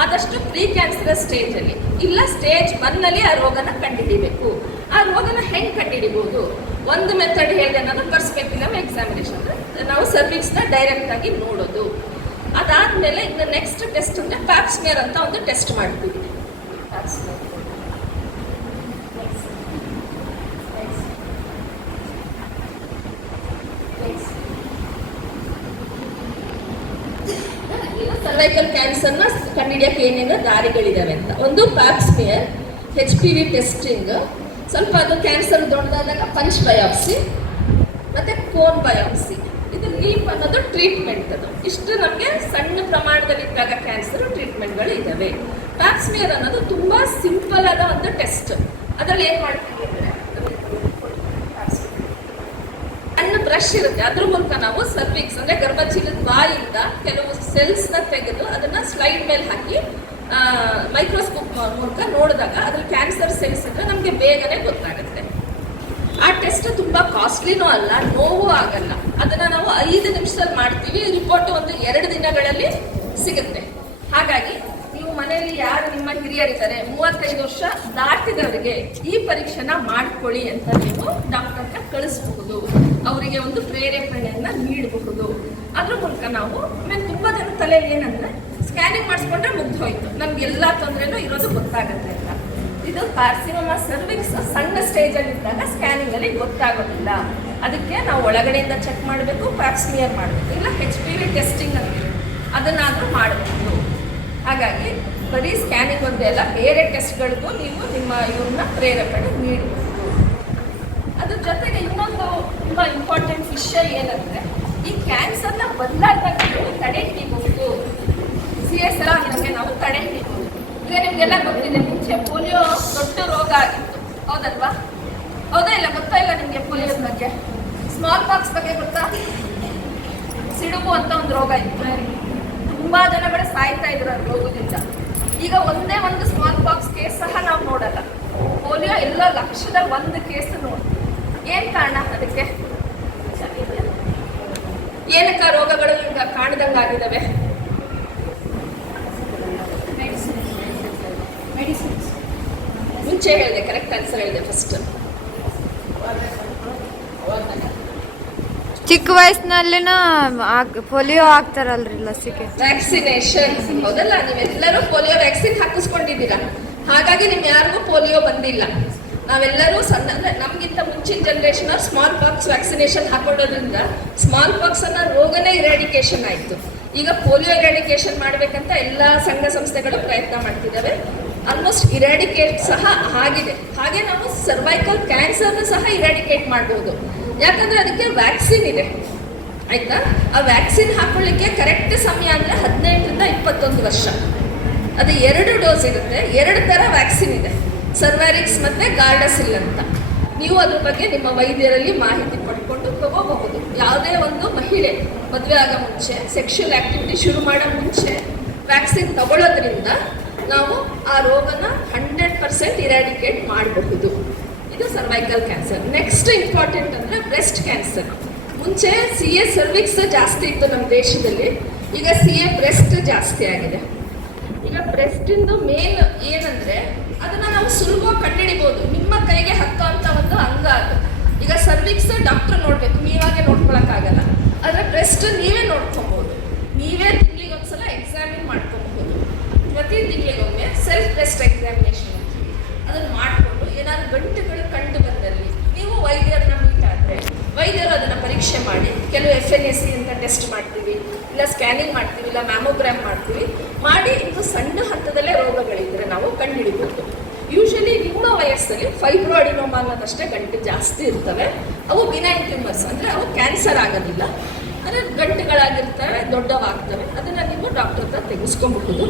ಆದಷ್ಟು ಪ್ರೀ ಕ್ಯಾನ್ಸರ್ ಸ್ಟೇಜಲ್ಲಿ ಇಲ್ಲ ಸ್ಟೇಜ್ 1 ಆ ರೋಗನ ಕಂಡುಹಿಡಿಬೇಕು. ಆ ರೋಗನ ಹೆಂಗೆ ಕಂಡುಹಿಡಿಬೋದು? ಒಂದು ಮೆಥಡ್ ಹೇಳಿದೆ ನಾನು, ಪರ್ಸ್ಪೆಕ್ಟಿವ್ ಎಕ್ಸಾಮಿನೇಷನ್, ನಾವು ಸರ್ವಿಕ್ಸ್ನ ಡೈರೆಕ್ಟ್ ಆಗಿ ನೋಡೋದು. ಅದಾದ್ಮೇಲೆ ಇನ್ನು ನೆಕ್ಸ್ಟ್ ಟೆಸ್ಟ್ ಅಂದರೆ ಪ್ಯಾಪ್ಸ್ಮಿಯರ್ ಅಂತ ಒಂದು ಟೆಸ್ಟ್ ಮಾಡ್ತೀವಿ. ಪ್ಯಾಪ್ಸ್ಮಿಯರ್ ಸರ್ವೈಕಲ್ ಕ್ಯಾನ್ಸರ್ನ ಕಂಡುಹಿಡಿಯಕ್ಕೆ ಏನೇನು ದಾರಿಗಳಿದಾವೆ ಅಂತ. ಒಂದು ಪ್ಯಾಪ್ಸ್ಮಿಯರ್, HPV ಟೆಸ್ಟಿಂಗ್, ಸ್ವಲ್ಪ ಅದು ಕ್ಯಾನ್ಸರ್ ದೊಡ್ಡದಾದಾಗ ಪಂಚ್ ಬಯಾಪ್ಸಿ ಮತ್ತು ಕೋನ್ ಬಯಾಪ್ಸಿ. ಇದು ಲೀಪ್ ಅನ್ನೋದು ಟ್ರೀಟ್ಮೆಂಟ್. ಅದು ಇಷ್ಟು ನಮಗೆ ಸಣ್ಣ ಪ್ರಮಾಣದಲ್ಲಿದ್ದಾಗ ಕ್ಯಾನ್ಸರ್ ಟ್ರೀಟ್ಮೆಂಟ್ಗಳು ಇದ್ದಾವೆ. ಪ್ಯಾಪ್ಸ್ಮಿಯರ್ ಅನ್ನೋದು ತುಂಬ ಸಿಂಪಲ್ ಆದ ಒಂದು ಟೆಸ್ಟ್. ಅದರಲ್ಲಿ ಏನು ಮಾಡ್ತೀವಿ ಅಂದರೆ ಸಣ್ಣ ಬ್ರಷ್ ಇರುತ್ತೆ, ಅದ್ರ ಮೂಲಕ ನಾವು ಸರ್ವಿಕ್ಸ್ ಅಂದರೆ ಗರ್ಭಚೀಲದ ಬಾಯಿಂದ ಕೆಲವು ಸೆಲ್ಸ್ನ ತೆಗೆದು ಅದನ್ನು ಸ್ಲೈಡ್ ಮೇಲೆ ಹಾಕಿ ಮೈಕ್ರೋಸ್ಕೋಪ್ ಮೂಲಕ ನೋಡಿದಾಗ ಅದ್ರಲ್ಲಿ ಕ್ಯಾನ್ಸರ್ ಸೆಲ್ಸ್ ಇದ್ದರೆ ನಮಗೆ ಬೇಗನೆ ಗೊತ್ತಾಗುತ್ತೆ. ಆ ಟೆಸ್ಟ್ ತುಂಬ ಕಾಸ್ಟ್ಲಿನೂ ಅಲ್ಲ, ನೋವು ಆಗಲ್ಲ. ಅದನ್ನು ನಾವು 5 ನಿಮಿಷದಲ್ಲಿ ಮಾಡ್ತೀವಿ. ರಿಪೋರ್ಟ್ ಒಂದು 2 ದಿನಗಳಲ್ಲಿ ಸಿಗುತ್ತೆ. ಹಾಗಾಗಿ ನೀವು ಮನೆಯಲ್ಲಿ ಯಾರು ನಿಮ್ಮ ಹಿರಿಯರಿದ್ದಾರೆ 35 ವರ್ಷ ದಾಟಿದವರಿಗೆ ಈ ಪರೀಕ್ಷೆನ ಮಾಡ್ಕೊಳ್ಳಿ ಅಂತ ನೀವು ಡಾಕ್ಟರ್ಗೆ ಕಳಿಸಬಹುದು. ಅವರಿಗೆ ಒಂದು ಪ್ರೇರೇಪಣೆಯನ್ನು ನೀಡಬಹುದು. ಅದ್ರ ಮೂಲಕ ನಾವು ಆಮೇಲೆ ತುಂಬ ಜನ ತಲೆಯಲ್ಲಿ ಏನಂದರೆ ಸ್ಕ್ಯಾನಿಂಗ್ ಮಾಡಿಸ್ಕೊಂಡ್ರೆ ಮುಗ್ದು ಹೋಯ್ತು, ನಮ್ಗೆಲ್ಲ ತೊಂದರೆನೂ ಇರೋದು ಗೊತ್ತಾಗುತ್ತೆ ಅಂತ. ಇದು ಕಾರ್ಸಿನೋಮಾ ಸರ್ವಿಕ್ಸ್ ಸಣ್ಣ ಸ್ಟೇಜಲ್ಲಿ ಇದ್ದಾಗ ಸ್ಕ್ಯಾನಿಂಗಲ್ಲಿ ಗೊತ್ತಾಗೋದಿಲ್ಲ. ಅದಕ್ಕೆ ನಾವು ಒಳಗಡೆಯಿಂದ ಚೆಕ್ ಮಾಡಬೇಕು, ಪ್ಯಾಪ್ಸ್ಮಿಯರ್ ಮಾಡಬೇಕು, ಇಲ್ಲ HPV ಟೆಸ್ಟಿಂಗ್ ಅಂತ ಅದನ್ನಾದರೂ ಮಾಡಬಹುದು. ಹಾಗಾಗಿ ಬರೀ ಸ್ಕ್ಯಾನಿಂಗ್ ಒಂದೇ ಅಲ್ಲ, ಬೇರೆ ಟೆಸ್ಟ್ಗಳಿಗೂ ನೀವು ನಿಮ್ಮ ಇವ್ರನ್ನ ಪ್ರೇರೇಪಣೆ ನೀಡಬಹುದು. ಅದ್ರ ಜೊತೆಗೆ ಇನ್ನೊಂದು ತುಂಬ ಇಂಪಾರ್ಟೆಂಟ್ ವಿಷಯ ಏನಂದರೆ ಈ ಕ್ಯಾನ್ಸರ್ನ ಬದಲಾದಾಗ ನೀವು ತಡೆ ಹಿಡಿಬಹುದು. CSR ನಮಗೆ ನಾವು ತಡೆ ಹಿಡಿಬಹುದು. ಈಗ ನಿಮಗೆಲ್ಲ ಗೊತ್ತಿದೆ, ಮುಂಚೆ ಪೋಲಿಯೋ ದೊಡ್ಡ ರೋಗ ಆಗಿತ್ತು, ಹೌದಲ್ವಾ? ಹೌದಾ ಇಲ್ಲ? ಗೊತ್ತಾ ಇಲ್ಲ ನಿಮಗೆ ಪೋಲಿಯೋದ ಬಗ್ಗೆ? ಸ್ಮಾಲ್ ಪಾಕ್ಸ್ ಬಗ್ಗೆ ಗೊತ್ತಾ? ಸಿಡುಬು ಅಂತ ಒಂದು ರೋಗ ಇತ್ತು, ತುಂಬ ಜನಗಳು ಸಾಯ್ತಾ ಇದ್ರು ಆ ರೋಗದಿಂದ. ಈಗ ಒಂದೇ ಒಂದು ಸ್ಮಾಲ್ ಪಾಕ್ಸ್ ಕೇಸ್ ಸಹ ನಾವು ನೋಡಲ್ಲ. ಪೋಲಿಯೋ ಎಲ್ಲ 1,00,000 ಕೇಸ್ ನೋಡ್ತೀವಿ. ಏನು ಕಾರಣ ಅದಕ್ಕೆ? ಏನಕ್ಕೆ ರೋಗಗಳು ಈಗ ಕಾಣದಂಗಾಗಿದ್ದಾವೆ? ಮುಂಚೆ ಹೇಳಿದೆ, ಕರೆಕ್ಟ್ ಆನ್ಸರ್ ಹೇಳಿದೆ ಫಸ್ಟ್. ಚಿಕ್ಕ ವಯಸ್ಸಿನಲ್ಲಿನ ಪೋಲಿಯೋ ಹಾಕ್ತಾರಲ್ರಿ ಲಸಿಕೆ, ವ್ಯಾಕ್ಸಿನೇಷನ್. ಹೌದಲ್ಲ, ನೀವೆಲ್ಲರೂ ಪೋಲಿಯೋ ವ್ಯಾಕ್ಸಿನ್ ಹಾಕಿಸ್ಕೊಂಡಿದ್ದೀರಾ. ಹಾಗಾಗಿ ನಿಮ್ಗೆ ಯಾರಿಗೂ ಪೋಲಿಯೋ ಬಂದಿಲ್ಲ. ನಾವೆಲ್ಲರೂ ಸಣ್ಣ ಅಂದರೆ ನಮಗಿಂತ ಮುಂಚಿನ ಜನ್ರೇಷನ್ ಅವ್ರು ಸ್ಮಾಲ್ ಪಾಕ್ಸ್ ವ್ಯಾಕ್ಸಿನೇಷನ್ ಹಾಕೊಳ್ಳೋದ್ರಿಂದ ಸ್ಮಾಲ್ ಪಾಕ್ಸ್ ಅನ್ನೋ ರೋಗನೇ ಇರಾಡಿಕೇಶನ್ ಆಯಿತು. ಈಗ ಪೋಲಿಯೋ ಇರಾಡಿಕೇಶನ್ ಮಾಡಬೇಕಂತ ಎಲ್ಲ ಸಂಘ ಸಂಸ್ಥೆಗಳು ಪ್ರಯತ್ನ ಮಾಡ್ತಿದ್ದಾವೆ. ಆಲ್ಮೋಸ್ಟ್ ಇರಾಡಿಕೇಟ್ ಸಹ ಆಗಿದೆ. ಹಾಗೆ ನಾವು ಸರ್ವೈಕಲ್ ಕ್ಯಾನ್ಸರ್ನ ಸಹ ಇರಾಡಿಕೇಟ್ ಮಾಡ್ಬೋದು, ಯಾಕಂದರೆ ಅದಕ್ಕೆ ವ್ಯಾಕ್ಸಿನ್ ಇದೆ. ಆಯಿತಾ? ಆ ವ್ಯಾಕ್ಸಿನ್ ಹಾಕೊಳ್ಳಿಕ್ಕೆ ಕರೆಕ್ಟ್ ಸಮಯ ಅಂದರೆ 18ರಿಂದ 21 ವರ್ಷ. ಅದು 2 ಡೋಸ್ ಇರುತ್ತೆ. 2 ಥರ ವ್ಯಾಕ್ಸಿನ್ ಇದೆ, ಸರ್ವ್ಯಾರಿಕ್ಸ್ ಮತ್ತು ಗಾರ್ಡಸಿಲ್ ಅಂತ. ನೀವು ಅದ್ರ ಬಗ್ಗೆ ನಿಮ್ಮ ವೈದ್ಯರಲ್ಲಿ ಮಾಹಿತಿ ಪಡ್ಕೊಂಡು ತಗೋಬಹುದು. ಯಾವುದೇ ಒಂದು ಮಹಿಳೆ ಮದುವೆ ಆಗೋ ಮುಂಚೆ, ಸೆಕ್ಷುವಲ್ ಆ್ಯಕ್ಟಿವಿಟಿ ಶುರು ಮಾಡೋ ಮುಂಚೆ ವ್ಯಾಕ್ಸಿನ್ ತಗೊಳ್ಳೋದ್ರಿಂದ ನಾವು ಆ ರೋಗನ 100% ಇರಾಡಿಕೇಟ್ ಮಾಡಬಹುದು. ಇದು ಸರ್ವೈಕಲ್ ಕ್ಯಾನ್ಸರ್. ನೆಕ್ಸ್ಟ್ ಇಂಪಾರ್ಟೆಂಟ್ ಅಂದರೆ ಬ್ರೆಸ್ಟ್ ಕ್ಯಾನ್ಸರ್. ಮುಂಚೆ CA ಸರ್ವಿಕ್ಸ್ ಜಾಸ್ತಿ ಇತ್ತು ನಮ್ಮ ದೇಶದಲ್ಲಿ, ಈಗ CA ಬ್ರೆಸ್ಟ್ ಜಾಸ್ತಿ ಆಗಿದೆ. ಈಗ ಬ್ರೆಸ್ಟಿಂದು ಮೇನ್ ಏನಂದರೆ ಅದನ್ನು ನಾವು ಸುಲಭವಾಗಿ ಕಂಡುಹಿಡಿಬೋದು. ನಿಮ್ಮ ಕೈಗೆ ಹತ್ತುವಂಥ ಒಂದು ಅಂಗ ಅದು. ಈಗ ಸರ್ವಿಕ್ಸ್ ಡಾಕ್ಟ್ರ್ ನೋಡಬೇಕು, ನೀವಾಗೆ ನೋಡ್ಕೊಳಕ್ಕಾಗಲ್ಲ. ಆದರೆ ಬ್ರೆಸ್ಟ್ ನೀವೇ ನೋಡ್ಕೊಬೋದು. ನೀವೇ ತಿಂಗಳಿಗೊಂದ್ಸಲ ಎಕ್ಸಾಮಿನ್ ಮಾಡ್ಕೊಬಹುದು. ಪ್ರತಿ ತಿಂಗಳಿಗೊಮ್ಮೆ ಸೆಲ್ಫ್ ಬ್ರೆಸ್ಟ್ ಎಕ್ಸಾಮಿನೇಷನ್ ಅದನ್ನು ಮಾಡಿಕೊಂಡು ಏನಾದ್ರು ಗಂಟುಗಳು ಕಂಡು ಬಂದಲ್ಲಿ ನೀವು ವೈದ್ಯರನ್ನ ಮೀಟ್ ಆದರೆ ವೈದ್ಯರು ಅದನ್ನು ಪರೀಕ್ಷೆ ಮಾಡಿ, ಕೆಲವು FNAC ಅಂತ ಟೆಸ್ಟ್ ಮಾಡ್ತೀವಿ, ಇಲ್ಲ ಸ್ಕ್ಯಾನಿಂಗ್ ಮಾಡ್ತೀವಿ, ಇಲ್ಲ ಮ್ಯಾಮೋಗ್ರಾಮ್ ಮಾಡ್ತೀವಿ. ಮಾಡಿ ಇದು ಸಣ್ಣ ಹಂತದಲ್ಲೇ ರೋಗಗಳಿದ್ದರೆ ನಾವು ಕಂಡುಹಿಡಿಬೋದು. ಯೂಶಲಿ ನಿಮ್ಮ ವಯಸ್ಸಲ್ಲಿ ಫೈಬ್ರೋ ಅಡಿನೋಮಾ ಅನ್ನೋದಷ್ಟೇ ಗಂಟು ಜಾಸ್ತಿ ಇರ್ತವೆ. ಅವು ಬಿನೈನ್ ಟ್ಯೂಮರ್ಸ್, ಅಂದರೆ ಅವು ಕ್ಯಾನ್ಸರ್ ಆಗೋದಿಲ್ಲ, ಅಂದರೆ ಗಂಟುಗಳಾಗಿರ್ತವೆ, ದೊಡ್ಡವಾಗ್ತವೆ. ಅದನ್ನು ನೀವು ಡಾಕ್ಟರ್ ಹತ್ರ ತೆಗೆಸ್ಕೊಬಹುದು.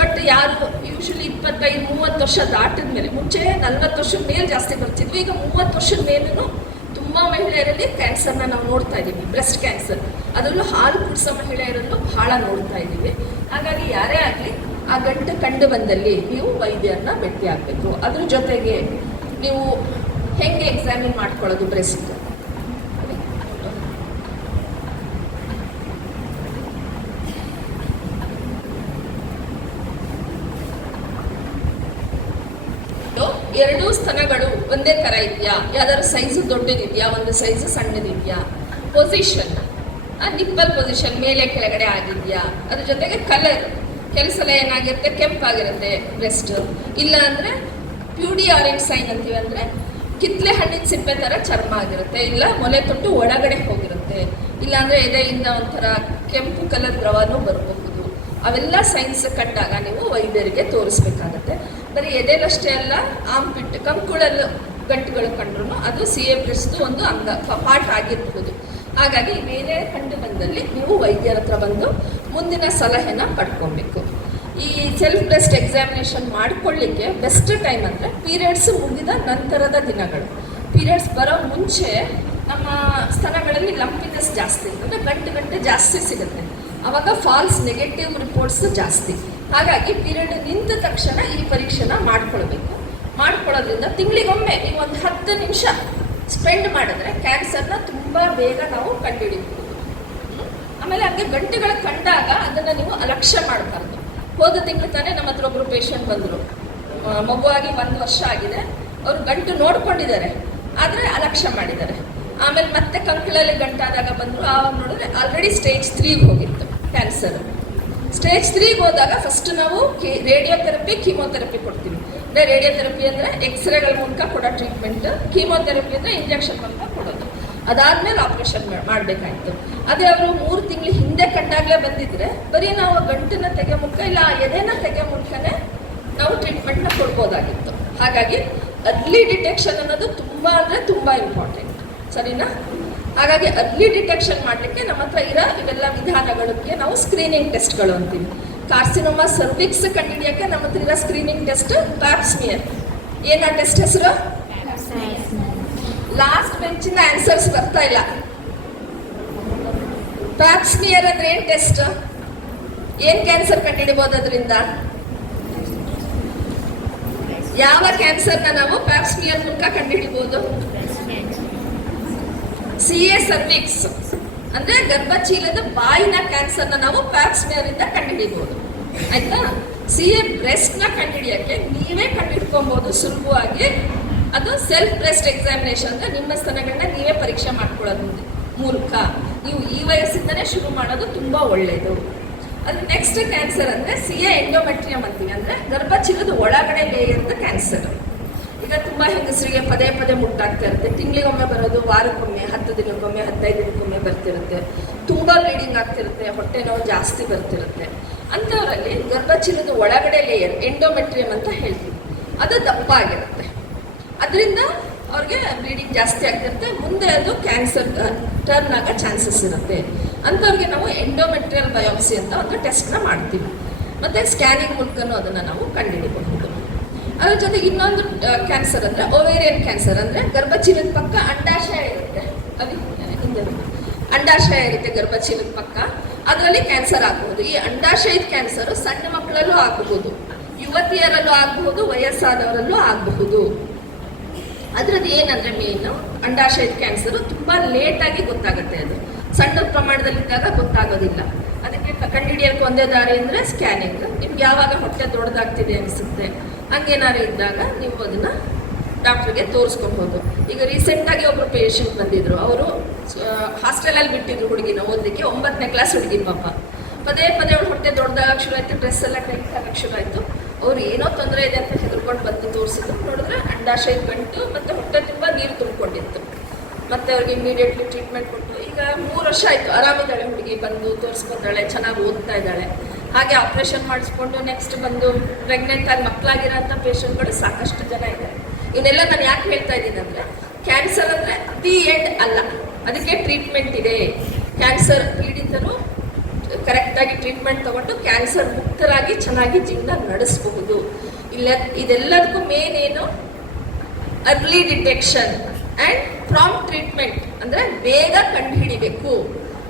ಬಟ್ ಯಾರು ಯೂಶಲಿ 25-30 ವರ್ಷ ದಾಟಿದ ಮೇಲೆ, ಮುಂಚೆ 40 ವರ್ಷದ ಮೇಲೆ ಜಾಸ್ತಿ ಬರ್ತಿದ್ವಿ, ಈಗ 30 ವರ್ಷದ ಮೇಲೂ ತುಂಬ ಮಹಿಳೆಯರಲ್ಲಿ ಕ್ಯಾನ್ಸರ್ನ ನಾವು ನೋಡ್ತಾ ಇದ್ದೀವಿ. ಬ್ರೆಸ್ಟ್ ಕ್ಯಾನ್ಸರ್, ಅದರಲ್ಲೂ ಹಾಲು ಕುಡಿಸೋ ಮಹಿಳೆಯರಲ್ಲೂ ಬಹಳ ನೋಡ್ತಾ ಇದ್ದೀವಿ. ಹಾಗಾಗಿ ಯಾರೇ ಆಗಲಿ ಆ ಗಂಟು ಕಂಡು ಬಂದಲ್ಲಿ ನೀವು ವೈದ್ಯರನ್ನ ಭೇಟಿ ಆಗಬೇಕು. ಅದ್ರ ಜೊತೆಗೆ ನೀವು ಹೆಂಗೆ ಎಕ್ಸಾಮಿನ್ ಮಾಡ್ಕೊಳ್ಳೋದು ಬ್ರೆಸ್ಟ್? ಎರಡೂ ಸ್ತನಗಳು ಒಂದೇ ಥರ ಇದೆಯಾ, ಯಾವ್ದಾದ್ರು ಸೈಜು ದೊಡ್ಡದಿದೆಯಾ, ಒಂದು ಸೈಜು ಸಣ್ಣದಿದೆಯಾ, ಪೊಸಿಷನ್, ನಿಪ್ಪಲ್ ಪೊಸಿಷನ್ ಮೇಲೆ ಕೆಳಗಡೆ ಆಗಿದೆಯಾ, ಅದ್ರ ಜೊತೆಗೆ ಕಲರ್, ಕೆಲವು ಸಲ ಏನಾಗಿರುತ್ತೆ ಕೆಂಪಾಗಿರುತ್ತೆ ಬ್ರೆಸ್ಟ್, ಇಲ್ಲ ಅಂದರೆ ಪ್ಯೂಡಿ ಆರೆಂಜ್ ಸೈನ್ ಅಂತೀವಿ, ಅಂದರೆ ಕಿತ್ಲೆ ಹಣ್ಣಿನ ಸಿಪ್ಪೆ ಥರ ಚರ್ಮ ಆಗಿರುತ್ತೆ, ಇಲ್ಲ ಮೊಲೆ ತೊಟ್ಟು ಒಳಗಡೆ ಹೋಗಿರುತ್ತೆ, ಇಲ್ಲಾಂದರೆ ಎದೆಯಿಂದ ಒಂಥರ ಕೆಂಪು ಕಲರ್ ದ್ರವನೂ ಬರಬಹುದು. ಅವೆಲ್ಲ ಸೈನ್ಸ್ ಕಂಡಾಗ ನೀವು ವೈದ್ಯರಿಗೆ ತೋರಿಸ್ಬೇಕಾಗತ್ತೆ. ಬರೀ ಎದೆಲಷ್ಟೇ ಅಲ್ಲ, ಆಂಪಿಟ್ ಕಂಕುಳಲ್ಲಿ ಗಂಟುಗಳು ಕಂಡ್ರು ಅದು CA ಬ್ರೆಸ್ಟ್ದು ಒಂದು ಪಾರ್ಟ್ ಆಗಿರ್ಬೋದು. ಹಾಗಾಗಿ ಬೇರೆ ಕಂಡು ಬಂದಲ್ಲಿ ನೀವು ವೈದ್ಯರ ಹತ್ರ ಬಂದು ಮುಂದಿನ ಸಲಹೆನ ಪಡ್ಕೊಬೇಕು. ಈ ಸೆಲ್ಫ್ ಬ್ರೆಸ್ಟ್ ಎಕ್ಸಾಮಿನೇಷನ್ ಮಾಡ್ಕೊಳ್ಳಿಕ್ಕೆ ಬೆಸ್ಟ್ ಟೈಮ್ ಅಂದರೆ ಪೀರಿಯಡ್ಸ್ ಮುಗಿದ ನಂತರದ ದಿನಗಳು. ಪೀರಿಯಡ್ಸ್ ಬರೋ ಮುಂಚೆ ನಮ್ಮ ಸ್ತನಗಳಲ್ಲಿ ಲಂಪಿನೆಸ್ ಜಾಸ್ತಿ, ಅಂದರೆ ಗಂಟು ಜಾಸ್ತಿ ಸಿಗುತ್ತೆ. ಆವಾಗ ಫಾಲ್ಸ್ ನೆಗೆಟಿವ್ ರಿಪೋರ್ಟ್ಸ್ ಜಾಸ್ತಿ. ಹಾಗಾಗಿ ಪೀರಿಯಡ್ ನಿಂತ ತಕ್ಷಣ ಈ ಪರೀಕ್ಷೆನ ಮಾಡ್ಕೊಳ್ಬೇಕು. ಮಾಡ್ಕೊಳ್ಳೋದ್ರಿಂದ ತಿಂಗಳಿಗೊಮ್ಮೆ ನೀವು ಒಂದು 10 ನಿಮಿಷ ಸ್ಪೆಂಡ್ ಮಾಡಿದ್ರೆ ಕ್ಯಾನ್ಸರ್ನ ತುಂಬ ಬೇಗ ನಾವು ಕಂಡುಹಿಡಿಬಹುದು. ಆಮೇಲೆ ಹಾಗೆ ಗಂಟುಗಳು ಕಂಡಾಗ ಅದನ್ನು ನೀವು ಅಲಕ್ಷ್ಯ ಮಾಡಬಾರ್ದು. ಹೋದ ತಿಂಗಳು ತಾನೇ ನಮ್ಮ ಹತ್ರ ಒಬ್ಬರು ಪೇಷಂಟ್ ಬಂದರು, ಮಗುವಾಗಿ 1 ವರ್ಷ ಆಗಿದೆ, ಅವರು ಗಂಟು ನೋಡ್ಕೊಂಡಿದ್ದಾರೆ, ಆದರೆ ಅಲಕ್ಷ್ಯ ಮಾಡಿದ್ದಾರೆ. ಆಮೇಲೆ ಮತ್ತೆ ಕಂಕಳಲ್ಲಿ ಗಂಟಾದಾಗ ಬಂದರು, ಆವಾಗ ನೋಡಿದ್ರೆ ಆಲ್ರೆಡಿ ಸ್ಟೇಜ್ 3ಗೆ ಹೋಗಿತ್ತು ಕ್ಯಾನ್ಸರ್. ಸ್ಟೇಜ್ 3ಗೆ ಹೋದಾಗ ಫಸ್ಟ್ ನಾವು ರೇಡಿಯೋಥೆರಪಿ, ಕೀಮೋಥೆರಪಿ ಕೊಡ್ತೀವಿ. ಅಂದರೆ ರೇಡಿಯೋಥೆರಪಿ ಅಂದರೆ ಎಕ್ಸ್ರೇಗಳ ಮೂಲಕ ಕೊಡೋ ಟ್ರೀಟ್ಮೆಂಟ್, ಕೀಮೋಥೆರಪಿ ಅಂದರೆ ಇಂಜೆಕ್ಷನ್ ಮೂಲಕ ಕೊಡೋದು. ಅದಾದಮೇಲೆ ಆಪ್ರೇಷನ್ ಮಾಡಬೇಕಾಯ್ತು. ಅದೇ ಅವರು 3 ತಿಂಗಳು ಹಿಂದೆ ಕಂಡಾಗಲೇ ಬಂದಿದ್ರೆ ಬರೀ ನಾವು ಗಂಟನ್ನ ತೆಗೆ ಮೂಲಕ ಇಲ್ಲ ಎದೆನ ತೆಗೆ ಮೂಲಕನೇ ನಾವು ಟ್ರೀಟ್ಮೆಂಟ್ನ ಕೊಡ್ಬೋದಾಗಿತ್ತು. ಹಾಗಾಗಿ ಅರ್ಲಿ ಡಿಟೆಕ್ಷನ್ ಅನ್ನೋದು ತುಂಬ ಅಂದರೆ ತುಂಬ ಇಂಪಾರ್ಟೆಂಟ್, ಸರಿನಾ? ಹಾಗಾಗಿ ಅರ್ಲಿ ಡಿಟೆಕ್ಷನ್ ಮಾಡಲಿಕ್ಕೆ ನಮ್ಮ ಹತ್ರ ಇರೋ ಇವೆಲ್ಲ ವಿಧಾನಗಳಿಗೆ ನಾವು ಸ್ಕ್ರೀನಿಂಗ್ ಟೆಸ್ಟ್ಗಳು ಅಂತೀವಿ. ಕಾರ್ಸಿನೋಮಾ ಸರ್ವಿಕ್ಸ್ ಕಂಡುಹಿಡಿಯೋಕ್ಕೆ ನಮ್ಮ ಹತ್ರ ಇರೋ ಸ್ಕ್ರೀನಿಂಗ್ ಟೆಸ್ಟ್ ಪ್ಯಾಪ್ಸ್ಮಿಯರ್. ಏನ ಟೆಸ್ಟ್ ಹೆಸರು? ಲಾಸ್ಟ್ ಬೆಂಚಿನ ಆನ್ಸರ್ಸ್ ಬರ್ತಾ ಇಲ್ಲ. ಪ್ಯಾಪ್ಸ್ಮಿಯರ್ ಅಂದ್ರೆ ಏನ್ ಟೆಸ್ಟ್? ಏನ್ ಕ್ಯಾನ್ಸರ್ ಕಂಡುಹಿಡಿಬಹುದು ಅದರಿಂದ? ಯಾವ ಕ್ಯಾನ್ಸರ್ನ ನಾವು ಪ್ಯಾಪ್ಸ್ಮಿಯರ್ ಮೂಲಕ ಕಂಡುಹಿಡಿಬಹುದು? CA ಸರ್ವಿಕ್ಸ್ ಅಂದ್ರೆ ಗರ್ಭಚೀಲದ ಬಾಯಿನ ಕ್ಯಾನ್ಸರ್ನ ನಾವು ಪ್ಯಾಪ್ಸ್ಮಿಯರ್ ಇಂದ ಕಂಡುಹಿಡಿಬಹುದು. ಆಯ್ತಾ? CA ಬ್ರೆಸ್ಟ್ ನ ಕಂಡುಹಿಡಿಯಕ್ಕೆ ನೀವೇ ಕಂಡುಹಿಡ್ಕೊಬಹುದು ಸುಲಭವಾಗಿ. ಅದು ಸೆಲ್ಫ್ ಬ್ರೆಸ್ಟ್ ಎಕ್ಸಾಮಿನೇಷನ್ ಅಂದ್ರೆ ನಿಮ್ಮ ಸ್ತನಗಳನ್ನ ನೀವೇ ಪರೀಕ್ಷೆ ಮಾಡ್ಕೊಳ್ಳೋದು ಮೂಲಕ. ನೀವು ಈ ವಯಸ್ಸಿಂದನೇ ಶುರು ಮಾಡೋದು ತುಂಬ ಒಳ್ಳೆಯದು. ಅದು ನೆಕ್ಸ್ಟ್ ಕ್ಯಾನ್ಸರ್ ಅಂದರೆ CA ಎಂಡೋಮೆಟ್ರಿಯಮ್ ಅಂತೀವಿ, ಅಂದರೆ ಗರ್ಭಚೀಲದ ಒಳಗಡೆ ಲೇಯರ್ದ ಕ್ಯಾನ್ಸರ್. ಈಗ ತುಂಬ ಹೆಂಗಸರಿಗೆ ಪದೇ ಪದೇ ಮುಟ್ಟಾಗ್ತಾ ಇರುತ್ತೆ, ತಿಂಗಳಿಗೊಮ್ಮೆ ಬರೋದು, ವಾರಕ್ಕೊಮ್ಮೆ, 10 ದಿನಕ್ಕೊಮ್ಮೆ, 15 ದಿನಕ್ಕೊಮ್ಮೆ ಬರ್ತಿರುತ್ತೆ, ತುಂಬ ಬ್ಲೀಡಿಂಗ್ ಆಗ್ತಿರುತ್ತೆ, ಹೊಟ್ಟೆ ನೋವು ಜಾಸ್ತಿ ಬರ್ತಿರುತ್ತೆ. ಅಂಥವರಲ್ಲಿ ಗರ್ಭಚೀಲದ ಒಳಗಡೆ ಲೇಯರ್ ಎಂಡೋಮೆಟ್ರಿಯಮ್ ಅಂತ ಹೇಳ್ತೀವಿ, ಅದು ದಪ್ಪ ಆಗಿರುತ್ತೆ. ಅದರಿಂದ ಅವ್ರಿಗೆ ಬ್ಲೀಡಿಂಗ್ ಜಾಸ್ತಿ ಆಗ್ತಿರುತ್ತೆ, ಮುಂದೆ ಅದು ಕ್ಯಾನ್ಸರ್ ಟರ್ನ್ ಆಗೋ ಚಾನ್ಸಸ್ ಇರುತ್ತೆ. ಅಂಥವ್ರಿಗೆ ನಾವು ಎಂಡೋಮೆಟ್ರಿಯಲ್ ಬಯೋಪ್ಸಿ ಅಂತ ಒಂದು ಟೆಸ್ಟ್ನ ಮಾಡ್ತೀವಿ. ಮತ್ತು ಸ್ಕ್ಯಾನಿಂಗ್ ಮೂಲಕನೂ ಅದನ್ನು ನಾವು ಕಂಡುಹಿಡಿಬಹುದು. ಅದ್ರ ಜೊತೆಗೆ ಇನ್ನೊಂದು ಕ್ಯಾನ್ಸರ್ ಅಂದರೆ ಓವೇರಿಯನ್ ಕ್ಯಾನ್ಸರ್, ಅಂದರೆ ಗರ್ಭಚೀಲದ ಪಕ್ಕ ಅಂಡಾಶಯ ಇರುತ್ತೆ, ಅದು ಹಿಂದೆ ಅಂಡಾಶಯ ಇರುತ್ತೆ ಗರ್ಭಚೀಲದ ಪಕ್ಕ, ಅದರಲ್ಲಿ ಕ್ಯಾನ್ಸರ್ ಆಗಬಹುದು. ಈ ಅಂಡಾಶಯದ ಕ್ಯಾನ್ಸರು ಸಣ್ಣ ಮಕ್ಕಳಲ್ಲೂ ಆಗಬಹುದು, ಯುವತಿಯರಲ್ಲೂ ಆಗಬಹುದು, ವಯಸ್ಸಾದವರಲ್ಲೂ ಆಗಬಹುದು. ಅದರದ್ದು ಏನಂದರೆ ಮೇಯ್ನು ಅಂಡಾಶಯದ ಕ್ಯಾನ್ಸರು ತುಂಬ ಲೇಟಾಗಿ ಗೊತ್ತಾಗುತ್ತೆ. ಅದು ಸಣ್ಣ ಪ್ರಮಾಣದಲ್ಲಿದ್ದಾಗ ಗೊತ್ತಾಗೋದಿಲ್ಲ. ಅದಕ್ಕೆ ಕಂಡುಹಿಡಿಯೋಕ್ಕೆ ಒಂದೇ ದಾರಿ ಅಂದರೆ ಸ್ಕ್ಯಾನಿಂಗ್. ನಿಮ್ಗೆ ಯಾವಾಗ ಹೊಟ್ಟೆ ದೊಡ್ಡದಾಗ್ತಿದೆ ಅನಿಸುತ್ತೆ ಹಂಗೇನಾದ್ರು ಇದ್ದಾಗ ನೀವು ಅದನ್ನು ಡಾಕ್ಟ್ರಿಗೆ ತೋರಿಸ್ಕೊಬೋದು. ಈಗ ರೀಸೆಂಟಾಗಿ ಒಬ್ಬರು ಪೇಷಂಟ್ ಬಂದಿದ್ದರು, ಅವರು ಹಾಸ್ಟೆಲಲ್ಲಿ ಬಿಟ್ಟಿದ್ರು ಹುಡುಗಿನ ಓದಲಿಕ್ಕೆ, 9ನೇ ಕ್ಲಾಸ್ ಹುಡುಗಿ ಪಾಪ. ಪದೇ ಪದೇ ಅವ್ಳು ಹೊಟ್ಟೆ ದೊಡ್ಡದಾಗಕ್ಕೆ ಶುರು ಆಯಿತು, ಡ್ರೆಸ್ ಎಲ್ಲ ಟೈಟ್ ಆಗಕ್ಕೆ ಶುರು ಆಯಿತು. ಅವ್ರು ಏನೋ ತೊಂದರೆ ಇದೆ ಅಂತ ಹೆದರ್ಕೊಂಡು ಬಂದು ತೋರಿಸಿದ್ರು. ನೋಡಿದ್ರೆ ಅಂಡಾಶಯದ ಗಂಟು ಮತ್ತು ಹೊಟ್ಟೆ ತುಂಬ ನೀರು ತುಂಬಿಕೊಂಡಿತ್ತು. ಮತ್ತು ಅವ್ರಿಗೆ ಇಮಿಡಿಯೇಟ್ಲಿ ಟ್ರೀಟ್ಮೆಂಟ್ ಕೊಟ್ಟು ಈಗ 3 ವರ್ಷ ಆಯಿತು, ಆರಾಮಿದ್ದಾಳೆ ಹುಡುಗಿ, ಬಂದು ತೋರಿಸ್ಕೊತಾಳೆ, ಚೆನ್ನಾಗಿ ಓದ್ತಾ ಇದ್ದಾಳೆ. ಹಾಗೆ ಆಪ್ರೇಷನ್ ಮಾಡಿಸ್ಕೊಂಡು ನೆಕ್ಸ್ಟ್ ಬಂದು ಪ್ರೆಗ್ನೆಂಟ್ ಆಗಿ ಮಕ್ಕಳಾಗಿರೋಂಥ ಪೇಷಂಟ್ಗಳು ಸಾಕಷ್ಟು ಜನ ಇದ್ದಾರೆ. ಇವನ್ನೆಲ್ಲ ನಾನು ಯಾಕೆ ಹೇಳ್ತಾ ಇದ್ದೀನಿ ಅಂದರೆ, ಕ್ಯಾನ್ಸರ್ ಅಂದರೆ ದಿ ಎಂಡ್ ಅಲ್ಲ, ಅದಕ್ಕೆ ಟ್ರೀಟ್ಮೆಂಟ್ ಇದೆ. ಕ್ಯಾನ್ಸರ್ ಪೀಡಿತರು ಕರೆಕ್ಟಾಗಿ ಟ್ರೀಟ್ಮೆಂಟ್ ತೊಗೊಂಡು ಕ್ಯಾನ್ಸರ್ ಮುಕ್ತರಾಗಿ ಚೆನ್ನಾಗಿ ಜೀವನ ನಡೆಸಬಹುದು. ಇದೆಲ್ಲದಕ್ಕೂ ಮೇನ್ ಏನು? Early detection and prompt treatment, ಅಂದರೆ ಬೇಗ ಕಂಡುಹಿಡಿಬೇಕು.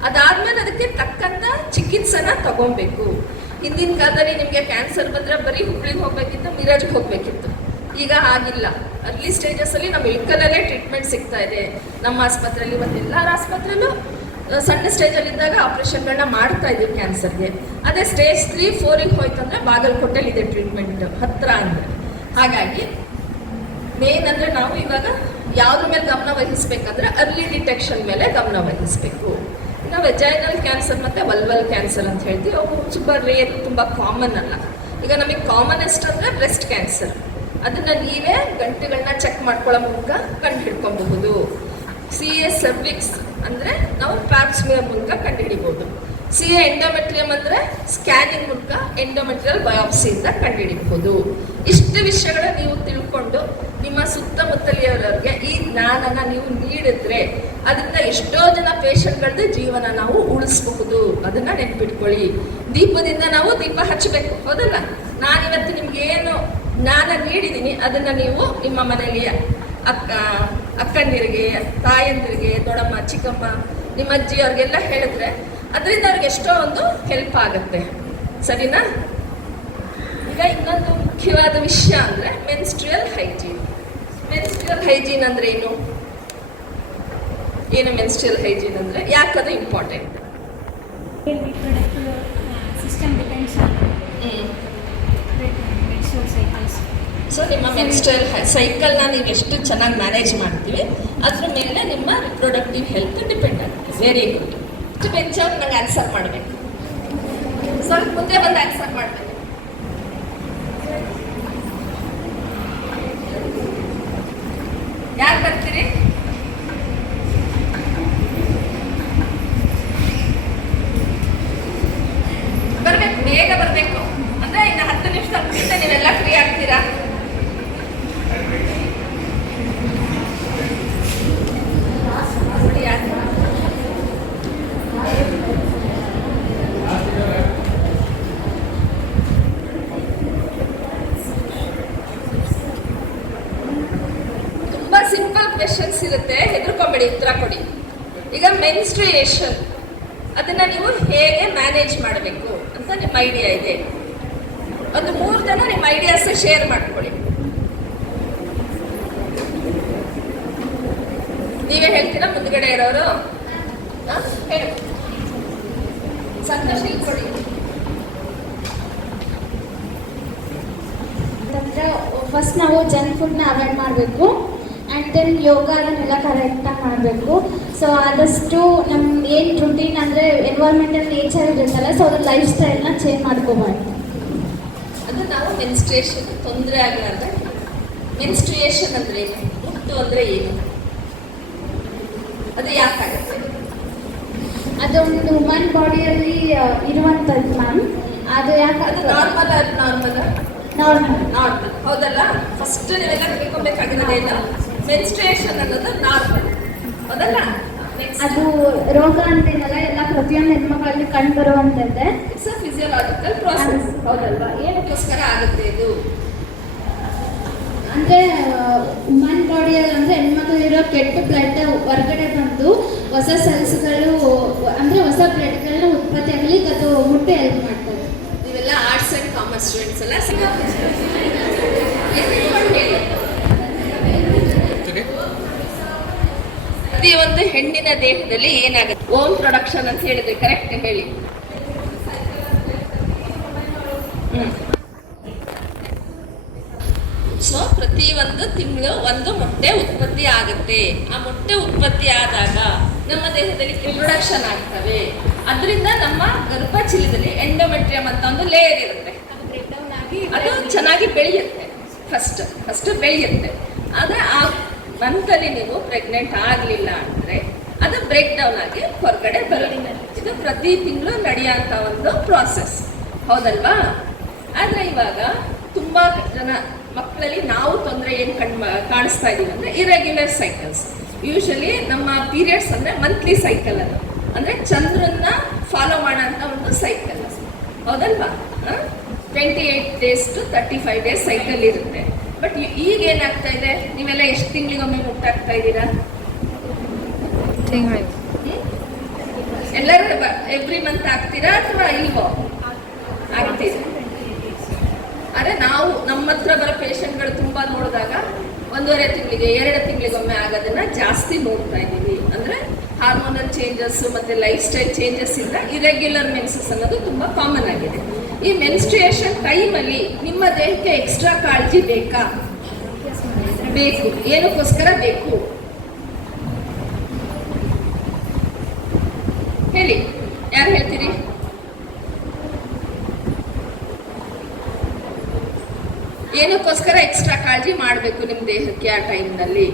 ಅದಾದಮೇಲೆ ಅದಕ್ಕೆ ತಕ್ಕಂಥ ಚಿಕಿತ್ಸೆನ ತಗೊಬೇಕು. ಹಿಂದಿನ ಕಾಲದಲ್ಲಿ ನಿಮಗೆ ಕ್ಯಾನ್ಸರ್ ಬಂದರೆ ಬರೀ ಹುಬ್ಳಿಗೆ ಹೋಗಬೇಕಿತ್ತು, ಮಿರಾಜ್ಗೆ ಹೋಗಬೇಕಿತ್ತು. ಈಗ ಆಗಿಲ್ಲ, ಅರ್ಲಿ ಸ್ಟೇಜಸಲ್ಲಿ ನಮ್ಮ ಇಳ್ಕಲಲ್ಲೇ ಟ್ರೀಟ್ಮೆಂಟ್ ಸಿಗ್ತಾ ಇದೆ ನಮ್ಮ ಆಸ್ಪತ್ರೆಯಲ್ಲಿ. ಮತ್ತು ಎಲ್ಲರ ಆಸ್ಪತ್ರೆಯಲ್ಲೂ ಸಣ್ಣ ಸ್ಟೇಜಲ್ಲಿದ್ದಾಗ ಆಪ್ರೇಷನ್ಗಳನ್ನ ಮಾಡ್ತಾ ಇದ್ದೀವಿ ಕ್ಯಾನ್ಸರ್ಗೆ. ಅದೇ ಸ್ಟೇಜ್ 3, 4ಗೆ ಹೋಯ್ತು ಅಂದರೆ ಬಾಗಲಕೋಟೆಯಲ್ಲಿ ಇದೆ ಟ್ರೀಟ್ಮೆಂಟ್ ಹತ್ತಿರ ಅಂದರೆ. ಹಾಗಾಗಿ ಮೇನ್ ಅಂದರೆ ನಾವು ಇವಾಗ ಯಾವುದ್ರ ಮೇಲೆ ಗಮನ ವಹಿಸ್ಬೇಕಂದ್ರೆ ಅರ್ಲಿ ಡಿಟೆಕ್ಷನ್ ಮೇಲೆ ಗಮನ ವಹಿಸಬೇಕು. ನಾವು ವೆಜೈನಲ್ ಕ್ಯಾನ್ಸರ್ ಮತ್ತು ವಲ್ವಲ್ ಕ್ಯಾನ್ಸರ್ ಅಂತ ಹೇಳ್ತೀವಿ. ಅವು ತುಂಬ ರೇರ್, ತುಂಬ ಕಾಮನ್ ಅಲ್ಲ. ಈಗ ನಮಗೆ ಕಾಮನೆಸ್ಟ್ ಅಂದರೆ ಬ್ರೆಸ್ಟ್ ಕ್ಯಾನ್ಸರ್. ಅದನ್ನು ನೀವೇ ಗಂಟೆಗಳನ್ನ ಚೆಕ್ ಮಾಡ್ಕೊಳ್ಳೋ ಮೂಲಕ ಕಂಡು ಹಿಡ್ಕೊಬಹುದು. CA ಸರ್ವಿಕ್ಸ್ ಅಂದರೆ ನಾವು ಪ್ಯಾಪ್ಸ್ಮಿಯರ್ ಮೂಲಕ ಕಂಡು ಹಿಡಿಬೋದು. CA ಎಂಡೋಮೆಟ್ರಿಯಮ್ ಅಂದರೆ ಸ್ಕ್ಯಾನಿಂಗ್ ಮೂಲಕ ಎಂಡೋಮೆಟ್ರಿಯಲ್ ಬಯಾಪ್ಸಿಯಿಂದ ಕಂಡುಹಿಡಿಬಹುದು. ಇಷ್ಟು ವಿಷಯಗಳ ನೀವು ತಿಳ್ಕೊಂಡು ನಿಮ್ಮ ಸುತ್ತಮುತ್ತಲಿಯವರಿಗೆ ಈ ಜ್ಞಾನನ ನೀವು ನೀಡಿದ್ರೆ ಅದರಿಂದ ಎಷ್ಟೋ ಜನ ಪೇಷಂಟ್ಗಳದ್ದು ಜೀವನ ನಾವು ಉಳಿಸಬಹುದು. ಅದನ್ನ ನೆನ್ಪಿಟ್ಕೊಳ್ಳಿ. ದೀಪದಿಂದ ನಾವು ದೀಪ ಹಚ್ಚಬೇಕು, ಹೌದಲ್ಲ? ನಾನಿವತ್ತು ನಿಮ್ಗೆ ಏನು ಜ್ಞಾನ ನೀಡಿದ್ದೀನಿ ಅದನ್ನ ನೀವು ನಿಮ್ಮ ಮನೆಯಲ್ಲಿ ಅಕ್ಕಂದಿರಿಗೆ, ತಾಯಂದಿರಿಗೆ, ದೊಡ್ಡಮ್ಮ, ಚಿಕ್ಕಮ್ಮ, ನಿಮ್ಮ ಅಜ್ಜಿಯವ್ರಿಗೆಲ್ಲ ಹೇಳಿದ್ರೆ ಅದರಿಂದ ಅವ್ರಿಗೆ ಎಷ್ಟೋ ಒಂದು ಹೆಲ್ಪ್ ಆಗುತ್ತೆ. ಸರಿನಾ? ಈಗ ಇನ್ನೊಂದು ಮುಖ್ಯವಾದ ವಿಷಯ ಅಂದರೆ ಮೆನ್ಸ್ಟ್ರಿಯಲ್ ಹೈಜೀನ್. ಮೆನ್ಸ್ಟ್ರಿಯಲ್ ಹೈಜೀನ್ ಅಂದರೆ ಏನು? ಮೆನ್ಸ್ಟ್ರಿಯಲ್ ಹೈಜೀನ್ ಅಂದರೆ ಯಾಕದು important? System depends on menstrual cycles. So ನಿಮ್ಮ ಮೆನ್ಸ್ಟ್ರಿಯಲ್ ಸೈಕಲ್ನ ನೀವು ಎಷ್ಟು ಚೆನ್ನಾಗಿ ಮ್ಯಾನೇಜ್ ಮಾಡ್ತೀವಿ ಅದ್ರ ಮೇಲೆ ನಿಮ್ಮ ರಿಪ್ರೊಡಕ್ಟಿವ್ ಹೆಲ್ತ್ ಡಿಪೆಂಡ್ ಆಗುತ್ತೆ. Very good. ಇಷ್ಟು ಬೆಂಚವ್ರು ನಂಗೆ ಆನ್ಸರ್ ಮಾಡಬೇಕು. ಸ್ವಲ್ಪ ಮುಂದೆ ಬಂದು ಆನ್ಸರ್ ಮಾಡಬೇಕು. ಯಾರು ಬರ್ತೀರಿ? ಬರ್ಬೇಕು, ಬೇಗ ಬರಬೇಕು. ಅಂದ್ರೆ ಇನ್ನು 10 ನಿಮಿಷದ ಮುಂದೆ ನೀವೆಲ್ಲ ಫ್ರೀ ಆಗ್ತೀರಾ? ತುಂಬಾ ಸಿಂಪಲ್ ಕ್ವೆಶನ್ಸ್ ಇರುತ್ತೆ, ಹೆದರ್ಕೊಂಬೇಡಿ, ಉತ್ತರ ಕೊಡಿ. ಈಗ ಮೆನ್ಸ್ಟ್ರುಯೇಷನ್ ಅದನ್ನ ನೀವು ಹೇಗೆ ಮ್ಯಾನೇಜ್ ಮಾಡಬೇಕು ಅಂತ ನಿಮ್ಮ ಐಡಿಯಾ ಇದೆ. ಒಂದು 3 ಜನ ನಿಮ್ಮ ಐಡಿಯಾಸ್ ಶೇರ್ ಮಾಡ್ಕೊಳ್ಳಿ. ನೀವೇ ಹೇಳ್ತೀರಾ ಮುಂದ್ಗಡೆ ಇರೋರು? ಹೇಳಿ. ಸಂತೋಷ ಕೊಡಿ. ಅಂದರೆ ಫಸ್ಟ್ ನಾವು ಜಂಕ್ ಫುಡ್ನ ಅವಾಯ್ಡ್ ಮಾಡಬೇಕು. ಆ್ಯಂಡ್ ದೆನ್ ಯೋಗ ಅದನ್ನೆಲ್ಲ ಕರೆಕ್ಟಾಗಿ ಮಾಡಬೇಕು. ಸೊ ಆದಷ್ಟು ನಮ್ಮ ಏನು ರುಟೀನ್ ಅಂದರೆ ಎನ್ವೈರ್ಮೆಂಟಲ್ ನೇಚರ್ ಇರುತ್ತಲ್ಲ, ಸೊ ಅದ್ರ ಲೈಫ್ ಸ್ಟೈಲ್ನ ಚೇಂಜ್ ಮಾಡ್ಕೋಬಾರ್ದು. ಅದು ನಾವು ಮೆನ್ಸ್ಟ್ರುಯೇಷನ್ ತೊಂದರೆ ಆಗಲಾರ್ದ. ಮೆನ್ಸ್ಟ್ರುಯೇಷನ್ ಅಂದರೆ ಏನು? ಮುಟ್ಟು ಅಂದರೆ ಏನು? ಅದು ಯಾಕಾಗುತ್ತೆ? ಅದೊಂದು ವುಮನ್ ಬಾಡಿಯಲ್ಲಿ ಇರುವಂಥದ್ದು ಮ್ಯಾಮ್. ಅದು ಯಾಕೆ? ಅದು ನಾರ್ಮಲ್ ಹೌದಲ್ಲ? ಫಸ್ಟ್ ನೀವೆಲ್ಲ ತಿಳ್ಕೊಬೇಕಾಗಿರೋದೇನು? ಮೆನ್ಸ್ಟ್ರುಯೇಷನ್ ಅನ್ನೋದು ನಾರ್ಮಲ್, ಹೌದಲ್ಲ? ಅದು ರೋಗ ಅಂತೇನಲ್ಲ, ಎಲ್ಲ ಪ್ರತಿಯೊಂದು ಹೆಣ್ಮಕ್ಳಲ್ಲಿ ಕಂಡು ಬರುವಂಥದ್ದೇ. ಇಟ್ಸ್ ಅ ಫಿಸಿಯೋಲಾಜಿಕಲ್ ಪ್ರಾಸೆಸ್, ಹೌದಲ್ವಾ? ಏನಕ್ಕೋಸ್ಕರ ಆಗುತ್ತೆ ಇದು? ಅಂದರೆ ವುಮನ್ ಬಾಡಿಯಲ್ಲಿ ಅಂದರೆ ಹೆಣ್ಮಕ್ಳಿರೋ ಕೆಟ್ಟ ಬ್ಲಡ್ ಹೊರಗಡೆ ಬಂದು ಹೊಸ ಸೆಲ್ಸ್ಗಳು ಅಂದರೆ ಹೊಸ ಬ್ಲಡ್ಗಳನ್ನ ಉತ್ಪತ್ತಿ ಆಗಲಿಕ್ಕೆ ಅದು ಮುಟ್ಟೆ ಹೆಲ್ಪ್ ಮಾಡ್ತದೆ. ನೀವೆಲ್ಲ ಆರ್ಟ್ಸ್ ಆ್ಯಂಡ್ ಕಾಮರ್ಸ್ ಸ್ಟೂಡೆಂಟ್ಸ್ ಎಲ್ಲ ಪ್ರತಿಯೊಂದು ಹೆಣ್ಣಿನ ದೇಹದಲ್ಲಿ ಏನಾಗುತ್ತೆ? ಓನ್ ಪ್ರೊಡಕ್ಷನ್ ಅಂತ ಹೇಳಿದ್ರೆ ಕರೆಕ್ಟ್ ಹೇಳಿ. ಸೊ ಪ್ರತಿ ಒಂದು ತಿಂಗಳು ಒಂದು ಮೊಟ್ಟೆ ಉತ್ಪತ್ತಿ ಆಗುತ್ತೆ. ಆ ಮೊಟ್ಟೆ ಉತ್ಪತ್ತಿ ಆದಾಗ ನಮ್ಮ ದೇಹದಲ್ಲಿ ಪ್ರೊಡಕ್ಷನ್ ಆಗ್ತವೆ. ಅದರಿಂದ ನಮ್ಮ ಗರ್ಭಚೀಲದಲ್ಲಿ ಎಂಡೋಮೆಟ್ರಿಯಮ್ ಅಂತ ಒಂದು ಲೇಯರ್ ಇರುತ್ತೆ. ಅದು ಚೆನ್ನಾಗಿ ಬೆಳೆಯುತ್ತೆ. ಫಸ್ಟ್ ಬೆಳೆಯುತ್ತೆ. ಆದರೆ ಆ ಮಂತಲ್ಲಿ ನೀವು ಪ್ರೆಗ್ನೆಂಟ್ ಆಗಲಿಲ್ಲ ಅಂದರೆ ಅದು ಬ್ರೇಕ್ ಡೌನ್ ಆಗಿ ಹೊರಗಡೆ ಬರಲಿಲ್ಲ. ಇದು ಪ್ರತಿ ತಿಂಗಳು ನಡೆಯುವಂಥ ಒಂದು ಪ್ರಾಸೆಸ್, ಹೌದಲ್ವಾ? ಆದರೆ ಇವಾಗ ತುಂಬ ಜನ ಮಕ್ಕಳಲ್ಲಿ ನಾವು ತೊಂದರೆ ಏನು ಕಾಣಿಸ್ತಾ ಇದ್ದೀವಿ ಅಂದರೆ ಇರೆಗ್ಯುಲರ್ ಸೈಕಲ್ಸ್. ಯೂಶಲಿ ನಮ್ಮ ಪೀರಿಯಡ್ಸ್ ಅಂದರೆ ಮಂತ್ಲಿ ಸೈಕಲ್, ಅದು ಅಂದರೆ ಚಂದ್ರನ್ನ ಫಾಲೋ ಮಾಡೋಂಥ ಒಂದು ಸೈಕಲ್, ಹೌದಲ್ವಾ? 28 days to 35 days ಸೈಕಲ್ ಇರುತ್ತೆ. ಬಟ್ ಈಗ ಏನಾಗ್ತಾ ಇದೆ? ನೀವೆಲ್ಲ ಎಷ್ಟು ತಿಂಗಳಿಗೊಮ್ಮೆ ಮುಟ್ಟಾಗ್ತಾ ಇದ್ದೀರಾ? ಎಲ್ಲರೂ ಎವ್ರಿ ಮಂತ್ ಆಗ್ತೀರಾ ಅಥವಾ ಇಲ್ವೋ? ಆಗ್ತೀರ. ಆದರೆ ನಾವು ನಮ್ಮ ಹತ್ರ ಬರೋ ಪೇಷಂಟ್ಗಳು ತುಂಬ ನೋಡಿದಾಗ 1.5 ತಿಂಗಳಿಗೆ 2 ತಿಂಗಳಿಗೊಮ್ಮೆ ಆಗೋದನ್ನ ಜಾಸ್ತಿ ನೋಡ್ತಾ ಇದ್ದೀವಿ. ಅಂದರೆ ಹಾರ್ಮೋನಲ್ ಚೇಂಜಸ್ ಮತ್ತು ಲೈಫ್ ಸ್ಟೈಲ್ ಚೇಂಜಸ್ ಇಂದ ಇರೆಗ್ಯುಲರ್ ಮೆನ್ಸಸ್ ಅನ್ನೋದು ತುಂಬ ಕಾಮನ್ ಆಗಿದೆ. ಈ ಮೆನ್ಸ್ಟ್ರುಯೇಷನ್ ಟೈಮಲ್ಲಿ ನಿಮ್ಮ ದೇಹಕ್ಕೆ ಎಕ್ಸ್ಟ್ರಾ ಕಾಳಜಿ ಬೇಕಾ? ಬೇಕು. ಏನಕ್ಕೋಸ್ಕರ ಬೇಕು ಹೇಳಿ, ಯಾರು ಹೇಳ್ತೀರಿ? ಏನಕ್ಕೋಸ್ಕರ ಎಕ್ಸ್ಟ್ರಾ ಕಾಳಜಿ ಮಾಡಬೇಕು ನಿಮ್ಮ ದೇಹಕ್ಕೆ ಆ ಟೈಮ್ನಲ್ಲಿ?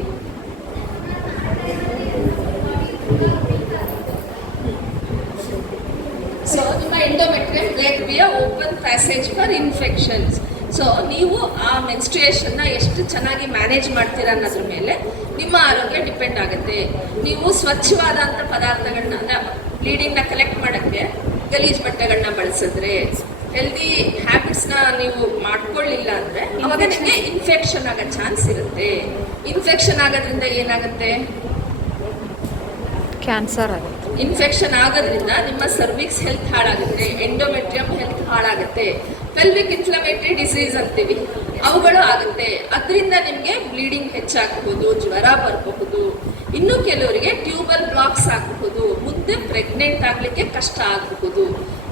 ಸೊ ನಿಮ್ಮ endometrium break be a open passage for infections. So ನೀವು ಆ ಮೆನ್ಸ್ಟ್ರುಯೇಷನ್ನ ಎಷ್ಟು ಚೆನ್ನಾಗಿ ಮ್ಯಾನೇಜ್ ಮಾಡ್ತೀರಾ ಅನ್ನೋದ್ರ ಮೇಲೆ ನಿಮ್ಮ ಆರೋಗ್ಯ ಡಿಪೆಂಡ್ ಆಗುತ್ತೆ. ನೀವು ಸ್ವಚ್ಛವಾದಂಥ ಪದಾರ್ಥಗಳನ್ನ ಅಂದರೆ ಬ್ಲೀಡಿಂಗ್ನ ಕಲೆಕ್ಟ್ ಮಾಡೋಕ್ಕೆ ಗಲೀಜು ಬಟ್ಟೆಗಳನ್ನ ಬಳಸಿದ್ರೆ, ಹೆಲ್ದಿ ಹ್ಯಾಬಿಟ್ಸ್ನ ನೀವು ಮಾಡ್ಕೊಳ್ಳಿಲ್ಲ ಅಂದರೆ ಅವಾಗ ನಿಮಗೆ ಇನ್ಫೆಕ್ಷನ್ ಆಗೋ ಚಾನ್ಸ್ ಇರುತ್ತೆ. ಇನ್ಫೆಕ್ಷನ್ ಆಗೋದ್ರಿಂದ ಏನಾಗುತ್ತೆ? ಕ್ಯಾನ್ಸರ್ ಆಗುತ್ತೆ. ಇನ್ಫೆಕ್ಷನ್ ಆಗೋದ್ರಿಂದ ನಿಮ್ಮ ಸರ್ವಿಕ್ಸ್ ಹೆಲ್ತ್ ಹಾಳಾಗುತ್ತೆ, ಎಂಡೋಮೆಟ್ರಿಯಂ ಹೆಲ್ತ್ ಹಾಳಾಗುತ್ತೆ, ಪೆಲ್ವಿಕ್ ಇನ್ಫ್ಲಮೇಟರಿ ಡಿಸೀಸ್ ಅಂತೀವಿ ಅವುಗಳು ಆಗುತ್ತೆ. ಅದರಿಂದ ನಿಮಗೆ ಬ್ಲೀಡಿಂಗ್ ಹೆಚ್ಚಾಗಬಹುದು, ಜ್ವರ ಬರಬಹುದು, ಇನ್ನು ಕೆಲವರಿಗೆ ಟ್ಯೂಬಲ್ ಬ್ಲಾಕ್ಸ್ ಆಗಬಹುದು, ಮುಂದೆ ಪ್ರೆಗ್ನೆಂಟ್ ಆಗಲಿಕ್ಕೆ ಕಷ್ಟ ಆಗಬಹುದು.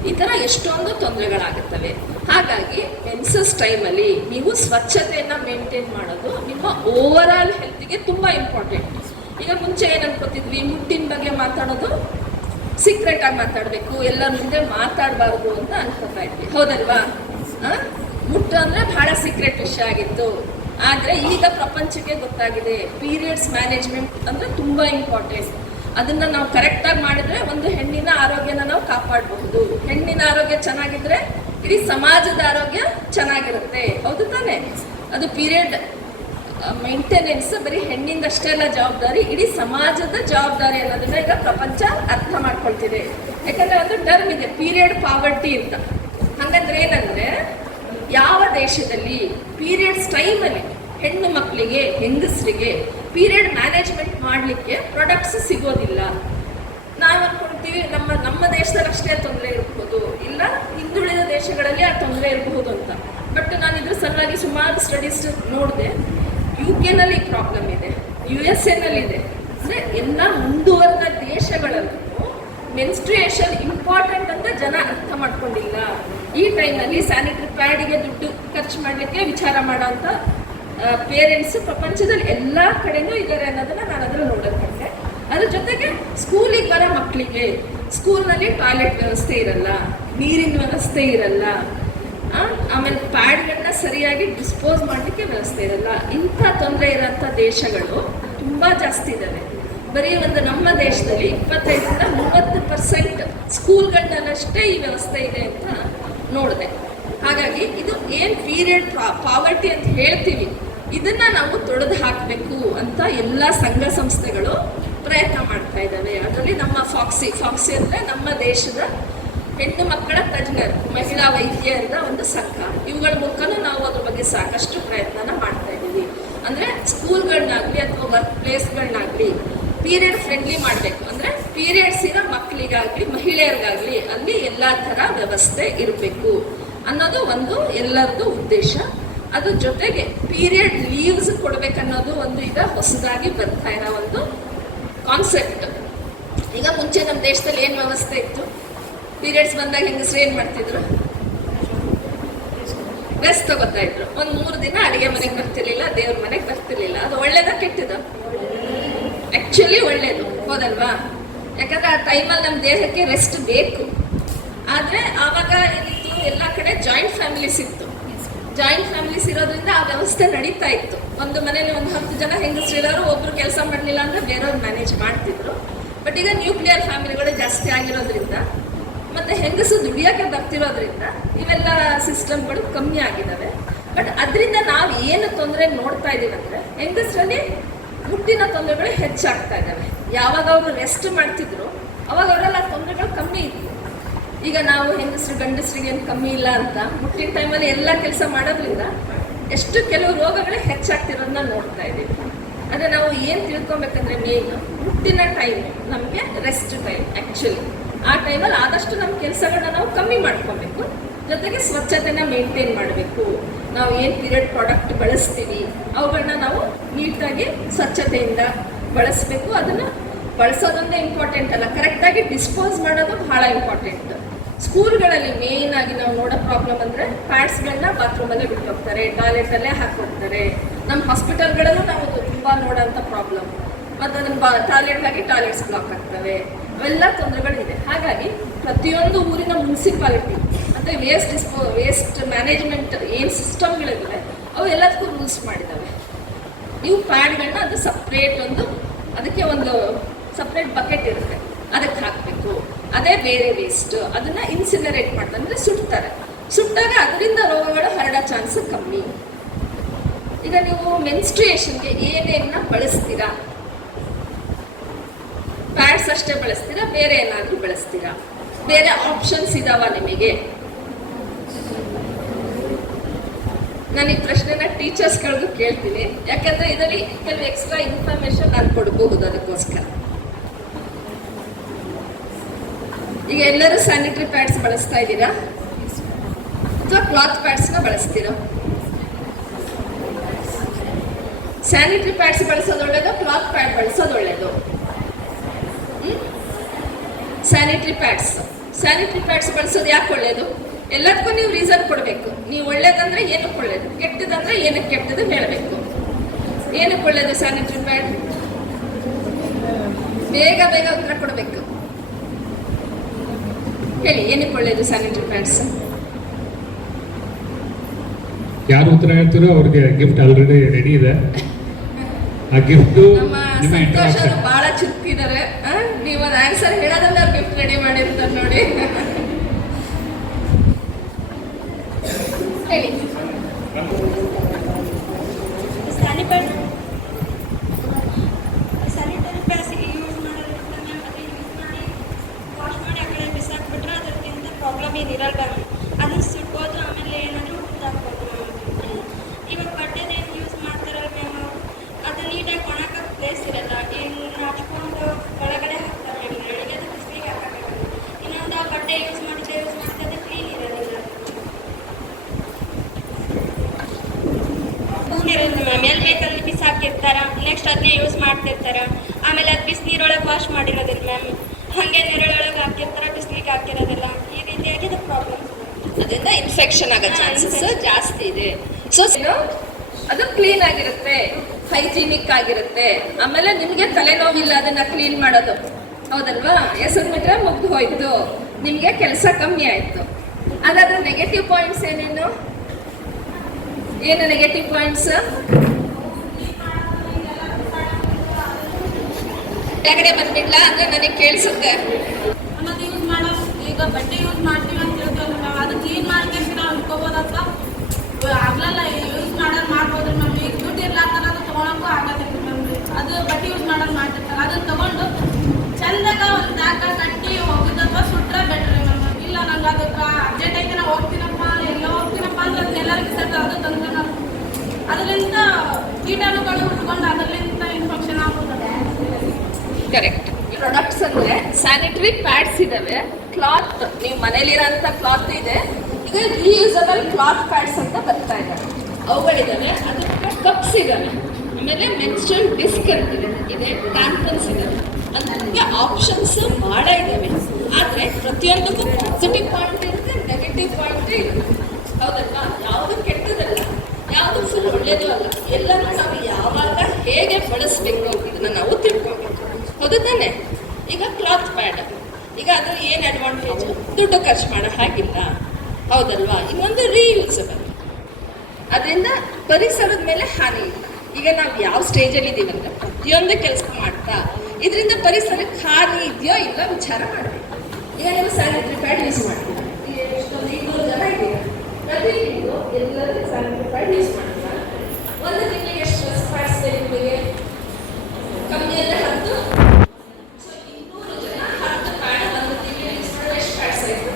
ಈ ಥರ ಎಷ್ಟೊಂದು ತೊಂದರೆಗಳಾಗುತ್ತವೆ. ಹಾಗಾಗಿ ಮೆನ್ಸಸ್ ಟೈಮಲ್ಲಿ ನೀವು ಸ್ವಚ್ಛತೆಯನ್ನು ಮೇಂಟೈನ್ ಮಾಡೋದು ನಿಮ್ಮ ಓವರ್ ಆಲ್ ಹೆಲ್ತ್ಗೆ ತುಂಬ ಇಂಪಾರ್ಟೆಂಟ್. ಈಗ ಮುಂಚೆ ಏನು ಅನ್ಕೋತಿದ್ವಿ, ಮುಟ್ಟಿನ ಬಗ್ಗೆ ಮಾತಾಡೋದು ಸೀಕ್ರೆಟ್ ಆಗಿ ಮಾತಾಡಬೇಕು, ಎಲ್ಲರ ಮುಂದೆ ಮಾತಾಡಬಾರ್ದು ಅಂತ ಅನ್ಕೋತಾ ಇದ್ವಿ, ಹೌದಲ್ವಾ? ಮುಟ್ಟು ಅಂದರೆ ಬಹಳ ಸೀಕ್ರೆಟ್ ವಿಷಯ ಆಗಿತ್ತು. ಆದರೆ ಈಗ ಪ್ರಪಂಚಕ್ಕೆ ಗೊತ್ತಾಗಿದೆ ಪೀರಿಯಡ್ಸ್ ಮ್ಯಾನೇಜ್ಮೆಂಟ್ ಅಂದರೆ ತುಂಬ ಇಂಪಾರ್ಟೆಂಟ್. ಅದನ್ನು ನಾವು ಕರೆಕ್ಟಾಗಿ ಮಾಡಿದ್ರೆ ಒಂದು ಹೆಣ್ಣಿನ ಆರೋಗ್ಯನ ನಾವು ಕಾಪಾಡಬಹುದು. ಹೆಣ್ಣಿನ ಆರೋಗ್ಯ ಚೆನ್ನಾಗಿದ್ರೆ ಇಡೀ ಸಮಾಜದ ಆರೋಗ್ಯ ಚೆನ್ನಾಗಿರುತ್ತೆ, ಹೌದು ತಾನೇ? ಅದು ಪೀರಿಯಡ್ ಮೇಂಟೆನೆನ್ಸ್ ಬರೀ ಹೆಣ್ಣಿಂದಷ್ಟೇ ಅಲ್ಲ ಜವಾಬ್ದಾರಿ, ಇಡೀ ಸಮಾಜದ ಜವಾಬ್ದಾರಿ ಅನ್ನೋದನ್ನ ಈಗ ಪ್ರಪಂಚ ಅರ್ಥ ಮಾಡ್ಕೊಳ್ತಿದೆ. ಯಾಕಂದರೆ ಒಂದು ಟರ್ಮ್ ಇದೆ ಪೀರಿಯಡ್ ಪಾವರ್ಟಿ ಅಂತ. ಹಾಗಂದ್ರೆ ಏನಂದರೆ ಯಾವ ದೇಶದಲ್ಲಿ ಪೀರಿಯಡ್ಸ್ ಟೈಮಲ್ಲಿ ಹೆಣ್ಣು ಮಕ್ಕಳಿಗೆ, ಹೆಂಗಸರಿಗೆ ಪೀರಿಯಡ್ ಮ್ಯಾನೇಜ್ಮೆಂಟ್ ಮಾಡಲಿಕ್ಕೆ ಪ್ರಾಡಕ್ಟ್ಸ್ ಸಿಗೋದಿಲ್ಲ, ನಾವು ಅಂದ್ಕೊಳ್ತೀವಿ ನಮ್ಮ ದೇಶದಲ್ಲಿ ಅಷ್ಟೇ ತೊಂದರೆ ಇರ್ಬೋದು, ಇಲ್ಲ ಹಿಂದುಳಿದ ದೇಶಗಳಲ್ಲಿ ಆ ತೊಂದರೆ ಇರಬಹುದು ಅಂತ. ಬಟ್ ನಾನು ಇದ್ರ ಸಲುವಾಗಿ ಸುಮಾರು ಸ್ಟಡೀಸ್ ನೋಡಿದೆ. UK-ನಲ್ಲಿ ಪ್ರಾಬ್ಲಮ್ ಇದೆ, USA-ನಲ್ಲಿದೆ. ಅಂದರೆ ಎಲ್ಲ ಮುಂದುವರೆದ ದೇಶಗಳಲ್ಲೂ ಮೆನ್ಸ್ಟ್ರುಯೇಷನ್ ಇಂಪಾರ್ಟೆಂಟ್ ಅಂತ ಜನ ಅರ್ಥ ಮಾಡ್ಕೊಂಡಿಲ್ಲ. ಈ ಟೈಮಲ್ಲಿ ಸ್ಯಾನಿಟರಿ ಪ್ಯಾಡಿಗೆ ದುಡ್ಡು ಖರ್ಚು ಮಾಡಲಿಕ್ಕೆ ವಿಚಾರ ಮಾಡೋಂಥ ಪೇರೆಂಟ್ಸ್ ಪ್ರಪಂಚದಲ್ಲಿ ಎಲ್ಲ ಕಡೆನೂ ಇದ್ದಾರೆ ಅನ್ನೋದನ್ನು ನಾನು ಅದನ್ನು ನೋಡೋದಂತೆ. ಅದ್ರ ಜೊತೆಗೆ ಸ್ಕೂಲಿಗೆ ಬರೋ ಮಕ್ಕಳಿಗೆ ಸ್ಕೂಲ್ನಲ್ಲಿ ಟಾಯ್ಲೆಟ್ ವ್ಯವಸ್ಥೆ ಇರಲ್ಲ, ನೀರಿನ ವ್ಯವಸ್ಥೆ ಇರಲ್ಲ, ಆಮೇಲೆ ಪ್ಯಾಡ್ಗಳನ್ನ ಸರಿಯಾಗಿ ಡಿಸ್ಪೋಸ್ ಮಾಡಲಿಕ್ಕೆ ವ್ಯವಸ್ಥೆ ಇರಲ್ಲ. ಇಂಥ ತೊಂದರೆ ಇರೋಂಥ ದೇಶಗಳು ತುಂಬ ಜಾಸ್ತಿ ಇದ್ದಾವೆ. ಬರೀ ಒಂದು ನಮ್ಮ ದೇಶದಲ್ಲಿ 25-30% ಸ್ಕೂಲ್ಗಳನ್ನಷ್ಟೇ ಈ ವ್ಯವಸ್ಥೆ ಇದೆ ಅಂತ ನೋಡಿದೆ. ಹಾಗಾಗಿ ಇದು ಏನು ಪೀರಿಯಡ್ ಪಾವರ್ಟಿ ಅಂತ ಹೇಳ್ತೀವಿ, ಇದನ್ನು ನಾವು ತೊಡೆದು ಹಾಕಬೇಕು ಅಂತ ಎಲ್ಲ ಸಂಘ ಸಂಸ್ಥೆಗಳು ಪ್ರಯತ್ನ ಮಾಡ್ತಾ ಇದ್ದಾವೆ. ಅದರಲ್ಲಿ ನಮ್ಮ ಫಾಕ್ಸಿ ಅಂದರೆ ನಮ್ಮ ದೇಶದ ಹೆಣ್ಣು ಮಕ್ಕಳ ತಜ್ಞರು, ಮಹಿಳಾ ವೈದ್ಯರ ಒಂದು ಸಂಘ, ಇವುಗಳ ಮೂಲಕನೂ ನಾವು ಅದ್ರ ಬಗ್ಗೆ ಸಾಕಷ್ಟು ಪ್ರಯತ್ನನ ಮಾಡ್ತಾ ಇದ್ದೀವಿ. ಅಂದರೆ ಸ್ಕೂಲ್ಗಳನ್ನಾಗಲಿ ಅಥವಾ ವರ್ಕ್ ಪ್ಲೇಸ್ಗಳನ್ನಾಗಲಿ ಪೀರಿಯಡ್ ಫ್ರೆಂಡ್ಲಿ ಮಾಡಬೇಕು. ಅಂದರೆ ಪೀರಿಯಡ್ಸ್ ಇರೋ ಮಕ್ಕಳಿಗಾಗಲಿ ಮಹಿಳೆಯರಿಗಾಗಲಿ ಅಲ್ಲಿ ಎಲ್ಲ ಥರ ವ್ಯವಸ್ಥೆ ಇರಬೇಕು ಅನ್ನೋದು ಒಂದು ಎಲ್ಲರದ್ದು ಉದ್ದೇಶ. ಅದ್ರ ಜೊತೆಗೆ ಪೀರಿಯಡ್ ಲೀವ್ಸ್ ಕೊಡಬೇಕನ್ನೋದು ಒಂದು ಈಗ ಹೊಸದಾಗಿ ಬರ್ತಾ ಇರೋ ಒಂದು ಕಾನ್ಸೆಪ್ಟ್. ಈಗ ಮುಂಚೆ ನಮ್ಮ ದೇಶದಲ್ಲಿ ಏನು ವ್ಯವಸ್ಥೆ ಇತ್ತು, ಪೀರಿಯಡ್ಸ್ ಬಂದಾಗ ಹೆಂಗಸರು ಏನು ಮಾಡ್ತಿದ್ರು, ರೆಸ್ಟ್ ತಗೋತಾ ಇದ್ರು. ಒಂದು 3 ದಿನ ಅಡುಗೆ ಮನೆಗೆ ಬರ್ತಿರ್ಲಿಲ್ಲ, ದೇವ್ರ ಮನೆಗೆ ಬರ್ತಿರ್ಲಿಲ್ಲ. ಅದು ಒಳ್ಳೇದ ಕೆಟ್ಟದ? ಆ್ಯಕ್ಚುಲಿ ಒಳ್ಳೇದು, ಹೌದಲ್ವಾ? ಯಾಕಂದರೆ ಆ ಟೈಮಲ್ಲಿ ನಮ್ಮ ದೇಹಕ್ಕೆ ರೆಸ್ಟ್ ಬೇಕು. ಆದರೆ ಆವಾಗ ಏನಿತ್ತು, ಎಲ್ಲ ಕಡೆ ಜಾಯಿಂಟ್ ಫ್ಯಾಮಿಲೀಸ್ ಇತ್ತು. ಜಾಯಿಂಟ್ ಫ್ಯಾಮಿಲೀಸ್ ಇರೋದ್ರಿಂದ ಆ ವ್ಯವಸ್ಥೆ ನಡೀತಾ ಇತ್ತು. ಒಂದು ಮನೇಲಿ ಒಂದು 10 ಜನ ಹೆಂಗಸರು ಇರೋರು, ಒಬ್ಬರು ಕೆಲಸ ಮಾಡಲಿಲ್ಲ ಅಂದರೆ ಬೇರೆಯವ್ರು ಮ್ಯಾನೇಜ್ ಮಾಡ್ತಿದ್ರು. ಬಟ್ ಈಗ ನ್ಯೂಕ್ಲಿಯರ್ ಫ್ಯಾಮಿಲಿಗಳು ಜಾಸ್ತಿ ಆಗಿರೋದ್ರಿಂದ ಮತ್ತು ಹೆಂಗಸು ದುಡಿಯೋಕ್ಕೆ ಬರ್ತಿರೋದ್ರಿಂದ ಇವೆಲ್ಲ ಸಿಸ್ಟಮ್ಗಳು ಕಮ್ಮಿ ಆಗಿದ್ದಾವೆ. ಬಟ್ ಅದರಿಂದ ನಾವು ಏನು ತೊಂದರೆ ನೋಡ್ತಾ ಇದ್ದೀವಿ ಅಂದರೆ ಹೆಂಗಸರಲ್ಲಿ ಮುಟ್ಟಿನ ತೊಂದರೆಗಳು ಹೆಚ್ಚಾಗ್ತಾ ಇದ್ದಾವೆ. ಯಾವಾಗ ಅವರು ರೆಸ್ಟ್ ಮಾಡ್ತಿದ್ರು ಅವಾಗ ಅವರೆಲ್ಲ ತೊಂದರೆಗಳು ಕಮ್ಮಿ ಇತ್ತು. ಈಗ ನಾವು ಹೆಂಗಸರು ಗಂಡಸರಿಗೆ ಏನು ಕಮ್ಮಿ ಇಲ್ಲ ಅಂತ ಮುಟ್ಟಿನ ಟೈಮಲ್ಲಿ ಎಲ್ಲ ಕೆಲಸ ಮಾಡೋದ್ರಿಂದ ಎಷ್ಟು ಕೆಲವು ರೋಗಗಳೇ ಹೆಚ್ಚಾಗ್ತಿರೋದನ್ನ ನೋಡ್ತಾ ಇದ್ದೀವಿ. ಆದರೆ ನಾವು ಏನು ತಿಳ್ಕೊಬೇಕಂದ್ರೆ ಮೇಯ್ನು ಮುಟ್ಟಿನ ಟೈಮು ನಮಗೆ ರೆಸ್ಟ್ ಟೈಮ್. ಆ್ಯಕ್ಚುಲಿ ಆ ಟೈಮಲ್ಲಿ ಆದಷ್ಟು ನಮ್ಮ ಕೆಲಸಗಳನ್ನ ನಾವು ಕಮ್ಮಿ ಮಾಡ್ಕೊಬೇಕು. ಜೊತೆಗೆ ಸ್ವಚ್ಛತೆನ ಮೇಂಟೈನ್ ಮಾಡಬೇಕು. ನಾವು ಏನು ಪೀರಿಯಡ್ ಪ್ರಾಡಕ್ಟ್ ಬಳಸ್ತೀವಿ ಅವುಗಳನ್ನ ನಾವು ನೀಟಾಗಿ ಸ್ವಚ್ಛತೆಯಿಂದ ಬಳಸಬೇಕು. ಅದನ್ನು ಬಳಸೋದೊಂದೇ ಇಂಪಾರ್ಟೆಂಟ್ ಅಲ್ಲ, ಕರೆಕ್ಟಾಗಿ ಡಿಸ್ಪೋಸ್ ಮಾಡೋದು ಭಾಳ ಇಂಪಾರ್ಟೆಂಟ್. ಸ್ಕೂಲ್ಗಳಲ್ಲಿ ಮೇಯ್ನಾಗಿ ನಾವು ನೋಡೋ ಪ್ರಾಬ್ಲಮ್ ಅಂದರೆ ಪ್ಯಾಡ್ಸ್ಗಳನ್ನ ಬಾತ್ರೂಮಲ್ಲೇ ಬಿಟ್ಟು ಹೋಗ್ತಾರೆ, ಟಾಯ್ಲೆಟಲ್ಲೇ ಹಾಕಿ ಹೋಗ್ತಾರೆ. ನಮ್ಮ ಹಾಸ್ಪಿಟಲ್ಗಳಲ್ಲೂ ನಾವು ತುಂಬ ನೋಡೋಂಥ ಪ್ರಾಬ್ಲಮ್. ಮತ್ತು ಅದನ್ನು ಟಾಯ್ಲೆಟ್ಗಾಗಿ ಟಾಯ್ಲೆಟ್ಸ್ ಬ್ಲಾಕ್ ಆಗ್ತವೆ, ಅವೆಲ್ಲ ತೊಂದರೆಗಳಿದೆ. ಹಾಗಾಗಿ ಪ್ರತಿಯೊಂದು ಊರಿನ ಮುನ್ಸಿಪಾಲಿಟಿ ಮತ್ತು ವೇಸ್ಟ್ ಮ್ಯಾನೇಜ್ಮೆಂಟ್ ಏನು ಸಿಸ್ಟಮ್ಗಳಿವೆ ಅವು ಎಲ್ಲದಕ್ಕೂ ರೂಲ್ಸ್ ಮಾಡಿದ್ದಾವೆ. ನೀವು ಪ್ಯಾಡ್ಗಳನ್ನ ಅದು ಸಪ್ರೇಟ್ ಅದಕ್ಕೆ ಒಂದು ಸಪ್ರೇಟ್ ಬಕೆಟ್ ಇರುತ್ತೆ, ಅದಕ್ಕೆ ಹಾಕಬೇಕು. ಅದೇ ಬೇರೆ ವೇಸ್ಟ್ ಅದನ್ನು ಇನ್ಸಿನರೇಟ್ ಮಾಡ್ತಾರೆ, ಅಂದರೆ ಸುಡ್ತಾರೆ. ಸುಟ್ಟಾಗ ಅದರಿಂದ ರೋಗಗಳು ಹರಡೋ ಚಾನ್ಸ್ ಕಮ್ಮಿ. ಈಗ ನೀವು ಮೆನ್ಸ್ಟ್ರುಯೇಷನ್ಗೆ ಏನೇನ ಬಳಸ್ತೀರಾ? ಪ್ಯಾಡ್ಸ್ ಅಷ್ಟೇ ಬಳಸ್ತೀರಾ, ಬೇರೆ ಏನಾದರೂ ಬಳಸ್ತೀರಾ? ಬೇರೆ ಆಪ್ಷನ್ಸ್ ಇದಾವ ನಿಮಗೆ? ನಾನು ಈ ಪ್ರಶ್ನೆನ ಟೀಚರ್ಸ್ಗಳಿಗೂ ಕೇಳ್ತೀನಿ, ಯಾಕಂದ್ರೆ ಇದರಲ್ಲಿ ಕೆಲವು ಎಕ್ಸ್ಟ್ರಾ ಇನ್ಫಾರ್ಮೇಶನ್ ನಾನು ಕೊಡಬಹುದು. ಅದಕ್ಕೋಸ್ಕರ ಈಗ ಎಲ್ಲರೂ ಸ್ಯಾನಿಟರಿ ಪ್ಯಾಡ್ಸ್ ಬಳಸ್ತಾ ಇದ್ದೀರಾ ಅಥವಾ ಕ್ಲಾತ್ ಪ್ಯಾಡ್ಸ್ನ ಬಳಸ್ತೀರಾ? ಸ್ಯಾನಿಟರಿ ಪ್ಯಾಡ್ಸ್ ಬಳಸೋದು ಒಳ್ಳೇದು, ಕ್ಲಾತ್ ಪ್ಯಾಡ್ ಬಳಸೋದು ಒಳ್ಳೇದು? ಸ್ಯಾನಿಟರಿ ಪ್ಯಾಡ್ಸ್ ಬಳಸೋದು ಯಾಕೆ ಒಳ್ಳೇದು? ಎಲ್ಲದಕ್ಕೂ ನೀವು ರೀಸನ್ ಕೊಡಬೇಕು. ನೀವು ಒಳ್ಳೇದಂದ್ರೆ ಏನಕ್ಕೆ ಒಳ್ಳೇದು, ಕೆಟ್ಟದಂದ್ರೆ ಏನಕ್ಕೆ ಕೆಟ್ಟದು ಹೇಳಬೇಕು. ಏನಕ್ಕೆ ಒಳ್ಳೇದು ಸ್ಯಾನಿಟರಿ ಪ್ಯಾಡ್? ಬೇಗ ಉತ್ತರ ಕೊಡಬೇಕು. ಹೇಳಿ, ಏನಕ್ಕೆ ಒಳ್ಳೇದು ಸ್ಯಾನಿಟರಿ ಪ್ಯಾಡ್ಸ್? ಯಾರು ಉತ್ತರ ಹೇಳ್ತೀರೋ ಅವ್ರಿಗೆ ಗಿಫ್ಟ್ ಆಲ್ರೆಡಿ ರೆಡಿ ಇದೆ. ಆ ಗಿಫ್ಟ್ ನಮ್ಮ ಸಂತೋಷ ಬಹಳ ಚುಕ್ಕಿದ್ದಾರೆ. ನೀವು ಒಂದು ಆನ್ಸರ್ ಹೇಳೋದನ್ನ ಗಿಫ್ಟ್ ರೆಡಿ ಮಾಡಿರ್ತಾರೆ ನೋಡಿ. ಹೇಳಿ. ಸ್ಯಾನಿಟರಿ ಪ್ಯಾಡ್ಸಿಗೆ ಯೂಸ್ ಮಾಡೋದ್ರಿಂದ ಅದು ಯೂಸ್ ಮಾಡಿ ವಾಶ್ ಮಾಡಿ ಆ ಕಡೆ ಬಿಸಾಕ್ಬಿಟ್ರೆ ಅದರಿಂದ ಪ್ರಾಬ್ಲಮ್ ಏನಿರಲ್ಲ. ಅದನ್ನ ಸುಡ್ಬೋದು, ಆಮೇಲೆ ಏನಾದರೂ ಹುಟ್ಟಾಕ್ಬೋದು. ಇವಾಗ ಬಟ್ಟೆದೇನು ಯೂಸ್ ಮಾಡ್ತಾರಲ್ಲ ಮ್ಯಾಮ್, ಅದು ನೀಟಾಗಿ ಒಣಗಕ್ಕೆ ಪ್ಲೇಸ್ ಇರಲ್ಲ. ಏನು ಹಚ್ಕೊಂಡು ಒಳಗಡೆ ಹಾಕ್ತಾರೆ ಮ್ಯಾಮ್, ಬೆಳಿಗ್ಗೆ ಅದು ಬಿಸಿಲಿಗೆ ಹಾಕಬೇಕು. ಇನ್ನೊಂದು ಆ ಬಟ್ಟೆ ಯೂಸ್ ಮಾಡಿದ್ರೆ ಕ್ಲೀನ್ ಇರೋದಿಲ್ಲ. ಮ್ಯಾಮ್ ಎಲ್ಲಿ ಬೇಕಲ್ಲಿ ಬಿಸಾಕಿರ್ತಾರ, ನೆಕ್ಸ್ಟ್ ಅದನ್ನೇ ಯೂಸ್ ಮಾಡ್ತಿರ್ತಾರೆ. ಆಮೇಲೆ ಅದು ಬಿಸಿನೀರೊಳಗೆ ವಾಶ್ ಮಾಡಿರೋದಿಲ್ಲ ಮ್ಯಾಮ್, ಹಾಗೆ ನೆರಳೊಳಗೆ ಹಾಕಿರ್ತಾರೆ, ಬಿಸಿಲಿಗೆ ಹಾಕಿರೋದಿಲ್ಲ. ಈ ರೀತಿಯಾಗಿ ಅದು ಪ್ರಾಬ್ಲಮ್. ಅದರಿಂದ ಇನ್ಫೆಕ್ಷನ್ ಆಗೋ ಚಾನ್ಸಸ್ ಜಾಸ್ತಿ ಇದೆ. ಸೊ ಅದು ಕ್ಲೀನ್ ಆಗಿರುತ್ತೆ, ಹೈಜೀನಿಕ್ ಆಗಿರುತ್ತೆ. ಆಮೇಲೆ ನಿಮಗೆ ತಲೆನೋವಿಲ್ಲ ಅದನ್ನ ಕ್ಲೀನ್ ಮಾಡೋದು, ಹೌದಲ್ವಾ? ಹೆಸರು ಬಿಟ್ರೆ ಮುಗ್ದು ಹೋಯ್ತು, ನಿಮಗೆ ಕೆಲಸ ಕಮ್ಮಿ ಆಯಿತು. ಹಾಗಾದ್ರೆ ನೆಗೆಟಿವ್ ಪಾಯಿಂಟ್ಸ್ ಏನೇನು ನೆಗೆಟಿವ್ ಪಾಯಿಂಟ್ಸ್? ಕೆಳಗಡೆ ಬಂದ್ಬಿಡ್ಲಾ ಅಂದ್ರೆ ನನಗೆ ಕೇಳಿಸುತ್ತೆ. ಅನ್ನೋದು ಯೂಸ್ ಮಾಡೋ, ಈಗ ಬಟ್ಟೆ ಯೂಸ್ ಮಾಡ್ತೀವಿ ಅಂತ ಹೇಳ್ತೀವಲ್ಲ ನಾವು, ಅದು ಕ್ಲೀನ್ ಮಾಡ್ಕೊಂಡು ನಾವು ಇಟ್ಕೋಬೋದು. ಅಥವಾ ಆಗಲ್ಲ ಯೂಸ್ ಮಾಡೋದು ಮಾಡ್ಬೋದು. ನಮ್ಗೆ ಈಗ ದುಡ್ಡು ಇರ್ಲಾರ್ದಾರ ಅದು ತೊಗೊಳಕ್ಕೂ ಆಗೋದಿಲ್ಲ ನಮ್ಗೆ. ಅದು ಬಟ್ಟೆ ಯೂಸ್ ಮಾಡೋದು ಮಾಡ್ತಿರ್ತಾರೆ, ಅದನ್ನು ತೊಗೊಂಡು ಚಂದಾಗ ಒಂದು ದಾಕ ಕಟ್ಟಿ ಹೋಗಿದ್ದು ಅಥವಾ ಸುಟ್ರೆ ಬೆಟ್ರಿ ನಮ್ಗೆ. ಇಲ್ಲ ನಂಗೆ ಅದಕ್ಕೆ ಅರ್ಜೆಂಟ್ ಐತೆ ನಾವು ಹೋಗ್ತೀನಪ್ಪ, ಎಲ್ಲ ಹೋಗ್ತೀನಪ್ಪ ಅಂದ್ರೆ ಅದನ್ನ ಎಲ್ಲರಿಗೂ ಸೆಟ್ ಅದು ತೊಂದರೆ. ಅದರಿಂದ ಕೀಟಾಣುಗಳು ಉಟ್ಕೊಂಡು ಅದರಿಂದ ಇನ್ಫೆಕ್ಷನ್ ಆಗೋದು. ಕರೆಕ್ಟ್. ಪ್ರಾಡಕ್ಟ್ಸ್ ಅಂದ್ರೆ ಸ್ಯಾನಿಟರಿ ಪ್ಯಾಡ್ಸ್ ಇದಾವೆ, ಕ್ಲಾತ್, ನೀವು ಮನೇಲಿರೋಂಥ ಕ್ಲಾತ್ ಇದೆ. ಈಗ ರೀಯೂಸಬಲ್ ಕ್ಲಾತ್ ಪ್ಯಾಡ್ಸ್ ಅಂತ ಬರ್ತಾ ಇದ್ದಾವೆ, ಅವುಗಳಿದ್ದಾವೆ. ಅದಕ್ಕೆ ಕಪ್ಸ್ ಇದ್ದಾವೆ, ಆಮೇಲೆ ಮೆನ್ಸ್ಟ್ರುಯಲ್ ಡಿಸ್ಕ್ ಇದೆ, ಟ್ಯಾಂಪನ್ಸ್ ಇದ್ದಾವೆ. ಅದಕ್ಕೆ ಆಪ್ಷನ್ಸ್ ಭಾಳ ಇದ್ದಾವೆ. ಆದರೆ ಪ್ರತಿಯೊಂದಕ್ಕೂ ಪಾಸಿಟಿವ್ ಪಾಯಿಂಟ್ ಇರುತ್ತೆ, ನೆಗೆಟಿವ್ ಪಾಯಿಂಟ್ ಇರುತ್ತೆ, ಹೌದಲ್ವಾ? ಯಾವುದು ಕೆಟ್ಟದಲ್ಲ, ಯಾವುದು ಫುಲ್ ಒಳ್ಳೇದು ಅಲ್ಲ. ಎಲ್ಲರೂ ನಾವು ಯಾವಾಗ ಹೇಗೆ ಬಳಸಬೇಕು ಇದನ್ನು ನಾವು ತಿಳ್ಕೊಬೇಕು, ಹೌದು ತಾನೆ? ಈಗ ಕ್ಲಾತ್ ಪ್ಯಾಡ್, ಈಗ ಅದು ಏನು ಅಡ್ವಾಂಟೇಜು? ದುಡ್ಡು ಖರ್ಚು ಮಾಡೋ ಹಾಗಿಲ್ಲ, ಹೌದಲ್ವಾ? ಇನ್ನೊಂದು ರೀಯೂಸಬಲ್, ಅದರಿಂದ ಪರಿಸರದ ಮೇಲೆ ಹಾನಿ ಇಲ್ಲ. ಈಗ ನಾವು ಯಾವ ಸ್ಟೇಜಲ್ಲಿ ಇದ್ದೀವಂತ ಪ್ರತಿಯೊಂದು ಕೆಲಸ ಮಾಡ್ತಾ ಇದರಿಂದ ಪರಿಸರಕ್ಕೆ ಹಾನಿ ಇದೆಯೋ ಇಲ್ಲ ವಿಚಾರ ಮಾಡಬೇಕು. ಈಗ ನೀವು ಸ್ಯಾನಿಟರಿ ಪ್ಯಾಡ್ ಯೂಸ್ ಮಾಡ್ತೀರಾ, ಈಗ ಎಷ್ಟೊಂದು 200 ಜನ ಇದ್ದೀರಾ, ಪ್ರತಿ ತಿಂಗಳು ಎಲ್ಲರೂ ಸ್ಯಾನಿಟರಿ ಪ್ಯಾಡ್ ಯೂಸ್ ಮಾಡ್ತಾರೆ. ಒಂದು ತಿಂಗಳಿಗೆ ಎಷ್ಟು ಪ್ಯಾಡ್ಸ್ ನಿಮಗೆ? ಕಮ್ಮಿ ಅಂದರೆ 10. ಸೊ 200 ಜನ 10 ಪ್ಯಾಡ್ ಒಂದು ತಿಂಗಳಿಗೆ ಯೂಸ್ ಮಾಡಿದ್ರೆ ಎಷ್ಟು ಪ್ಯಾಡ್ಸ್ ಆಯಿತು?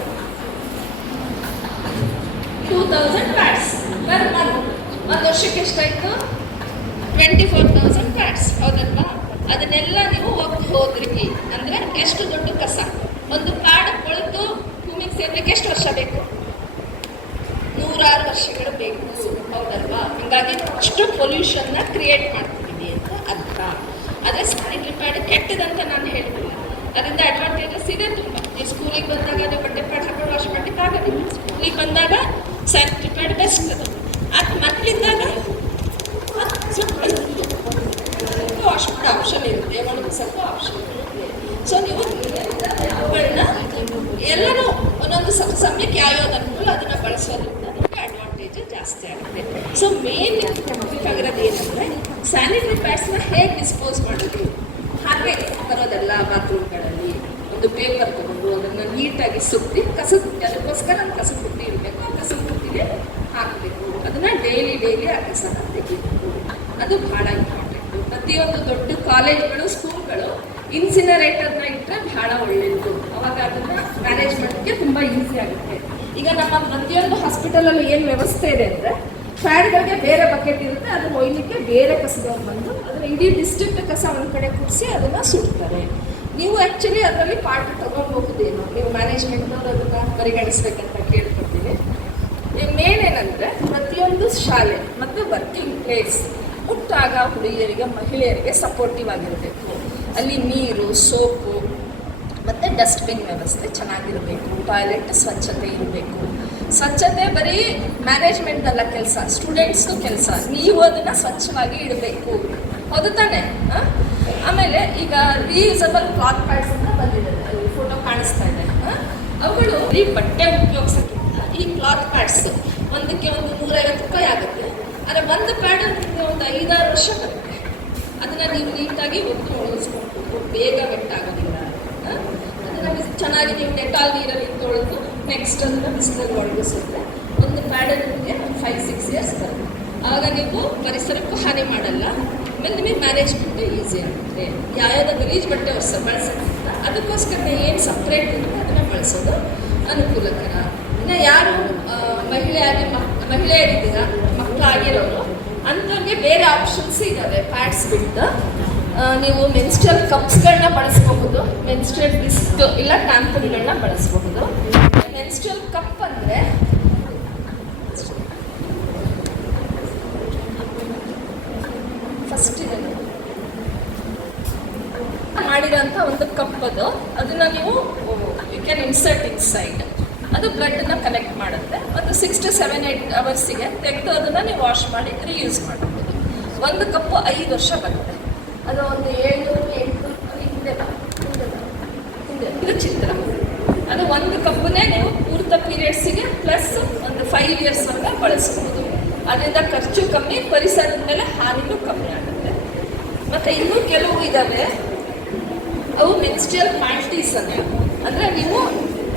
2000 ಪ್ಯಾಡ್ಸ್ ಪರ್ ಮಂತ್. ಒಂದು ವರ್ಷಕ್ಕೆ ಎಷ್ಟಾಯಿತು? 24,000 ಪ್ಯಾಡ್ಸ್, ಹೌದಲ್ವಾ? ಅದನ್ನೆಲ್ಲ ನೀವು ಹೋದ್ರಿ ಅಂದರೆ ಎಷ್ಟು ದೊಡ್ಡ ಕಸ. ಒಂದು ಪ್ಯಾಡ್ ಕೊಳೆತು ಭೂಮಿಗೆ ಸೇರ್ಲಿಕ್ಕೆ ಎಷ್ಟು ವರ್ಷ ಬೇಕು? 100 ವರ್ಷಗಳು ಬೇಕು, ಹೌದಲ್ವಾ? ಹಾಗಾಗಿ ಅಷ್ಟು ಪೊಲ್ಯೂಷನ್ನ ಕ್ರಿಯೇಟ್ ಮಾಡ್ತಿದ್ದೀವಿ ಅಂತ ಅರ್ಥ. ಆದರೆ ಸ್ಯಾನಿಟರಿ ಪ್ಯಾಡ್ ಕೆಟ್ಟದಂತ ನಾನು ಹೇಳ್ತಿಲ್ಲ, ಅದರಿಂದ ಅಡ್ವಾಂಟೇಜಸ್ ಇದೆ ತುಂಬ. ನೀವು ಸ್ಕೂಲಿಗೆ ಬಂದಾಗ ನೀವು ಬಟ್ಟೆ ಪ್ಯಾಡ್ ಹಾಕೊಂಡು ವಾಶ್ ಮಾಡಲಿಕ್ಕೆ ಆಗೋದಿಲ್ಲ. ಸ್ಕೂಲಿಗೆ ಬಂದಾಗ ಸ್ಯಾನಿಟರಿ ಪ್ಯಾಡ್ ಬೆಸ್ಟ್. ಅದು ಮಕ್ಕಳಿದ್ದಾಗ ಸ್ಯಾನಿಟರಿ ಪ್ಯಾಡ್ಸ್ನ ಹೇಗೆ ಡಿಸ್ಪೋಸ್ ಮಾಡೋದು, ಹಾಗೆ ಬರೋದೆಲ್ಲ ಬಾತ್ರೂಮ್ಗಳಲ್ಲಿ ಒಂದು ಪೇಪರ್ ತಗೊಂಡು ಅದನ್ನು ನೀಟಾಗಿ ಸುತ್ತಿ ಕಸದ ಬುಟ್ಟಿ, ಅದಕ್ಕೋಸ್ಕರ ಒಂದು ಕಸದ ಬುಟ್ಟಿ ಇರಬೇಕು, ಆ ಕಸದ ಬುಟ್ಟಿಗೆ ಹಾಕಬೇಕು. ಅದನ್ನು ಡೈಲಿ ಆ ಕಸನ ತೆಗಿಬೇಕು. ಅದು ಭಾಳ ಇಂಪಾರ್ಟೆಂಟು. ಪ್ರತಿಯೊಂದು ದೊಡ್ಡ ಕಾಲೇಜ್ಗಳು, ಸ್ಕೂಲ್ಗಳು ಇನ್ಸಿನರೇಟರ್ನ ಇಟ್ಟರೆ ಭಾಳ ಒಳ್ಳೆಯದು. ಅವಾಗ ಅದನ್ನು ಮ್ಯಾನೇಜ್ಮೆಂಟ್ಗೆ ತುಂಬ ಈಸಿ ಆಗುತ್ತೆ. ಈಗ ನಮ್ಮ ಪ್ರತಿಯೊಂದು ಹಾಸ್ಪಿಟಲಲ್ಲೂ ಏನು ವ್ಯವಸ್ಥೆ ಇದೆ ಅಂದರೆ, ಪ್ಯಾಡ್ಗಳಿಗೆ ಬೇರೆ ಬಕೆಟ್ ಇರುತ್ತೆ, ಅದನ್ನು ಒಯ್ಲಿಕ್ಕೆ ಬೇರೆ ಕಸದವ್ರು ಬಂದು ಅದನ್ನು ಇಡೀ ಡಿಸ್ಟ್ರಿಕ್ಟ್ ಕಸ ಒಂದು ಕಡೆ ಕೂರಿಸಿ ಅದನ್ನು ಸುಡ್ತಾರೆ. ನೀವು ಆ್ಯಕ್ಚುಲಿ ಅದರಲ್ಲಿ ಪಾರ್ಟ್ ತೊಗೊಳ್ಬಹುದೇನು, ನೀವು ಮ್ಯಾನೇಜ್ಮೆಂಟ್ನವ್ರು ಅದನ್ನು ಪರಿಗಣಿಸ್ಬೇಕಂತ ಕೇಳ್ಕೊಡ್ತೀವಿ. ಮೇನ್ ಏನಂದರೆ, ಪ್ರತಿಯೊಂದು ಶಾಲೆ ಮತ್ತು ವರ್ಕಿಂಗ್ ಪ್ಲೇಸ್ ಮುಟ್ಟಾಗ ಹುಡುಗಿಯರಿಗೆ, ಮಹಿಳೆಯರಿಗೆ ಸಪೋರ್ಟಿವ್ ಆಗಿರಬೇಕು. ಅಲ್ಲಿ ನೀರು, ಸೋಪು ಮತ್ತು ಡಸ್ಟ್ಬಿನ್ ವ್ಯವಸ್ಥೆ ಚೆನ್ನಾಗಿರಬೇಕು. ಟಾಯ್ಲೆಟ್ ಸ್ವಚ್ಛತೆ ಇರಬೇಕು. ಸ್ವಚ್ಛತೆ ಬರೀ ಮ್ಯಾನೇಜ್ಮೆಂಟಲ್ಲ ಕೆಲಸ, ಸ್ಟೂಡೆಂಟ್ಸ್ದು ಕೆಲಸ. ನೀವು ಅದನ್ನು ಸ್ವಚ್ಛವಾಗಿ ಇಡಬೇಕು, ಹೌದು ತಾನೆ? ಆಮೇಲೆ ಈಗ ರೀಯೂಸಬಲ್ ಕ್ಲಾತ್ ಪ್ಯಾಡ್ಸ್ ಅಂತ ಬಂದಿದೆ, ಫೋಟೋ ಕಾಣಿಸ್ತಾ ಇದೆ. ಅವುಗಳು ಈ ಬಟ್ಟೆ ಉಪಯೋಗಿಸೋಕ್ಕಿಂತ ಈ ಕ್ಲಾತ್ ಪ್ಯಾಡ್ಸ್ ಒಂದಕ್ಕೆ ಒಂದು 150 ರೂಪಾಯಿ ಆಗುತ್ತೆ. ಆದರೆ ಒಂದು ಪ್ಯಾಡ್ ಒಂದು 5-6 ವರ್ಷ ಬರುತ್ತೆ. ಅದನ್ನು ನೀವು ನೀಟಾಗಿ ಒತ್ತು ಒಣಗಿಸ್ಕೊಂಡು ಬೇಗ ವೆಟ್ಟಾಗೋದಿಲ್ಲ. ಅದನ್ನು ಚೆನ್ನಾಗಿ ನೀವು ಡೆಟಾಲ್ ನೀರಲ್ಲಿ ತೊಳೆದು ನೆಕ್ಸ್ಟ್ ಅದನ್ನು ಬಿಸಿಲಲ್ಲಿ ಒಣಗಿಸಿದ್ರೆ ಒಂದು ಪ್ಯಾಡ್ ನಿಮಗೆ ಒಂದು 5-6 ಇಯರ್ಸ್ ಬರುತ್ತೆ. ಆವಾಗ ನೀವು ಪರಿಸರಕ್ಕೂ ಹಾನಿ ಮಾಡಲ್ಲ. ಆಮೇಲೆ ನಿಮಗೆ ಮ್ಯಾನೇಜ್ಮೆಂಟ್ ಈಸಿ ಆಗುತ್ತೆ. ಯಾವ್ಯಾವ ಗಲೀಜು ಬಟ್ಟೆ ಬಳಸೋಕ್ಕಿಂತ ಅದಕ್ಕೋಸ್ಕರ ಏನು ಸಪ್ರೇಟ್ ಇರುತ್ತೆ ಅದನ್ನು ಬಳಸೋದು ಅನುಕೂಲಕರ. ಇನ್ನು ಯಾರು ಮಹಿಳೆಯರಿದ್ದೀರ, ಮಕ್ಕಳಾಗಿರೋರು ಅಂಥವ್ರಿಗೆ ಬೇರೆ ಆಪ್ಷನ್ಸ್ ಇದ್ದಾವೆ. ಪ್ಯಾಡ್ಸ್ ಬಿಟ್ಟು ನೀವು ಮೆನ್ಸ್ಟ್ರಲ್ ಕಪ್ಸ್ಗಳನ್ನ ಬಳಸ್ಬಹುದು, ಮೆನ್ಸ್ಟ್ರಲ್ ಡಿಸ್ಕ್ ಇಲ್ಲ ಟ್ಯಾಂಪನ್ಗಳನ್ನ ಬಳಸಬಹುದು. ಮೆನ್ಸ್ಟ್ರಲ್ ಕಪ್ ಅಂದರೆ ಫಸ್ಟ್ ಇದನ್ನು ಮಾಡಿರೋಂಥ ಒಂದು ಕಪ್ ಅದನ್ನು ನೀವು ಯು ಕ್ಯಾನ್ ಇನ್ಸರ್ಟ್ ಇನ್ಸೈಡ್. ಅದು ಬ್ಲಡ್ಡನ್ನು ಕಲೆಕ್ಟ್ ಮಾಡುತ್ತೆ. ಒಂದು 6 to 7-8 ಅವರ್ಸಿಗೆ ತೆಗೆದು ಅದನ್ನು ನೀವು ವಾಶ್ ಮಾಡಿ ರೀಯೂಸ್ ಮಾಡಬಹುದು. ಒಂದು ಕಪ್ಪು 5 ವರ್ಷ ಬರುತ್ತೆ. ಅದು ಒಂದು 700-800 ಹಿಂದೆ ಇದು ಚಿತ್ರ. ಅದು ಒಂದು ಕಪ್ಪನ್ನೇ ನೀವು ಪೂರ್ತ ಪೀರಿಯಡ್ಸಿಗೆ ಪ್ಲಸ್ ಒಂದು 5 ಇಯರ್ಸ್ವರೆಗೆ ಬಳಸ್ಬೋದು. ಅದರಿಂದ ಖರ್ಚು ಕಮ್ಮಿ, ಪರಿಸರದ ಮೇಲೆ ಹಾನಿನೂ ಕಮ್ಮಿ ಆಗುತ್ತೆ. ಮತ್ತು ಇನ್ನೂ ಕೆಲವು ಇದ್ದಾವೆ, ಅವು ಮೆನ್ಸ್ಟ್ರಲ್ ಪ್ಯಾಂಟೀಸ್ ಅಂತ. ಅಂದರೆ ನೀವು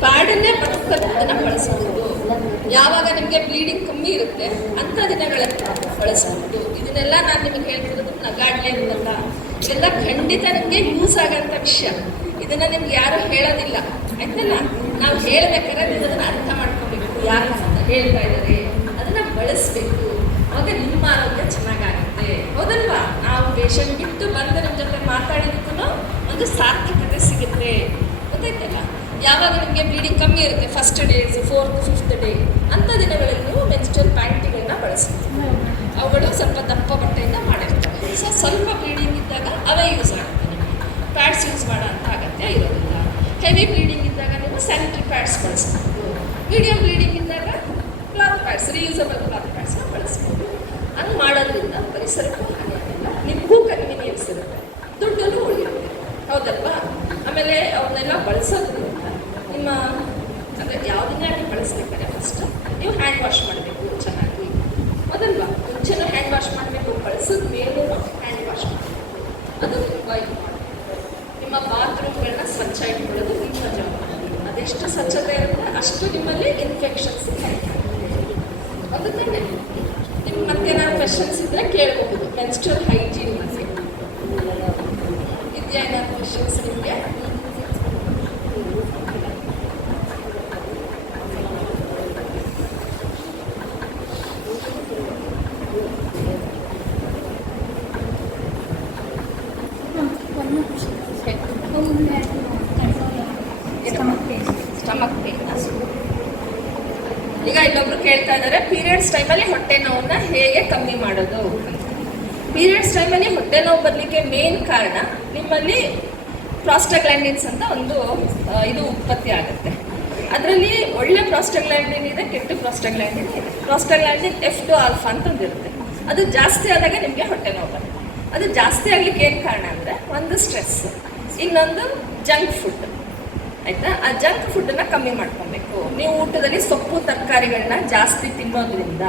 ಪ್ಯಾಡನ್ನೇ ಅದನ್ನು ಬಳಸಬಹುದು. ಯಾವಾಗ ನಿಮಗೆ ಬ್ಲೀಡಿಂಗ್ ಕಮ್ಮಿ ಇರುತ್ತೆ ಅಂಥ ದಿನಗಳಲ್ಲಿ ಬಳಸಬಹುದು. ಇದನ್ನೆಲ್ಲ ನಾನು ನಿಮಗೆ ಹೇಳ್ತಿರೋದು ನಗಾಡ್ಲೇ ಇರುತ್ತಲ್ಲ, ಇದೆಲ್ಲ ಖಂಡಿತ ನಿಮಗೆ ಯೂಸ್ ಆಗೋಂಥ ವಿಷಯ. ಇದನ್ನು ನಿಮ್ಗೆ ಯಾರೂ ಹೇಳೋದಿಲ್ಲ, ಆಯ್ತಲ್ಲ? ನಾವು ಹೇಳಬೇಕಾದ್ರೆ ನೀವು ಅದನ್ನು ಅರ್ಥ ಮಾಡ್ಕೋಬೇಕು. ಯಾರು ಅಂತ ಹೇಳ್ತಾ ಇದ್ದಾರೆ ಅದನ್ನು ಬಳಸಬೇಕು. ಆವಾಗ ನಿಮ್ಮ ಆರೋಗ್ಯ ಚೆನ್ನಾಗಾಗುತ್ತೆ, ಹೌದಲ್ವಾ? ನಾವು ಪೇಷಂಟ್ ಬಿಟ್ಟು ಬಂದು ನಮ್ಮ ಜೊತೆ ಮಾತಾಡಿದಕ್ಕೂ ಒಂದು ಸಾರ್ಥಕತೆ ಸಿಗುತ್ತೆ, ಗೊತ್ತಾಯ್ತಲ್ಲ? ಯಾವಾಗ ನಿಮಗೆ ಬ್ಲೀಡಿಂಗ್ ಕಮ್ಮಿ ಇರುತ್ತೆ, first days, 4th, 5th day ಅಂಥ ದಿನಗಳಲ್ಲಿ ನೀವು ಮೆನ್ಸ್ಟ್ರಲ್ ಪ್ಯಾಂಟಿಗಳನ್ನ ಬಳಸ್ತೀವಿ. ಅವುಗಳು ಸ್ವಲ್ಪ ದಪ್ಪ ಬಟ್ಟೆಯಿಂದ ಮಾಡಿರ್ತಾರೆ. ಸೊ ಸ್ವಲ್ಪ ಬ್ಲೀಡಿಂಗ್ ಇದ್ದಾಗ ಅವೇ ಯೂಸ್ ಆಗುತ್ತೆ. ನಿಮಗೆ ಪ್ಯಾಡ್ಸ್ ಯೂಸ್ ಮಾಡೋ ಅಂತ ಅಗತ್ಯ ಇರೋದಿಲ್ಲ. ಹೆವಿ ಬ್ಲೀಡಿಂಗ್ ಇದ್ದಾಗ ನೀವು ಸ್ಯಾನಿಟರಿ ಪ್ಯಾಡ್ಸ್ ಬಳಸ್ಬೋದು. ಮೀಡಿಯಂ ಬ್ಲೀಡಿಂಗ್ ಇದ್ದಾಗ ಕ್ಲಾತ್ ಪ್ಯಾಡ್ಸ್, ರೀಯೂಸಬಲ್ ಕ್ಲಾತ್ ಪ್ಯಾಡ್ಸ್ನ ಬಳಸ್ಬೋದು. ಹಂಗೆ ಮಾಡೋದ್ರಿಂದ ಪರಿಸರಕ್ಕೂ ಹಾನಿ ಆಗಿಲ್ಲ, ನಿಮಗೂ ಕನ್ವೀನಿಯನ್ಸ್ ಇರುತ್ತೆ, ದುಡ್ಡಲ್ಲೂ ಉಳಿಯುತ್ತೆ, ಹೌದಲ್ವಾ? ಆಮೇಲೆ ಅವನ್ನೆಲ್ಲ ಬಳಸೋದ್ರಿಂದ ನಿಮ್ಮ ಅಂದರೆ ಯಾವುದನ್ನೇ ಆಗಿ ಬಳಸ್ಬೇಕಾದ್ರೆ ಫಸ್ಟ್ ನೀವು ಹ್ಯಾಂಡ್ ವಾಶ್ ಮಾಡಬೇಕು ಚೆನ್ನಾಗಿ, ಹೌದಲ್ವಾ? ಮುಂಚೆನೂ ಹ್ಯಾಂಡ್ ವಾಶ್ ಮಾಡಬೇಕು, ಬಳಸಿದ ಮೇಲೂ ಹ್ಯಾಂಡ್ ವಾಶ್ ಮಾಡಬೇಕು. ಅದು ತುಂಬ ಇಂಪಾರ್ಟೆಂಟ್. ನಿಮ್ಮ ಬಾತ್ರೂಮ್ಗಳನ್ನ ಸ್ವಚ್ಛ ಇಟ್ಕೊಳ್ಳೋದು ನಿಮ್ಮ ಜವಾಬ್ದಾರಿ. ಅದೆಷ್ಟು ಸ್ವಚ್ಛತೆ ಇರುತ್ತೆ ಅಷ್ಟು ನಿಮ್ಮಲ್ಲಿ ಇನ್ಫೆಕ್ಷನ್ಸ್ ಕಡಿಮೆ ಆಗುತ್ತೆ, ಅದು ತಾನೇ? ನಿಮ್ಗೆ ಮತ್ತೇನಾದ್ರು ಕ್ವೆಶನ್ಸ್ ಇದ್ದರೆ ಕೇಳಬಹುದು. ಮೆನ್ಸ್ಟ್ರಲ್ ಹೈಜೀನ್ ಬಗ್ಗೆ ಇದೆಯಾ ಏನಾದ್ರು ಕ್ವೆಶನ್ಸ್ ನಿಮಗೆ? Stomach pain. ಈಗ ಇಲ್ಲೊಬ್ರು ಕೇಳ್ತಾ ಇದ್ದಾರೆ ಪೀರಿಯಡ್ಸ್ ಟೈಮಲ್ಲಿ ಹೊಟ್ಟೆ ನೋವನ್ನ ಹೇಗೆ ಕಮ್ಮಿ ಮಾಡೋದು ಅಂತ. ಪೀರಿಯಡ್ಸ್ ಟೈಮಲ್ಲಿ ಹೊಟ್ಟೆ ನೋವು ಬರಲಿಕ್ಕೆ ಮೇನ್ ಕಾರಣ ನಿಮ್ಮಲ್ಲಿ ಪ್ರಾಸ್ಟಾಗ್ಲ್ಯಾಂಡಿನ್ಸ್ ಅಂತ ಒಂದು ಇದು ಉತ್ಪತ್ತಿ ಆಗುತ್ತೆ. ಅದರಲ್ಲಿ ಒಳ್ಳೆ ಪ್ರಾಸ್ಟಾಗ್ಲ್ಯಾಂಡಿನ್ ಇದೆ, ಕೆಟ್ಟ ಪ್ರಾಸ್ಟಾಗ್ಲ್ಯಾಂಡಿನ್ ಇದೆ. ಪ್ರಾಸ್ಟಾಗ್ಲ್ಯಾಂಡಿನ್ F2 ಆಲ್ಫಾ ಅಂತಂದಿರುತ್ತೆ. ಅದು ಜಾಸ್ತಿ ಆದಾಗ ನಿಮಗೆ ಹೊಟ್ಟೆ ನೋವು ಬರುತ್ತೆ. ಅದು ಜಾಸ್ತಿ ಆಗಲಿಕ್ಕೆ ಏನು ಕಾರಣ ಅಂದರೆ ಒಂದು ಸ್ಟ್ರೆಸ್, ಇನ್ನೊಂದು ಜಂಕ್ ಫುಡ್, ಆಯಿತಾ? ಆ ಜಂಕ್ ಫುಡ್ಡನ್ನು ಕಮ್ಮಿ ಮಾಡ್ಕೊಬೇಕು. ನೀವು ಊಟದಲ್ಲಿ ಸೊಪ್ಪು ತರಕಾರಿಗಳನ್ನ ಜಾಸ್ತಿ ತಿನ್ನೋದ್ರಿಂದ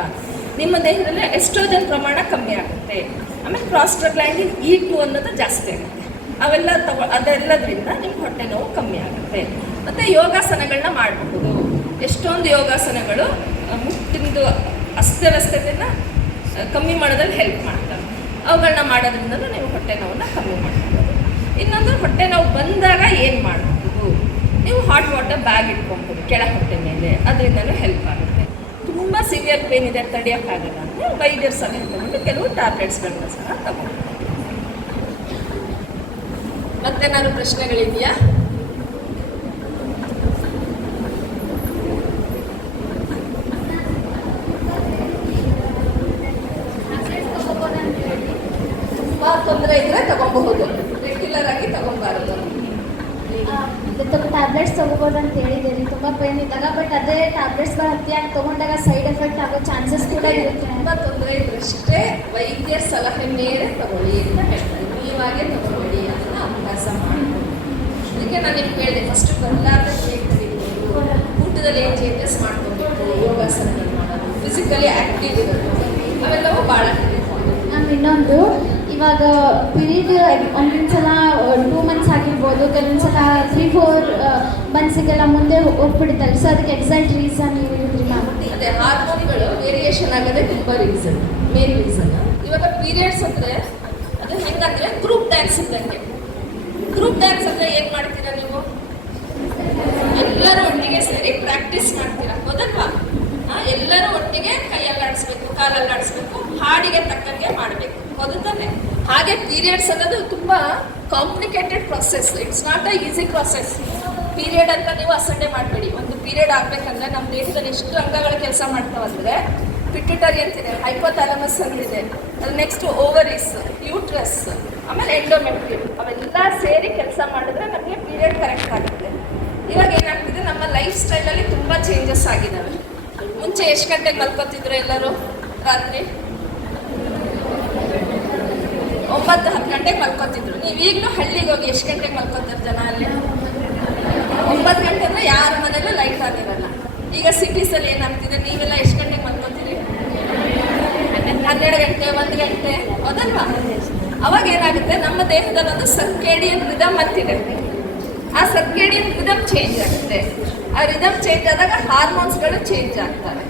ನಿಮ್ಮ ದೇಹದಲ್ಲಿ ಎಸ್ಟ್ರೋಜನ್ ಪ್ರಮಾಣ ಕಮ್ಮಿ ಆಗುತ್ತೆ. ಆಮೇಲೆ ಪ್ರಾಸ್ಟಾಗ್ಲ್ಯಾಂಡಿನ್ E2 ಅನ್ನೋದು ಜಾಸ್ತಿ ಆಗುತ್ತೆ. ಅವೆಲ್ಲ ಅದೆಲ್ಲದರಿಂದ ನಿಮ್ಮ ಹೊಟ್ಟೆ ನೋವು ಕಮ್ಮಿ ಆಗುತ್ತೆ. ಮತ್ತು ಯೋಗಾಸನಗಳನ್ನ ಮಾಡಬಹುದು. ಎಷ್ಟೊಂದು ಯೋಗಾಸನಗಳು ಮುಟ್ಟಿಂದು ಅಸ್ತವ್ಯಸ್ತತೆಯನ್ನು ಕಮ್ಮಿ ಮಾಡೋದ್ರಲ್ಲಿ ಹೆಲ್ಪ್ ಮಾಡ್ತವೆ. ಅವುಗಳನ್ನ ಮಾಡೋದ್ರಿಂದಲೂ ನೀವು ಹೊಟ್ಟೆ ನೋವನ್ನು ಕಮ್ಮಿ ಮಾಡ್ಬೋದು. ಇನ್ನೊಂದು ಹೊಟ್ಟೆ ನೋವು ಬಂದಾಗ ಏನು ಮಾಡಬಹುದು, ನೀವು ಹಾಟ್ ವಾಟರ್ ಬ್ಯಾಗ್ ಇಟ್ಕೊಬೋದು ಕೆಳ ಹೊಟ್ಟೆ ಮೇಲೆ, ಅದರಿಂದಲೂ ಹೆಲ್ಪ್ ಆಗುತ್ತೆ. ತುಂಬ ಸಿವಿಯರ್ ಪೇನ್ ಇದೆ ತಡೆಯೋಕ್ಕಾಗಲ್ಲ ಅಂದರೆ ವೈದ್ಯರ ಸಲಹೆ ತಗೊಂಡು ಕೆಲವು ಟ್ಯಾಬ್ಲೆಟ್ಸ್ಗಳನ್ನ ಸಹ ತಗೊಂಡು. ಮತ್ತೇನಾದ್ರು ಪ್ರಶ್ನೆಗಳಿದೆಯಾ? ತುಂಬ ತೊಂದರೆ ಇದ್ರೆ ತಗೊಬಹುದು, ರೆಗ್ಯುಲರ್ ಆಗಿ ತಗೊಬಾರದು. ಟ್ಯಾಬ್ಲೆಟ್ಸ್ ತೊಗೋಬೋದು ಅಂತ ಹೇಳಿದ್ದೀರಿ ತುಂಬ ಪೇನ್ ಇದ್ದಾಗ. ಬಟ್ ಅದೇ ಟ್ಯಾಬ್ಲೆಟ್ಸ್ಗಳು ಅತಿಯಾಗಿ ತೊಗೊಂಡಾಗ ಸೈಡ್ ಎಫೆಕ್ಟ್ ಆಗೋ ಚಾನ್ಸಸ್ ಕೂಡ ಇರುತ್ತೆ. ತುಂಬ ತೊಂದರೆ ಇದ್ರಷ್ಟೇ ವೈದ್ಯರ ಸಲಹೆ ಮೇಲೆ ತಗೊಳ್ಳಿ ಅಂತ ಹೇಳ್ತಾರೆ. ನೀವಾಗೆ ತಗೊಳ್ಳಿ ಅದನ್ನ ಅಭ್ಯಾಸ ಮಾಡ್ಬೋದು. ಅದಕ್ಕೆ ನಾನು ನಿಮ್ಗೆ ಹೇಳಿದೆ, ಫಸ್ಟ್ ಬರಲಾರ್ದ ಹೇಗೆ ಕಲಿಬೋದು, ಊಟದಲ್ಲಿ ಏನು ಚೇಂಜಸ್ ಮಾಡ್ಕೊಬೇಕು, ಯೋಗಾಸನಗಳು ಮಾಡೋದು, ಫಿಸಿಕಲಿ ಆ್ಯಕ್ಟಿವ್ ಇರೋದು, ಅವೆಲ್ಲವೂ ಭಾಳ ಮ್ಯಾಮ್ ಇನ್ನೊಂದು, ಇವಾಗ ಪೀರಿಯಡ್ ಒಂದೊಂದ್ಸಲ 2 months ಆಗಿರ್ಬೋದು, ಕೆಲವೊಂದ್ಸಲ 3-4 monthsಗೆಲ್ಲ ಮುಂದೆ ಹೋಗ್ಬಿಡ್ತಾರೆ. ಸೊ ಅದಕ್ಕೆ ಎಕ್ಸಾಕ್ಟ್ ರೀಸನ್ ಹೇಳಿದ್ರಿ ಮ್ಯಾಮ್? ಅದೇ ಹಾರ್ಮೋನ್ಗಳು ವೇರಿಯೇಷನ್ ಆಗೋದೇ ತುಂಬ ರೀಸನ್, ಮೇನ್ ರೀಸನ್. ಇವಾಗ ಪೀರಿಯಡ್ಸ್ ಅಂದರೆ ಅದು ಹೆಂಗಂದರೆ ಗ್ರೂಪ್ ಡ್ಯಾನ್ಸ್ ಇದ್ದಂಗೆ. ಗ್ರೂಪ್ ಡ್ಯಾನ್ಸ್ ಅಂದರೆ ಏನು ಮಾಡ್ತೀರಾ ನೀವು? ಎಲ್ಲರೂ ಒಟ್ಟಿಗೆ ಸೇರಿ ಪ್ರಾಕ್ಟೀಸ್ ಮಾಡ್ತೀರಾ, ಹೌದಲ್ವಾ? ಎಲ್ಲರೂ ಒಟ್ಟಿಗೆ ಕೈಯಲ್ಲಾಡಿಸ್ಬೇಕು, ಕಾಲಲ್ಲಾಡಿಸ್ಬೇಕು, ಹಾಡಿಗೆ ತಕ್ಕಂಗೆ ಮಾಡಬೇಕು, ಹೌದು ತಾನೆ? ಹಾಗೆ ಪೀರಿಯಡ್ಸ್ ಅನ್ನೋದು ತುಂಬ complicated process. It's not a easy process. Period ಅಂತ ನೀವು ಅಸಡ್ಡೆ ಮಾಡಬೇಡಿ. ಒಂದು ಪೀರಿಯಡ್ ಆಗಬೇಕಂದ್ರೆ ನಮ್ಮ ದೇಹದಲ್ಲಿ ಎಷ್ಟು ಅಂಗಗಳು ಕೆಲಸ ಮಾಡ್ತಾವಂದರೆ, ಪಿಟ್ಯುಟರಿ ಅಂತಿದೆ, ಹೈಪೋಥಾಲಮಸ್ ಅಂತಿದೆ, ಅದು ನೆಕ್ಸ್ಟ್ ಓವರೀಸ್, ಯೂಟ್ರಸ್, ಆಮೇಲೆ ಎಂಡೋಮೆಟ್ರಿಯಮ್, ಅವೆಲ್ಲ ಸೇರಿ ಕೆಲಸ ಮಾಡಿದ್ರೆ ನಮಗೆ ಪೀರಿಯಡ್ ಕರೆಕ್ಟ್ ಆಗುತ್ತೆ. ಇವಾಗ ಏನಾಗ್ತಿದೆ, ನಮ್ಮ ಲೈಫ್ ಸ್ಟೈಲಲ್ಲಿ ತುಂಬ ಚೇಂಜಸ್ ಆಗಿದ್ದಾವೆ. ಮುಂಚೆ ಎಷ್ಟು ಗಂಟೆಗೆ ಮಲ್ಕೋತಿದ್ರು ಎಲ್ಲರೂ? ರಾತ್ರಿ 9-10 ಗಂಟೆಗೆ ಮಲ್ಕೋತಿದ್ರು. ನೀವು ಈಗಲೂ ಹಳ್ಳಿಗೆ ಹೋಗಿ ಎಷ್ಟು ಗಂಟೆಗೆ ಮಲ್ಕೋತಾರೆ ಜನ? ಅಲ್ಲಿ 9 ಗಂಟೆ ಅಂದರೆ ಯಾರ ಮನೇಲೂ ಲೈಟ್ ಆಗಿರಲ್ಲ. ಈಗ ಸಿಟೀಸಲ್ಲಿ ಏನಾಗ್ತಿದೆ, ನೀವೆಲ್ಲ ಎಷ್ಟು ಗಂಟೆಗೆ ಮಲ್ಕೋತೀರಿ? 12 ಗಂಟೆ, 1 ಗಂಟೆ, ಹೌದಲ್ವಾ? ಅವಾಗ ಏನಾಗುತ್ತೆ, ನಮ್ಮ ದೇಹದಲ್ಲಿ ಒಂದು ಸರ್ಕೇಡಿಯನ್ ರಿದಮ್ ಅಂತಿದೆ. ಆ ಸರ್ಕೇಡಿಯನ್ ರಿದಮ್ ಚೇಂಜ್ ಆಗುತ್ತೆ. ಆ ರಿದಮ್ ಚೇಂಜ್ ಆದಾಗ ಹಾರ್ಮೋನ್ಸ್ಗಳು ಚೇಂಜ್ ಆಗ್ತವೆ.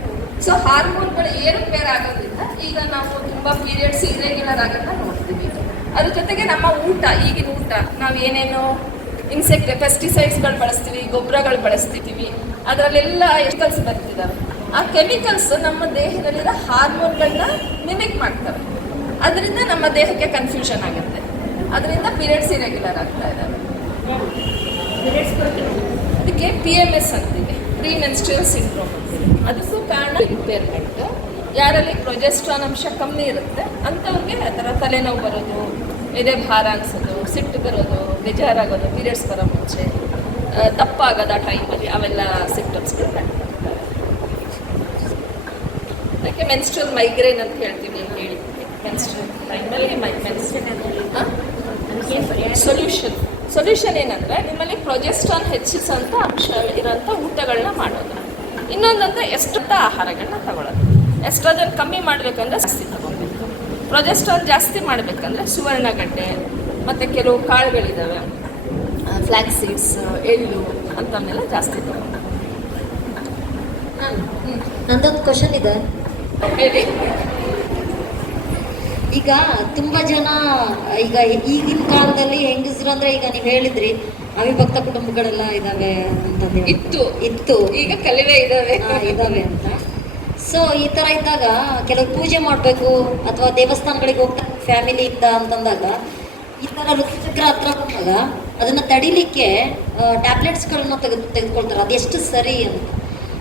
ಸೊ ಹಾರ್ಮೋನ್ಗಳು ಏರುಪೇರು ಆಗೋದ್ರಿಂದ ಈಗ ನಾವು ತುಂಬ ಪೀರಿಯಡ್ಸ್ ಇರೆಗ್ಯುಲರ್ ಆಗೋದನ್ನ ನೋಡ್ತೀವಿ. ಅದ್ರ ಜೊತೆಗೆ ನಮ್ಮ ಊಟ, ಈಗಿನ ಊಟ, ನಾವು ಏನೇನು ಪೆಸ್ಟಿಸೈಡ್ಸ್ಗಳು ಬಳಸ್ತೀವಿ, ಗೊಬ್ಬರಗಳು ಬಳಸ್ತಿದ್ದೀವಿ, ಅದರಲ್ಲೆಲ್ಲ ಕೆಮಿಕಲ್ಸ್ ಬರ್ತಿದ್ದಾವೆ. ಆ ಕೆಮಿಕಲ್ಸ್ ನಮ್ಮ ದೇಹದಲ್ಲಿರೋ ಹಾರ್ಮೋನ್ಗಳನ್ನ ಮಿಮಿಕ್ ಮಾಡ್ತವೆ. ಅದರಿಂದ ನಮ್ಮ ದೇಹಕ್ಕೆ ಕನ್ಫ್ಯೂಷನ್ ಆಗುತ್ತೆ. ಅದರಿಂದ ಪೀರಿಯಡ್ಸ್ ಇರೆಗ್ಯುಲರ್ ಆಗ್ತಾ ಇದ್ದಾವೆ. ಅದಕ್ಕೆ PMS ಅಂತೀವಿ, ಪ್ರೀ ಮೆನ್ಸ್ಟ್ರುಯಲ್ ಸಿಂಡ್ರೋಮ್ ಅಂತೀವಿ. ಅದಕ್ಕೂ ಕಾರಣ ಇಂಪೇರ್ಮೆಂಟ್. ಯಾರಲ್ಲಿ ಪ್ರೊಜೆಸ್ಟ್ರಾನ್ ಅಂಶ ಕಮ್ಮಿ ಇರುತ್ತೆ ಅಂಥವ್ರಿಗೆ ಆ ಥರ ತಲೆನೋವು ಬರೋದು, ಎದೆ ಭಾರ ಅನಿಸೋದು, ಸಿಟ್ಟು ಬರೋದು, ಬೇಜಾರಾಗೋದು, ಪೀರಿಯಡ್ಸ್ ಬರೋ ಮುಂಚೆ ದಪ್ಪ ಆಗೋದು ಆ ಟೈಮಲ್ಲಿ, ಅವೆಲ್ಲ ಸಿಂಪ್ಟಮ್ಸ್ಗಳು ಕಂಡುಬರ್ತವೆ. ಅದಕ್ಕೆ ಮೆನ್ಸ್ಟ್ರುಯಲ್ ಮೈಗ್ರೇನ್ ಅಂತ ಹೇಳ್ತೀವಿ. ನೀವು ಹೇಳಿದ್ವಿ ಮೆನ್ಸ್ಟ್ರುಯಲ್ ಟೈಮಲ್ಲಿ ಸೊಲ್ಯೂಷನ್ ಏನಂದರೆ, ನಿಮ್ಮಲ್ಲಿ ಪ್ರೊಜೆಸ್ಟ್ರಾನ್ ಹೆಚ್ಚಿಸೋಂಥ ಅಂಶ ಇರೋಂಥ ಊಟಗಳನ್ನ ಮಾಡೋದು. ಇನ್ನೊಂದಂದರೆ ಎಷ್ಟೊತ್ತ ಆಹಾರಗಳನ್ನ ತಗೊಳ್ಳೋದು. ಎಸ್ಟ್ರೋಜನ್ ಕಮ್ಮಿ ಮಾಡಬೇಕಂದ್ರೆ ಜಾಸ್ತಿ ತಗೊಬೇಕು. ಪ್ರೊಜೆಸ್ಟ್ರಾನ್ ಜಾಸ್ತಿ ಮಾಡಬೇಕಂದ್ರೆ ಸುವರ್ಣಗಡ್ಡೆ ಮತ್ತು ಕೆಲವು ಕಾಳುಗಳಿದ್ದಾವೆ, ಫ್ಲ್ಯಾಕ್ಸ್ ಸೀಡ್ಸ್, ಎಳ್ಳು ಅಂತವನ್ನೆಲ್ಲ ಜಾಸ್ತಿ ತಗೊಬೇಕು. ನಂದೊಂದು ಕ್ವಶನ್ ಇದೆ, ಹೇಳಿ. ಈಗ ತುಂಬ ಜನ ಈಗ ಈಗಿನ ಕಾಲದಲ್ಲಿ ಹೆಂಗಸರು ಅಂದರೆ, ಈಗ ನೀವು ಹೇಳಿದ್ರಿ ಅವಿಭಕ್ತ ಕುಟುಂಬಗಳೆಲ್ಲ ಇದ್ದಾವೆ ಅಂತಂದು ಇತ್ತು ಈಗ ಕಲಿವೆ ಇದ್ದಾವೆ ಅಂತ. ಸೊ ಈ ಥರ ಇದ್ದಾಗ ಕೆಲವು ಪೂಜೆ ಮಾಡಬೇಕು ಅಥವಾ ದೇವಸ್ಥಾನಗಳಿಗೆ ಹೋಗ್ತಾ ಫ್ಯಾಮಿಲಿಯಿಂದ ಅಂತಂದಾಗ ಈ ಥರ ಋತುಚಕ್ರ ಹತ್ರ ಬಂದಾಗ ಅದನ್ನು ತಡಿಲಿಕ್ಕೆ ಟ್ಯಾಬ್ಲೆಟ್ಸ್ಗಳನ್ನ ತೆಗೆದುಕೊಳ್ತಾರೆ. ಅದೆಷ್ಟು ಸರಿ ಅಂತ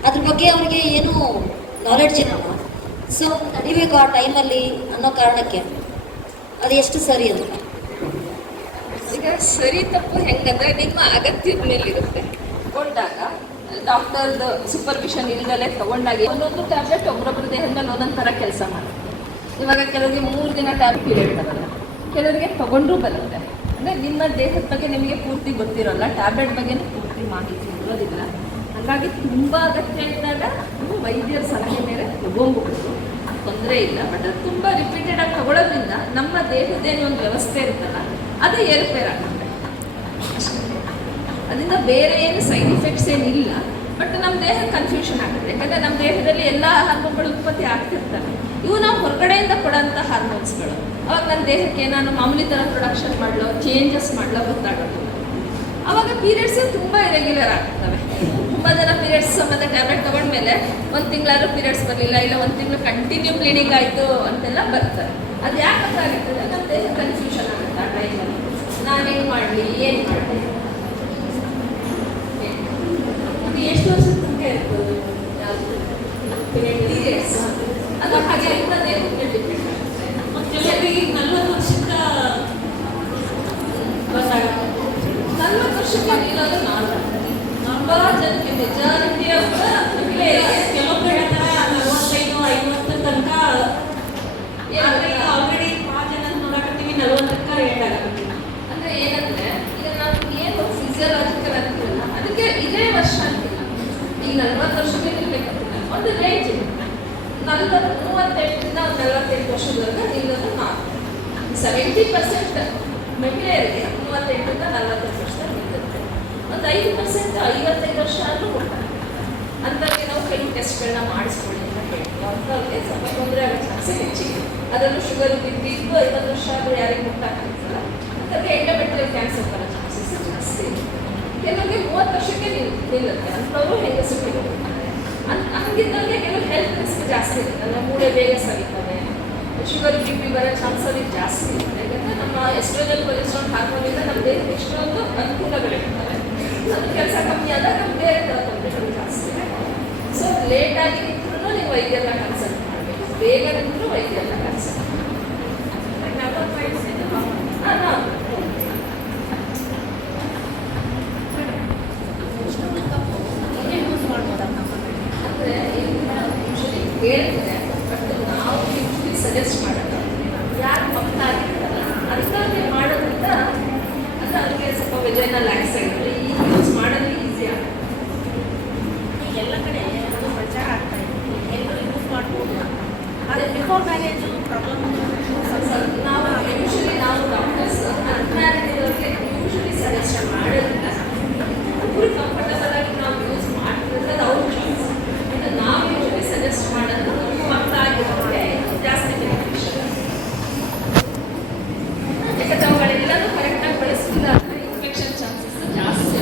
ಅದ್ರ ಬಗ್ಗೆ ಅವ್ರಿಗೆ ಏನೂ ನಾಲೆಡ್ಜ್ ಇರಲ್ಲ. ಸೊ ತಡಿಬೇಕು ಆ ಟೈಮಲ್ಲಿ ಅನ್ನೋ ಕಾರಣಕ್ಕೆ ಅದು ಎಷ್ಟು ಸರಿ ಅಂತ. ಈಗ ಸರಿ ತಪ್ಪು ಹೆಂಗಂದ್ರೆ ನಿಮ್ಮ ಅಗತ್ಯದ ಮೇಲೆ ಇರುತ್ತೆ. ತಗೊಂಡಾಗ ಡಾಕ್ಟರ್ದು ಸೂಪರ್ವಿಷನ್ ಇಲ್ಲದಲ್ಲೇ ತಗೊಂಡಾಗ ಒಂದೊಂದು ಟ್ಯಾಬ್ಲೆಟ್ ಒಬ್ಬರೊಬ್ಬರ ದೇಹದಲ್ಲಿ ಒಂದೊಂದು ಥರ ಕೆಲಸ ಮಾಡುತ್ತೆ. ಇವಾಗ ಕೆಲವರಿಗೆ 3 ದಿನ ಟ್ಯಾಬ್ಲೆಟ್ ಪೀರಿಯಡ್ ಬರಲ್ಲ, ಕೆಲವರಿಗೆ ತಗೊಂಡ್ರೂ ಬರುತ್ತೆ. ಅಂದರೆ ನಿಮ್ಮ ದೇಹದ ಬಗ್ಗೆ ನಿಮಗೆ ಪೂರ್ತಿ ಗೊತ್ತಿರೋಲ್ಲ, ಟ್ಯಾಬ್ಲೆಟ್ ಬಗ್ಗೆ ಪೂರ್ತಿ ಮಾಹಿತಿ ಇರೋದಿಲ್ಲ. ಹಾಗಾಗಿ ತುಂಬ ಅಗತ್ಯ ಇದ್ದಾಗ ನೀವು ವೈದ್ಯರ ಸಲಹೆ ಮೇಲೆ ತಗೊಂಡ್ಬಿಟ್ಟು ತೊಂದರೆ ಇಲ್ಲ. ಬಟ್ ಅದು ತುಂಬ ರಿಪೀಟೆಡಾಗಿ ತಗೊಳ್ಳೋದ್ರಿಂದ ನಮ್ಮ ದೇಹದ್ದೇನೋ ಒಂದು ವ್ಯವಸ್ಥೆ ಇರುತ್ತಲ್ಲ ಅದು ಏರುಪೇರಾಗುತ್ತೆ ಅಷ್ಟೇ. ಅದರಿಂದ ಬೇರೆ ಏನು ಸೈಡ್ ಎಫೆಕ್ಟ್ಸ್ ಏನಿಲ್ಲ. ಬಟ್ ನಮ್ಮ ದೇಹ ಕನ್ಫ್ಯೂಷನ್ ಆಗುತ್ತೆ. ಯಾಕಂದರೆ ನಮ್ಮ ದೇಹದಲ್ಲಿ ಎಲ್ಲ ಹಾರ್ಮೋನ್ಗಳು ಉತ್ಪತ್ತಿ ಆಗ್ತಿರ್ತವೆ. ಇವು ನಾವು ಹೊರಗಡೆಯಿಂದ ಕೊಡೋಂಥ ಹಾರ್ಮೋನ್ಸ್ಗಳು. ಅವಾಗ ನನ್ನ ದೇಹಕ್ಕೆ ನಾನು ಮಾಮೂಲಿ ಥರ ಪ್ರೊಡಕ್ಷನ್ ಮಾಡಲೋ ಚೇಂಜಸ್ ಮಾಡಲೋ ಗೊತ್ತಾಗೋದಿಲ್ಲ. ಆವಾಗ ಪೀರಿಯಡ್ಸ್ ತುಂಬ ಇರೆಗ್ಯುಲರ್ ಆಗ್ತವೆ. ತುಂಬ ಜನ ಪೀರಿಯಡ್ಸ್ ಸಂಬಂಧ ಟ್ಯಾಬ್ಲೆಟ್ ತೊಗೊಂಡ್ಮೇಲೆ 1 ತಿಂಗಳಾದ್ರೂ ಪೀರಿಯಡ್ಸ್ ಬರಲಿಲ್ಲ, ಇಲ್ಲ 1 ತಿಂಗಳು ಕಂಟಿನ್ಯೂ ಬ್ಲೀಡಿಂಗ್ ಆಯಿತು ಅಂತೆಲ್ಲ ಬರ್ತಾರೆ. ಅದು ಯಾಕೆ ಗೊತ್ತಾಗುತ್ತದೆ? ನಮ್ಮ ದೇಹ ಕನ್ಫ್ಯೂಷನ್ ಆಗುತ್ತೆ ಆ ಟೈಮಲ್ಲಿ. ನಾನೇನು ಮಾಡಲಿ, ಏನು ಮಾಡಲಿ, ಎಷ್ಟು ವರ್ಷದ ತನಕ ಇರ್ಬೋದು ಯಾವುದು ಪೀರಿಯಡ್ಸ್ ಅದು ಹಾಗೆ ಎಲ್ಲ ದೇಹಕ್ಕೆ ಡಿಪೆಂಡ್ ಆಗುತ್ತೆ. ಕೆಲವರಿಗೆ 40 ವರ್ಷಕ್ಕೆ ಗೊತ್ತಾಗುತ್ತೆ. 40 ವರ್ಷಕ್ಕೆ ಇರೋದು ನಾರ್ಮಲ್. ತುಂಬ ಜನಕ್ಕೆ ಮೆಜಾರಿಟಿ ಆಫ್ ಕೆಲವೊಬ್ಬರು ಹೇಳ್ತಾರೆ 45-50 ತನಕ. ಆಲ್ರೆಡಿ 5 ಜನ ನೋಡಕತ್ತೀವಿ 40ಕ್ಕೆ ರೇಟ್ ಆಗುತ್ತೆ. ಅಂದರೆ ಏನಂದರೆ ಈಗ ನಾವು ಏನು ಫಿಸಿಯೋಲಾಜಿಕಲ್ ಅಂತೀವಲ್ಲ ಅದಕ್ಕೆ ಇದೇ ವರ್ಷ ಅಂತಿಲ್ಲ. ಈಗ 40 ವರ್ಷಕ್ಕೆ ನಿಲ್ಬೇಕಂತಿಲ್ಲ, ಒಂದು ರೇಂಜ್ ಇದೆ. 38ರಿಂದ 48 ವರ್ಷದವರೆಗೆ ನಿಲ್ಲೋದು ನಾರ್ಮಲ್. 70% ಮಹಿಳೆಯರಿಗೆ 38ರಿಂದ 40 ವರ್ಷ ನಿಲ್ಲುತ್ತೆ. ಒಂದು 5% 55 ವರ್ಷ ಆದರೂ ಕೊಡ್ತಾರೆ. ಅಂಥವ್ರಿಗೆ ನಾವು ಕೆಲವು ಟೆಸ್ಟ್ಗಳನ್ನ ಮಾಡಿಸ್ಕೊಳ್ಳಿ ಅಂತ ಹೇಳ್ತೀವಿ. ಅಂಥವ್ರಿಗೆ ಸ್ವಲ್ಪ ತೊಂದರೆ ಆಗೋ ಚಾನ್ಸಸ್ ಹೆಚ್ಚಿಗೆ. ಅದರಲ್ಲೂ ಶುಗರ್ ಬಿದ್ದು 50 ವರ್ಷ ಆದರೂ ಯಾರಿಗೆ ಗೊತ್ತಾಗ್ತಿರ್ತಲ್ಲ ಅಂಥವ್ರಿಗೆ ಎಂಡೋಮೆಟ್ರಿಯಲ್ ಕ್ಯಾನ್ಸರ್ ಬರೋ ಚಾನ್ಸಸ್ ಜಾಸ್ತಿ ಇದೆ. ಕೆಲವರಿಗೆ 30 ವರ್ಷಕ್ಕೆ ನಿಲ್ಲುತ್ತೆ. ಅಂಥವರು ಹೆಂಗಸರಿಗೆ ಹೋಗ್ತಾರೆ. ಹಂಗಿದ್ದವ್ರಿಗೆ ಕೆಲವು ಹೆಲ್ತ್ ರಿಸ್ಕ್ ಜಾಸ್ತಿ ಇರುತ್ತೆ. ಅಂದರೆ ಮೂಳೆ ಬೇಗ ಸರಿತವೆ, ಶುಗರ್ BP ಬರೋ ಚಾನ್ಸ್ ಅವ್ರಿಗೆ ಜಾಸ್ತಿ ಇರುತ್ತೆ. ಯಾಕಂದರೆ ನಮ್ಮ ಎಸ್ಟ್ರೋಜನ್ ಕೊಲೆಸ್ಟ್ರಾಲ್ ಹಾರ್ಮೋನಿಂದ ನಮ್ಮ ದೇಹಕ್ಕೆ ಎಷ್ಟೊಂದು ಅನುಕೂಲಗಳಿರ್ತವೆ. ಅದು ಕೆಲಸ ಕಮ್ಮಿ ಆದಾಗ ನಮ್ಮ ಬೇರೆ ಥರ ತೊಂದರೆಗಳು ಜಾಸ್ತಿ ಇದೆ. ಸೊ ಲೇಟಾಗಿ ನಿಂತರೂ ನೀವು ವೈದ್ಯರನ್ನ ಕನ್ಸಲ್ಟ್ ಮಾಡಬೇಕು. ಬೇಗ ನಿಂತರೂ ವೈದ್ಯರನ್ನ ಕನ್ಸಲ್ಟ್ ಅಂದರೆ ಹೇಳ್ತಾರೆ. ಬಟ್ ನಾವು ಯೂಶ್ವಲಿ ಸಜೆಸ್ಟ್ ಮಾಡೋದು ಯಾರು ಭಕ್ತ ಆಗಿರ್ತಾರಲ್ಲ ಅಂಥವ್ರಿಗೆ ಮಾಡೋದ್ರಿಂದ ಅಂದರೆ ಅವ್ರಿಗೆ ಸ್ವಲ್ಪ ವೆಜೈನಲ್ ಆಕ್ಸೈಡ್ ಯೂಸ್ ಮಾಡೋದು ಈಸಿ ಆಗುತ್ತೆ. ಎಲ್ಲ ಕಡೆ ಅದು ಪ್ರಚಾರ ಆಗ್ತಾ ಇದೆ, ಎಲ್ಲರೂ ಯೂಸ್ ಮಾಡ್ಬೋದು. ಆದರೆ ಬಿಫೋರ್ ಮ್ಯಾರೇಜು ಪ್ರಾಬ್ಲಮ್ ನಾವು ಯೂಶ್ವಲಿ ನಾವು ಡಾಕ್ಟರ್ಸ್ ಅನ್ಮ್ಯಾರಿಡವ್ರಿಗೆ ಯೂಶ್ವಲಿ ಸಜೆಸ್ಟ್ ಮಾಡೋದ್ರಿಂದ ಅವ್ರು ಕಂಫರ್ಟಬಲ್ ಆಗಿ ನಾವು ಯೂಸ್ ಮಾಡ್ತಿರೋದು ಅವ್ರ ಚಾಯ್ಸ್. ನಾವು ಯೂಶ್ವಲಿ ಸಜೆಸ್ಟ್ ಮಾಡೋದು ಭಕ್ತ ಆಗಿರೋರಿಗೆ ಜಾಸ್ತಿ ಬೆನಿಫಿಷಿಯಲ್. ಯಾಕಂದ್ರೆ ಅವುಗಳೆಲ್ಲನೂ ಕರೆಕ್ಟಾಗಿ ಬಳಸಲಿಲ್ಲ ಅಂದರೆ ಇನ್ಫೆಕ್ಷನ್ ಚಾನ್ಸಸ್ ಜಾಸ್ತಿ.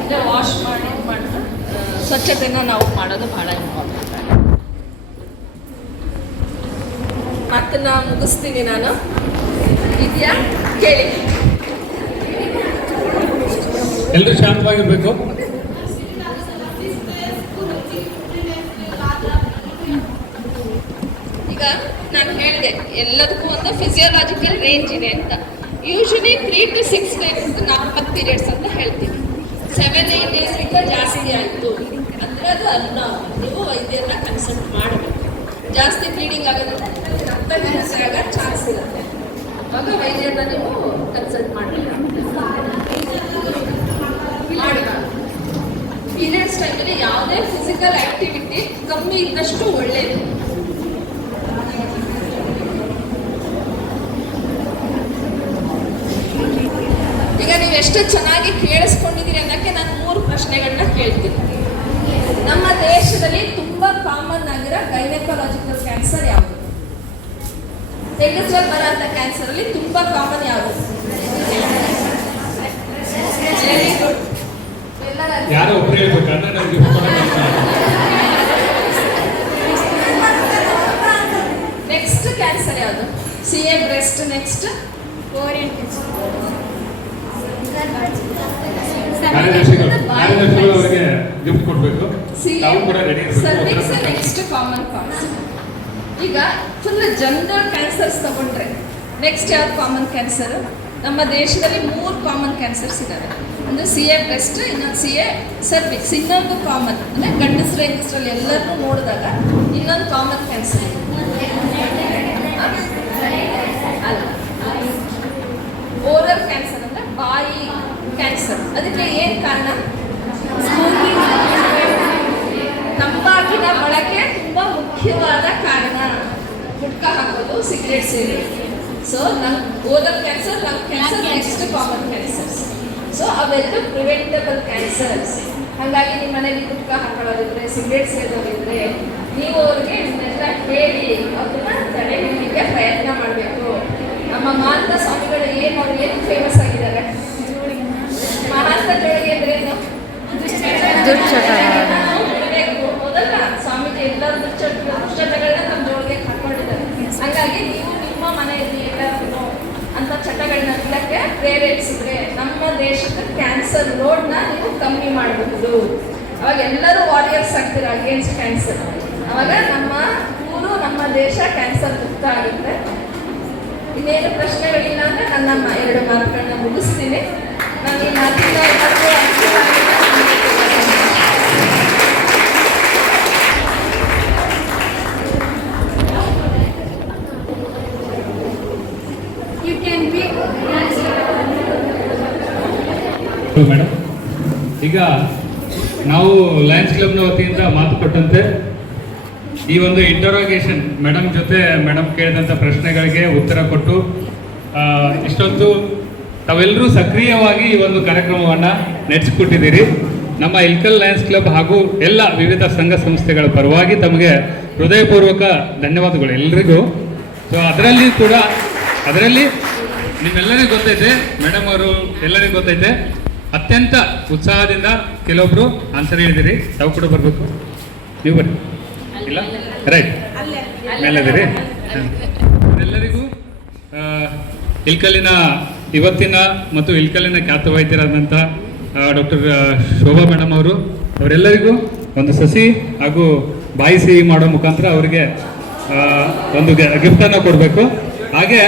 ಅಂದರೆ ವಾಶ್ ಮಾಡಿ ಸ್ವಚ್ಛತೆನ ನಾವು ಮಾಡೋದು ಭಾಳ ಇಂಪಾರ್ಟೆಂಟ್. ಮಾತನ್ನ ಮುಗಿಸ್ತೀನಿ ನಾನು. ಇದೆಯಾ ಕೇಳಿ. ಎಲ್ಲರೂ ಶಾಂತವಾಗಿರ್ಬೇಕು. ಈಗ ನಾನು ಹೇಳಿದೆ ಎಲ್ಲದಕ್ಕೂ ಒಂದು ಫಿಸಿಯೋಲಾಜಿಕಲ್ ರೇಂಜ್ ಇದೆ ಅಂತ. Usually 3 to 6 days normal periods ಅಂತ ಹೇಳ್ತೀವಿ. 7-8 days ಜಾಸ್ತಿ ಆಯಿತು ಅಂದರೆ ಅದು ಅಬ್ನಾರ್ಮಲ್. ನೀವು ವೈದ್ಯರನ್ನ ಕನ್ಸಲ್ಟ್ ಮಾಡಬೇಕು. ಜಾಸ್ತಿ ಬ್ಲೀಡಿಂಗ್ ಆಗೋದ್ರಿಂದ ರಕ್ತ ಹೀನತೆ ಆಗೋ ಚಾನ್ಸ್ ಇರುತ್ತೆ. ಆವಾಗ ವೈದ್ಯರನ್ನ ನೀವು ಕನ್ಸಲ್ಟ್ ಮಾಡಬೇಕು. ಪೀರಿಯಡ್ಸ್ ಟೈಮಲ್ಲಿ ಯಾವುದೇ ಫಿಸಿಕಲ್ ಆ್ಯಕ್ಟಿವಿಟಿ ಕಮ್ಮಿ ಇದ್ದಷ್ಟು ಒಳ್ಳೆಯದು. ಈಗ ನೀವು ಎಷ್ಟು ಚೆನ್ನಾಗಿ ಕೇಳಿಸ್ಕೊಂಡಿದ್ದೀರಿ ಅನ್ನೋಕ್ಕೆ ನಾನು 3 ಪ್ರಶ್ನೆಗಳನ್ನ ಕೇಳ್ತೀನಿ. ನಮ್ಮ ದೇಶದಲ್ಲಿ ತುಂಬ ಕಾಮನ್ ಆಗಿರೋ ಗೈನಕಾಲಜಿಕಲ್ ಕ್ಯಾನ್ಸರ್ ಯಾವುದು? ಹೆಂಗಸರಲ್ಲಿ ಬರೋಂಥ ಕ್ಯಾನ್ಸರಲ್ಲಿ ತುಂಬ ಕಾಮನ್ ಯಾವುದು? Very good. ಯಾರೋ ಒಬ್ಬರು ಹೇಳ್ಬೇಕಂದ್ರೆ ನಮ್ಗೆ ನೆಕ್ಸ್ಟ್ ಕ್ಯಾನ್ಸರ್ ಯಾವುದು? CA ಬ್ರೆಸ್ಟ್, ನೆಕ್ಸ್ಟ್ ಕಾರ್ಯದರ್ಶಿಗಳು ಅವರಿಗೆ ಗಿಫ್ಟ್ ಕೊಡಬೇಕು. ನಾವು ಕೂಡ ರೆಡಿ ಸರ್ವಿಕ್ಸ್ ನೆಕ್ಸ್ಟ್ ಕಾಮನ್ ಕಾಸ್. ಈಗ ಫುಲ್ ಜನರಲ್ ಕ್ಯಾನ್ಸರ್ಸ್ ತಗೊಂಡ್ರೆ ನೆಕ್ಸ್ಟ್ ಯಾವ್ದು ಕಾಮನ್ ಕ್ಯಾನ್ಸರ್? ನಮ್ಮ ದೇಶದಲ್ಲಿ 3 ಕಾಮನ್ ಕ್ಯಾನ್ಸರ್ಸ್ ಇದ್ದಾವೆ. ಒಂದು CA ಬ್ರೆಸ್ಟ್, ಇನ್ನೊಂದು CA ಸರ್ವಿಕ್ಸ್, ಇನ್ನೊಂದು ಕಾಮನ್ ಅಂದರೆ ಗಂಡಸರು ಹೆಂಗಸರಲ್ಲಿ ಎಲ್ಲರನ್ನೂ ನೋಡಿದಾಗ ಇನ್ನೊಂದು ಕಾಮನ್ ಕ್ಯಾನ್ಸರ್ ಅಲ್ಲ. ಓರಲ್ ಕ್ಯಾನ್ಸರ್ ಅಂದರೆ ಬಾಯಿ ಕ್ಯಾನ್ಸರ್. ಅದಕ್ಕೆ ಏನು ಕಾರಣ? ತಂಬಾಕಿನ ಬಳಕೆ ತುಂಬ ಮುಖ್ಯವಾದ ಕಾರಣ. ಸಿಗರೇಟ್ ಸೇರಿ. So oral cancer, lung cancer, next common cancers. So ಅವೆಲ್ಲ ಪ್ರಿವೆಂಟಬಲ್ ಕ್ಯಾನ್ಸರ್ಸ್. ಹಾಗಾಗಿ ನಿಮ್ಮ ಮನೇಲಿ ಗುಟ್ಕಾ ಹಾಕೊಳ್ಳೋದಿದ್ರೆ, ಸಿಗರೇಟ್ ಸೇದೋರಿದ್ರೆ ನೀವು ಅವ್ರಿಗೆ ಇದನ್ನೆಲ್ಲ ಹೇಳಿ ಅದನ್ನ ತಡೆ ಹಿಡಿಲಿಕ್ಕೆ ಪ್ರಯತ್ನ ಮಾಡಬೇಕು. ನಮ್ಮ ಮಹಾಂತ ಸ್ವಾಮಿಗಳು ಅವ್ರು ಏನು ಫೇಮಸ್ ಆಗಿದ್ದಾರೆ? ಮಹಾಂತ ಜೋಳಿಗೆ ಅಂದ್ರೆ ಏನು? ಹೌದಲ್ಲ, ಸ್ವಾಮೀಜಿ ಎಲ್ಲ ದುಶ್ಚಟಗಳನ್ನ ನಮ್ಮ ಜೋಳಿಗೆ ಹಾಕೊಂಡಿದ್ದಾರೆ. ಹಾಗಾಗಿ ನೀವು ನಿಮ್ಮ ಮನೆಯಲ್ಲಿ ಎಲ್ಲರೂ ಅಂತ ಚಟಗಳನ್ನ ಬಿಡಕ್ಕೆ ಪ್ರೇರೇಪಿಸಿದ್ರೆ ನಮ್ಮ ದೇಶದ ಕ್ಯಾನ್ಸರ್ ರೋಡ್ನ ನೀವು ಕಮ್ಮಿ ಮಾಡಬಹುದು. ಅವಾಗ ಎಲ್ಲರೂ ವಾರಿಯರ್ಸ್ ಆಗ್ತೀರ ಅಗೇನ್ಸ್ಟ್ ಕ್ಯಾನ್ಸರ್. ಅವಾಗ ನಮ್ಮ ಊರು, ನಮ್ಮ ದೇಶ ಕ್ಯಾನ್ಸರ್ ಮುಕ್ತ ಆಗುತ್ತೆ. ಇನ್ನೇನು ಪ್ರಶ್ನೆಗಳಿಲ್ಲ ಅಂದರೆ ನನ್ನ 2 ಮಾತುಗಳನ್ನ ಮುಗಿಸ್ತೀನಿ. ನಾನು ಈ ಮಾತಿನ You can be ಮೇಡಮ್, ಈಗ ನಾವು ಲಯನ್ಸ್ ಕ್ಲಬ್ನ ವತಿಯಿಂದ ಮಾತು ಕೊಟ್ಟಂತೆ ಈ ಒಂದು ಇಂಟರೋಗೇಷನ್ ಮೇಡಮ್ ಜೊತೆ ಮೇಡಮ್ ಕೇಳಿದಂಥ ಪ್ರಶ್ನೆಗಳಿಗೆ ಉತ್ತರ ಕೊಟ್ಟು ಇಷ್ಟೊಂದು ತಾವೆಲ್ಲರೂ ಸಕ್ರಿಯವಾಗಿ ಈ ಒಂದು ಕಾರ್ಯಕ್ರಮವನ್ನು ನಡೆಸಿಕೊಟ್ಟಿದ್ದೀರಿ. ನಮ್ಮ ಇಲ್ಕಲ್ ಲಯನ್ಸ್ ಕ್ಲಬ್ ಹಾಗೂ ಎಲ್ಲ ವಿವಿಧ ಸಂಘ ಸಂಸ್ಥೆಗಳ ಪರವಾಗಿ ತಮಗೆ ಹೃದಯಪೂರ್ವಕ ಧನ್ಯವಾದಗಳು ಎಲ್ರಿಗೂ. ಸೊ ಅದರಲ್ಲಿ ನಿಮ್ಮೆಲ್ಲರಿಗೂ ಗೊತ್ತೈತೆ, ಮೇಡಮ್ ಅವರು ಎಲ್ಲರಿಗೂ ಗೊತ್ತೈತೆ, ಅತ್ಯಂತ ಉತ್ಸಾಹದಿಂದ ಕೆಲವೊಬ್ರು ಆನ್ಸರ್ ಹೇಳಿದಿರಿ. ತಾವು ಕೂಡ ಬರಬೇಕು, ನೀವು ಬರ್ರಿ. ಇಲ್ಲ ರೈಟ್ ಮೇಲದಿರಿ. ಎಲ್ಲರಿಗೂ ಇಲ್ಕಲ್ಲಿನ ಇವತ್ತಿನ ಮತ್ತು ಇಲ್ಕಲ್ಲಿನ ಖ್ಯಾತ ವೈದ್ಯರಾದಂಥ ಡಾಕ್ಟರ್ ಶೋಭಾ ಮೇಡಮ್ ಅವರೆಲ್ಲರಿಗೂ ಒಂದು ಸಸಿ ಹಾಗೂ ಬಾಯಿ ಸಿಹಿ ಮಾಡೋ ಮುಖಾಂತರ ಅವರಿಗೆ ಒಂದು ಗಿಫ್ಟನ್ನು ಕೊಡಬೇಕು. ಹಾಗೆ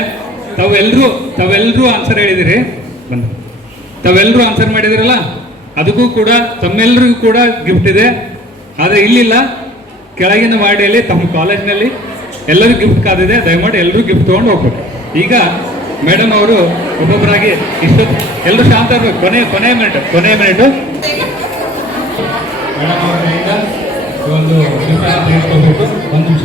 ತಾವೆಲ್ಲರೂ ಆನ್ಸರ್ ಹೇಳಿದಿರಿ, ತಾವೆಲ್ಲರೂ ಆನ್ಸರ್ ಮಾಡಿದಿರಲ್ಲ, ಅದಕ್ಕೂ ಕೂಡ ತಮ್ಮೆಲ್ಲರಿಗೂ ಕೂಡ ಗಿಫ್ಟ್ ಇದೆ. ಆದರೆ ಇಲ್ಲಿಲ್ಲ, ಕೆಳಗಿನ ವಾರ್ಡಿಯಲ್ಲಿ ತಮ್ಮ ಕಾಲೇಜ್ನಲ್ಲಿ ಎಲ್ಲರಿಗೂ ಗಿಫ್ಟ್ ಕಾದಿದೆ. ದಯಮಾಡಿ ಎಲ್ಲರೂ ಗಿಫ್ಟ್ ತೊಗೊಂಡು ಹೋಗ್ಬೇಕು. ಈಗ ಮೇಡಮ್ ಅವರು ಒಬ್ಬೊಬ್ಬರಾಗಿ ಇಷ್ಟೊತ್ತು ಎಲ್ಲರೂ ಶಾಂತ ಇರಬೇಕು. ಕೊನೆ ಮಿನಿಟು ಮೇಡಮ್ ಅವರ ಕೈಯಿಂದ ಒಂದು ಗಿಫ್ಟ್ ತೆಗೆದುಕೋಬೇಕು. ಒಂದು ನಿಮಿಷ.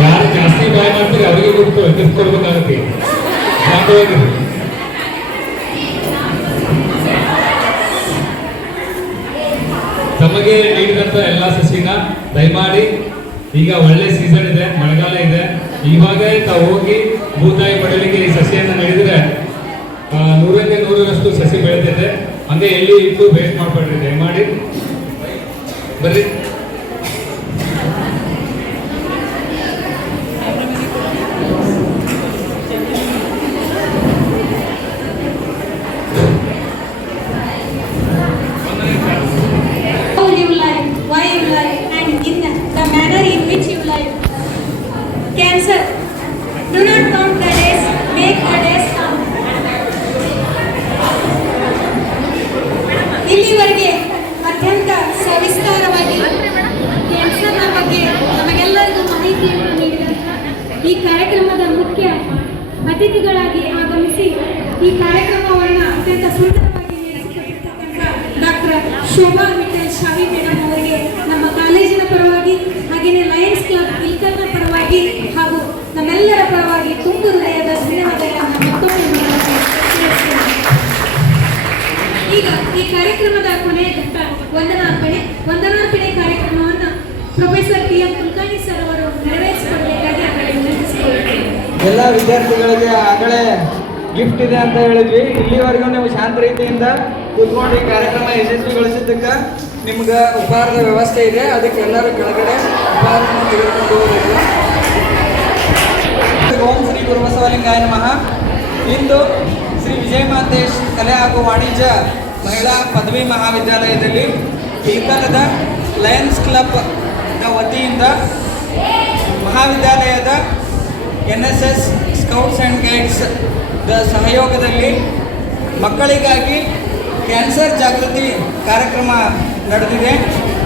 ಯಾರು ಜಾಸ್ತಿ ಬಾಯ್ ಮಾಡ್ತೀರಿ ಅವರಿಗೆ ಗಿಫ್ಟ್ ಕೊಡ್ಬೇಕಾಗತ್ತೆ. ತಮಗೆ ನೀಡಿದಂಥ ಎಲ್ಲ ಸಸಿನ ದಯಮಾಡಿ, ಈಗ ಒಳ್ಳೆ ಸೀಸನ್ ಇದೆ, ಮಳೆಗಾಲ ಇದೆ, ಇವಾಗ ತಾವು ಹೋಗಿ ಭೂತಾಯಿ ಪಡೆಯಲಿಕ್ಕೆ ಈ ಸಸಿಯನ್ನು ನೀಡಿದ್ರೆ 100ಕ್ಕೆ 100ರಷ್ಟು ಸಸಿ ಬೆಳೆದಿದೆ. ಹಂಗೆ ಎಲ್ಲಿ ಇಟ್ಟು ವೇಸ್ಟ್ ಮಾಡ್ಕೊಳ್ರಿ ದಯಮಾಡಿ. ಬರ್ರಿ. Cancer. Do not count the days, make the days count. ಇಲ್ಲಿವರೆಗೆ ಅತ್ಯಂತ ಸವಿಸ್ತಾರವಾಗಿ ಕ್ಯಾನ್ಸರ್ನ ಬಗ್ಗೆ ನಮಗೆಲ್ಲರಿಗೂ ಮಾಹಿತಿಯನ್ನು ನೀಡಿದಂಥ ಈ ಕಾರ್ಯಕ್ರಮದ ಮುಖ್ಯ ಅತಿಥಿಗಳಾಗಿ ಆಗಮಿಸಿ ಈ ಕಾರ್ಯಕ್ರಮವನ್ನು ಅತ್ಯಂತ ಸುಂದರವಾಗಿ ನಡೆಸಿಕೊಟ್ಟಿರ್ತಕ್ಕಂಥ ಡಾಕ್ಟರ್ ಶೋಭಾ ವಿಠಲ್ ಶಾವಿ ಮೇಡಮ್ ಅವರಿಗೆ ನಮ್ಮ ಕಾಲೇಜಿನ ಪರವಾಗಿ ಹಾಗೆಯೇ ಲಯನ್ಸ್ ಕ್ಲಬ್ ಇಲ್ಕಲ್ನ ಪರವಾಗಿ ಹಾಗೂ ನಮ್ಮೆಲ್ಲರ ಪರವಾಗಿ ತುಂಬು ಹೃದಯದ ಧನ್ಯವಾದಗಳನ್ನು ಮತ್ತೊಮ್ಮೆ ಈಗ ಈ ಕಾರ್ಯಕ್ರಮದ ಕೊನೆಯ ಘಟ್ಟ ವಂದನಾರ್ಪಣೆ ಕಾರ್ಯಕ್ರಮವನ್ನು ಪ್ರೊಫೆಸರ್ PM ಕುಲಕರ್ಣಿ ಸರ್ ಅವರು ನೆರವೇರಿಸಿಕೊಡಬೇಕಾಗಿ ವಿನಂತಿಸಿಕೊಳ್ಳುತ್ತೇನೆ. ಎಲ್ಲ ವಿದ್ಯಾರ್ಥಿಗಳಿಗೆ ಆಗಲೇ ಗಿಫ್ಟ್ ಇದೆ ಅಂತ ಹೇಳಿದ್ವಿ. ಇಲ್ಲಿವರೆಗೂ ನೀವು ಶಾಂತ ರೀತಿಯಿಂದ ಕೂತ್ಕೊಂಡು ಈ ಕಾರ್ಯಕ್ರಮ ಯಶಸ್ವಿಗೊಳಿಸಿದ್ದಕ್ಕೆ ನಿಮ್ಗೆ ಉಪಹಾರದ ವ್ಯವಸ್ಥೆ ಇದೆ. ಅದಕ್ಕೆ ಎಲ್ಲರೂ ಕೆಳಗಡೆ ಉಪಹಾರವನ್ನು ತೆಗೆದುಕೊಂಡು ಹೋಗಬೇಕು. ಓಂ ಶ್ರೀ ಗುರುಬಸವಲಿಂಗಾಯ ನಮಃ. ಇಂದು ಶ್ರೀ ವಿಜಯ ಮಾತೇಶ್ ಕಲೆ ಹಾಗೂ ವಾಣಿಜ್ಯ ಮಹಿಳಾ ಪದವಿ ಮಹಾವಿದ್ಯಾಲಯದಲ್ಲಿ ಇಲ್ಕಲದ ಲಯನ್ಸ್ ಕ್ಲಬ್ನ ವತಿಯಿಂದ ಮಹಾವಿದ್ಯಾಲಯದ NSS scouts and guides the ಸಹಯೋಗದಲ್ಲಿ ಮಕ್ಕಳಿಗಾಗಿ ಕ್ಯಾನ್ಸರ್ ಜಾಗೃತಿ ಕಾರ್ಯಕ್ರಮ ನಡೆದಿದೆ.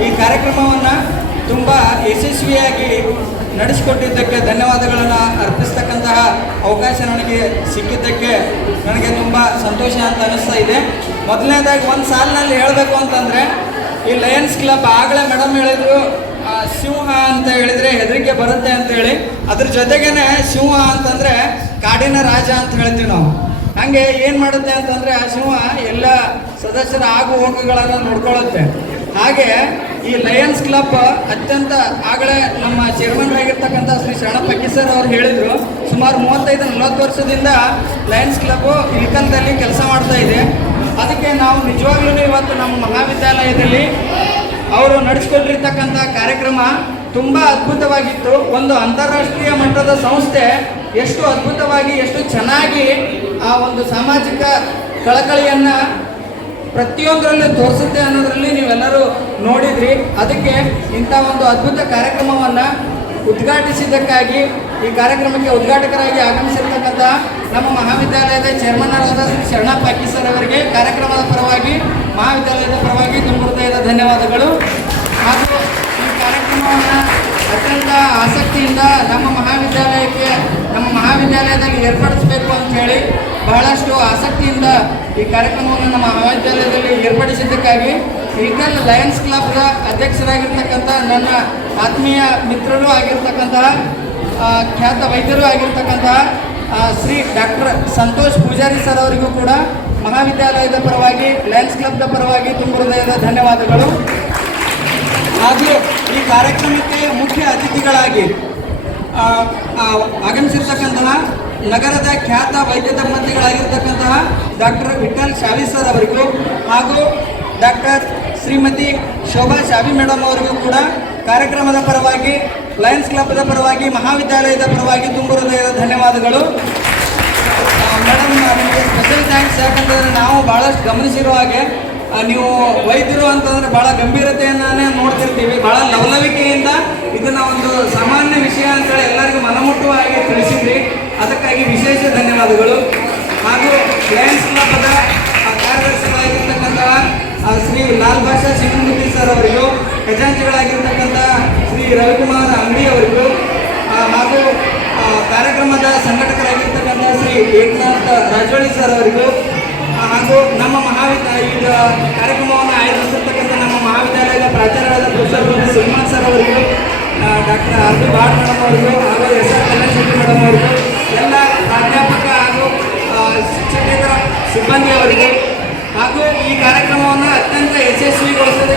ಈ ಕಾರ್ಯಕ್ರಮವನ್ನು ತುಂಬ ಯಶಸ್ವಿಯಾಗಿ ನಡೆಸಿಕೊಟ್ಟಿದ್ದಕ್ಕೆ ಧನ್ಯವಾದಗಳನ್ನು ಅರ್ಪಿಸ್ತಕ್ಕಂತಹ ಅವಕಾಶ ನನಗೆ ಸಿಕ್ಕಿದ್ದಕ್ಕೆ ನನಗೆ ತುಂಬ ಸಂತೋಷ ಅಂತ ಅನ್ನಿಸ್ತಾ ಇದೆ. ಮೊದಲನೇದಾಗಿ ಒಂದು ಸಾಲಿನಲ್ಲಿ ಹೇಳಬೇಕು ಅಂತಂದರೆ, ಈ ಲಯನ್ಸ್ ಕ್ಲಬ್ ಆಗಲೇ ಮೇಡಮ್ ಹೇಳಿದ್ರು ಸಿಂಹ ಅಂತ ಹೇಳಿದರೆ ಹೆದರಿಕೆ ಬರುತ್ತೆ ಅಂತೇಳಿ. ಅದ್ರ ಜೊತೆಗೇನೆ ಸಿಂಹ ಅಂತಂದರೆ ಕಾಡಿನ ರಾಜ ಅಂತ ಹೇಳ್ತೀವಿ ನಾವು. ಹಾಗೆ ಏನು ಮಾಡುತ್ತೆ ಅಂತಂದರೆ ಆ ಸಿಂಹ ಎಲ್ಲ ಸದಸ್ಯರ ಆಗು ಹೋಗುಗಳನ್ನು ನೋಡ್ಕೊಳ್ಳುತ್ತೆ. ಹಾಗೆ ಈ ಲಯನ್ಸ್ ಕ್ಲಬ್ ಅತ್ಯಂತ ಆಗಲೇ ನಮ್ಮ ಚೇರ್ಮನ್ ಆಗಿರ್ತಕ್ಕಂಥ ಶ್ರೀ ಶರಣಪ್ಪ ಸರ್ ಅವರು ಹೇಳಿದರು, ಸುಮಾರು 35-40 ವರ್ಷದಿಂದ ಲಯನ್ಸ್ ಕ್ಲಬ್ಬು ಇಳಕಲ್ದಲ್ಲಿ ಕೆಲಸ ಮಾಡ್ತಾ ಇದೆ. ಅದಕ್ಕೆ ನಾವು ನಿಜವಾಗ್ಲೂ ಇವತ್ತು ನಮ್ಮ ಮಹಾವಿದ್ಯಾಲಯದಲ್ಲಿ ಅವರು ನಡೆಸಿಕೊಂಡಿರ್ತಕ್ಕಂಥ ಕಾರ್ಯಕ್ರಮ ತುಂಬ ಅದ್ಭುತವಾಗಿತ್ತು. ಒಂದು ಅಂತಾರಾಷ್ಟ್ರೀಯ ಮಟ್ಟದ ಸಂಸ್ಥೆ ಎಷ್ಟು ಅದ್ಭುತವಾಗಿ ಎಷ್ಟು ಚೆನ್ನಾಗಿ ಆ ಒಂದು ಸಾಮಾಜಿಕ ಕಳಕಳಿಯನ್ನು ಪ್ರತಿಯೊಂದರಲ್ಲೂ ತೋರಿಸುತ್ತೆ ಅನ್ನೋದರಲ್ಲಿ ನೀವೆಲ್ಲರೂ ನೋಡಿದ್ರಿ. ಅದಕ್ಕೆ ಇಂಥ ಒಂದು ಅದ್ಭುತ ಕಾರ್ಯಕ್ರಮವನ್ನು ಉದ್ಘಾಟಿಸಿದ್ದಕ್ಕಾಗಿ, ಈ ಕಾರ್ಯಕ್ರಮಕ್ಕೆ ಉದ್ಘಾಟಕರಾಗಿ ಆಗಮಿಸಿರ್ತಕ್ಕಂಥ ನಮ್ಮ ಮಹಾವಿದ್ಯಾಲಯದ ಚೇರ್ಮನ್ ಆದ ಶರಣಪ್ಪ ಸರ್ ಅವರಿಗೆ ಕಾರ್ಯಕ್ರಮದ ಪರವಾಗಿ, ಮಹಾವಿದ್ಯಾಲಯದ ಪರವಾಗಿ ತುಂಬ ಹೃದಯದ ಧನ್ಯವಾದಗಳು. ಹಾಗೂ ಈ ಕಾರ್ಯಕ್ರಮವನ್ನು ಅತ್ಯಂತ ಆಸಕ್ತಿಯಿಂದ ನಮ್ಮ ಮಹಾವಿದ್ಯಾಲಯದಲ್ಲಿ ಏರ್ಪಡಿಸಬೇಕು ಅಂತ ಹೇಳಿ ಬಹಳಷ್ಟು ಆಸಕ್ತಿಯಿಂದ ಈ ಕಾರ್ಯಕ್ರಮವನ್ನು ನಮ್ಮ ಮಹಾವಿದ್ಯಾಲಯದಲ್ಲಿ ಏರ್ಪಡಿಸಿದ್ದಕ್ಕಾಗಿ ಇಳಕಲ್ ಲಯನ್ಸ್ ಕ್ಲಬ್ನ ಅಧ್ಯಕ್ಷರಾಗಿರ್ತಕ್ಕಂಥ ನನ್ನ ಆತ್ಮೀಯ ಮಿತ್ರರು ಆಗಿರ್ತಕ್ಕಂತಹ ಖ್ಯಾತ ವೈದ್ಯರು ಆಗಿರ್ತಕ್ಕಂತಹ ಶ್ರೀ ಡಾಕ್ಟರ್ ಸಂತೋಷ್ ಪೂಜಾರಿ ಸರ್ ಅವರಿಗೂ ಕೂಡ ಮಹಾವಿದ್ಯಾಲಯದ ಪರವಾಗಿ, ಲಯನ್ಸ್ ಕ್ಲಬ್ನ ಪರವಾಗಿ ತುಂಬ ಹೃದಯದ ಧನ್ಯವಾದಗಳು. ಹಾಗೂ ಈ ಕಾರ್ಯಕ್ರಮಕ್ಕೆ ಮುಖ್ಯ ಅತಿಥಿಗಳಾಗಿ ಆಗಮಿಸಿರ್ತಕ್ಕಂತಹ ನಗರದ ಖ್ಯಾತ ವೈದ್ಯ ದಂಪತಿಗಳಾಗಿರ್ತಕ್ಕಂತಹ ಡಾಕ್ಟರ್ ವಿಠಲ್ ಶಾವಿ ಸರ್ ಅವರಿಗೂ ಹಾಗೂ ಡಾಕ್ಟರ್ ಶ್ರೀಮತಿ ಶೋಭಾ ಶಾವಿ ಮೇಡಮ್ ಅವರಿಗೂ ಕೂಡ ಕಾರ್ಯಕ್ರಮದ ಪರವಾಗಿ, ಲಯನ್ಸ್ ಕ್ಲಬ್ದ ಪರವಾಗಿ, ಮಹಾವಿದ್ಯಾಲಯದ ಪರವಾಗಿ ತುಂಬ ಹೃದಯದ ಧನ್ಯವಾದಗಳು. ಮೇಡಮ್, ನಿಮಗೆ ಸ್ಪೆಷಲ್ ಥ್ಯಾಂಕ್ಸ್. ಯಾಕಂತಂದರೆ ನಾವು ಭಾಳಷ್ಟು ಗಮನಿಸಿರೋ ಹಾಗೆ ನೀವು ವೈದ್ಯರು ಅಂತಂದರೆ ಭಾಳ ಗಂಭೀರತೆಯನ್ನೇ ನೋಡ್ತಿರ್ತೀವಿ. ಭಾಳ ಲವಲವಿಕೆಯಿಂದ ಇದನ್ನು ಒಂದು ಸಾಮಾನ್ಯ ವಿಷಯ ಅಂತೇಳಿ ಎಲ್ಲರಿಗೂ ಮನಮುಟ್ಟುವ ಹಾಗೆ ತಿಳಿಸಿದ್ರಿ. ಅದಕ್ಕಾಗಿ ವಿಶೇಷ ಧನ್ಯವಾದಗಳು. ಹಾಗೂ ಲಯನ್ಸ್ ಕ್ಲಬ್ದ ಕಾರ್ಯದರ್ಶಿಗಳಾಗಿರ್ತಕ್ಕಂತಹ ಶ್ರೀ ಲಾಲ್ ಭಾಷಾ ಸಿಂಗಮೂರ್ತಿ ಸರ್ ಅವರಿಗೂ, ಖಜಾಂಚಿಗಳಾಗಿರ್ತಕ್ಕಂಥ ಶ್ರೀ ರವಿಕುಮಾರ್ ಅಂಗಡಿ ಅವರಿಗೂ, ಹಾಗೂ ಕಾರ್ಯಕ್ರಮದ ಸಂಘಟಕರಾಗಿರ್ತಕ್ಕಂಥ ಶ್ರೀ ಏಕನಾಥ್ ರಾಜೋಳಿ ಸರ್ ಅವರಿಗೂ, ಹಾಗೂ ನಮ್ಮ ಈಗ ಕಾರ್ಯಕ್ರಮವನ್ನು ಆಯೋಜಿಸಿರ್ತಕ್ಕಂಥ ನಮ್ಮ ಮಹಾವಿದ್ಯಾಲಯದ ಪ್ರಾಚಾರ್ಯರಾದ ಪ್ರೊಫೆಸರ್ ಸುಲ್ಮಾನ್ ಸರ್ ಅವರಿಗೂ, doctor R B Bhat madam ಅವರಿಗೂ, ಹಾಗೂ S R Kalyan Shetty madam ಅವರಿಗೂ, ಎಲ್ಲ ಪ್ರಾಧ್ಯಾಪಕ ಹಾಗೂ ಶಿಕ್ಷಕೇತರ ಸಿಬ್ಬಂದಿಯವರಿಗೂ, ಹಾಗೂ ಈ ಕಾರ್ಯಕ್ರಮವನ್ನು ಅತ್ಯಂತ ಯಶಸ್ವಿಗೊಳಿಸಿದ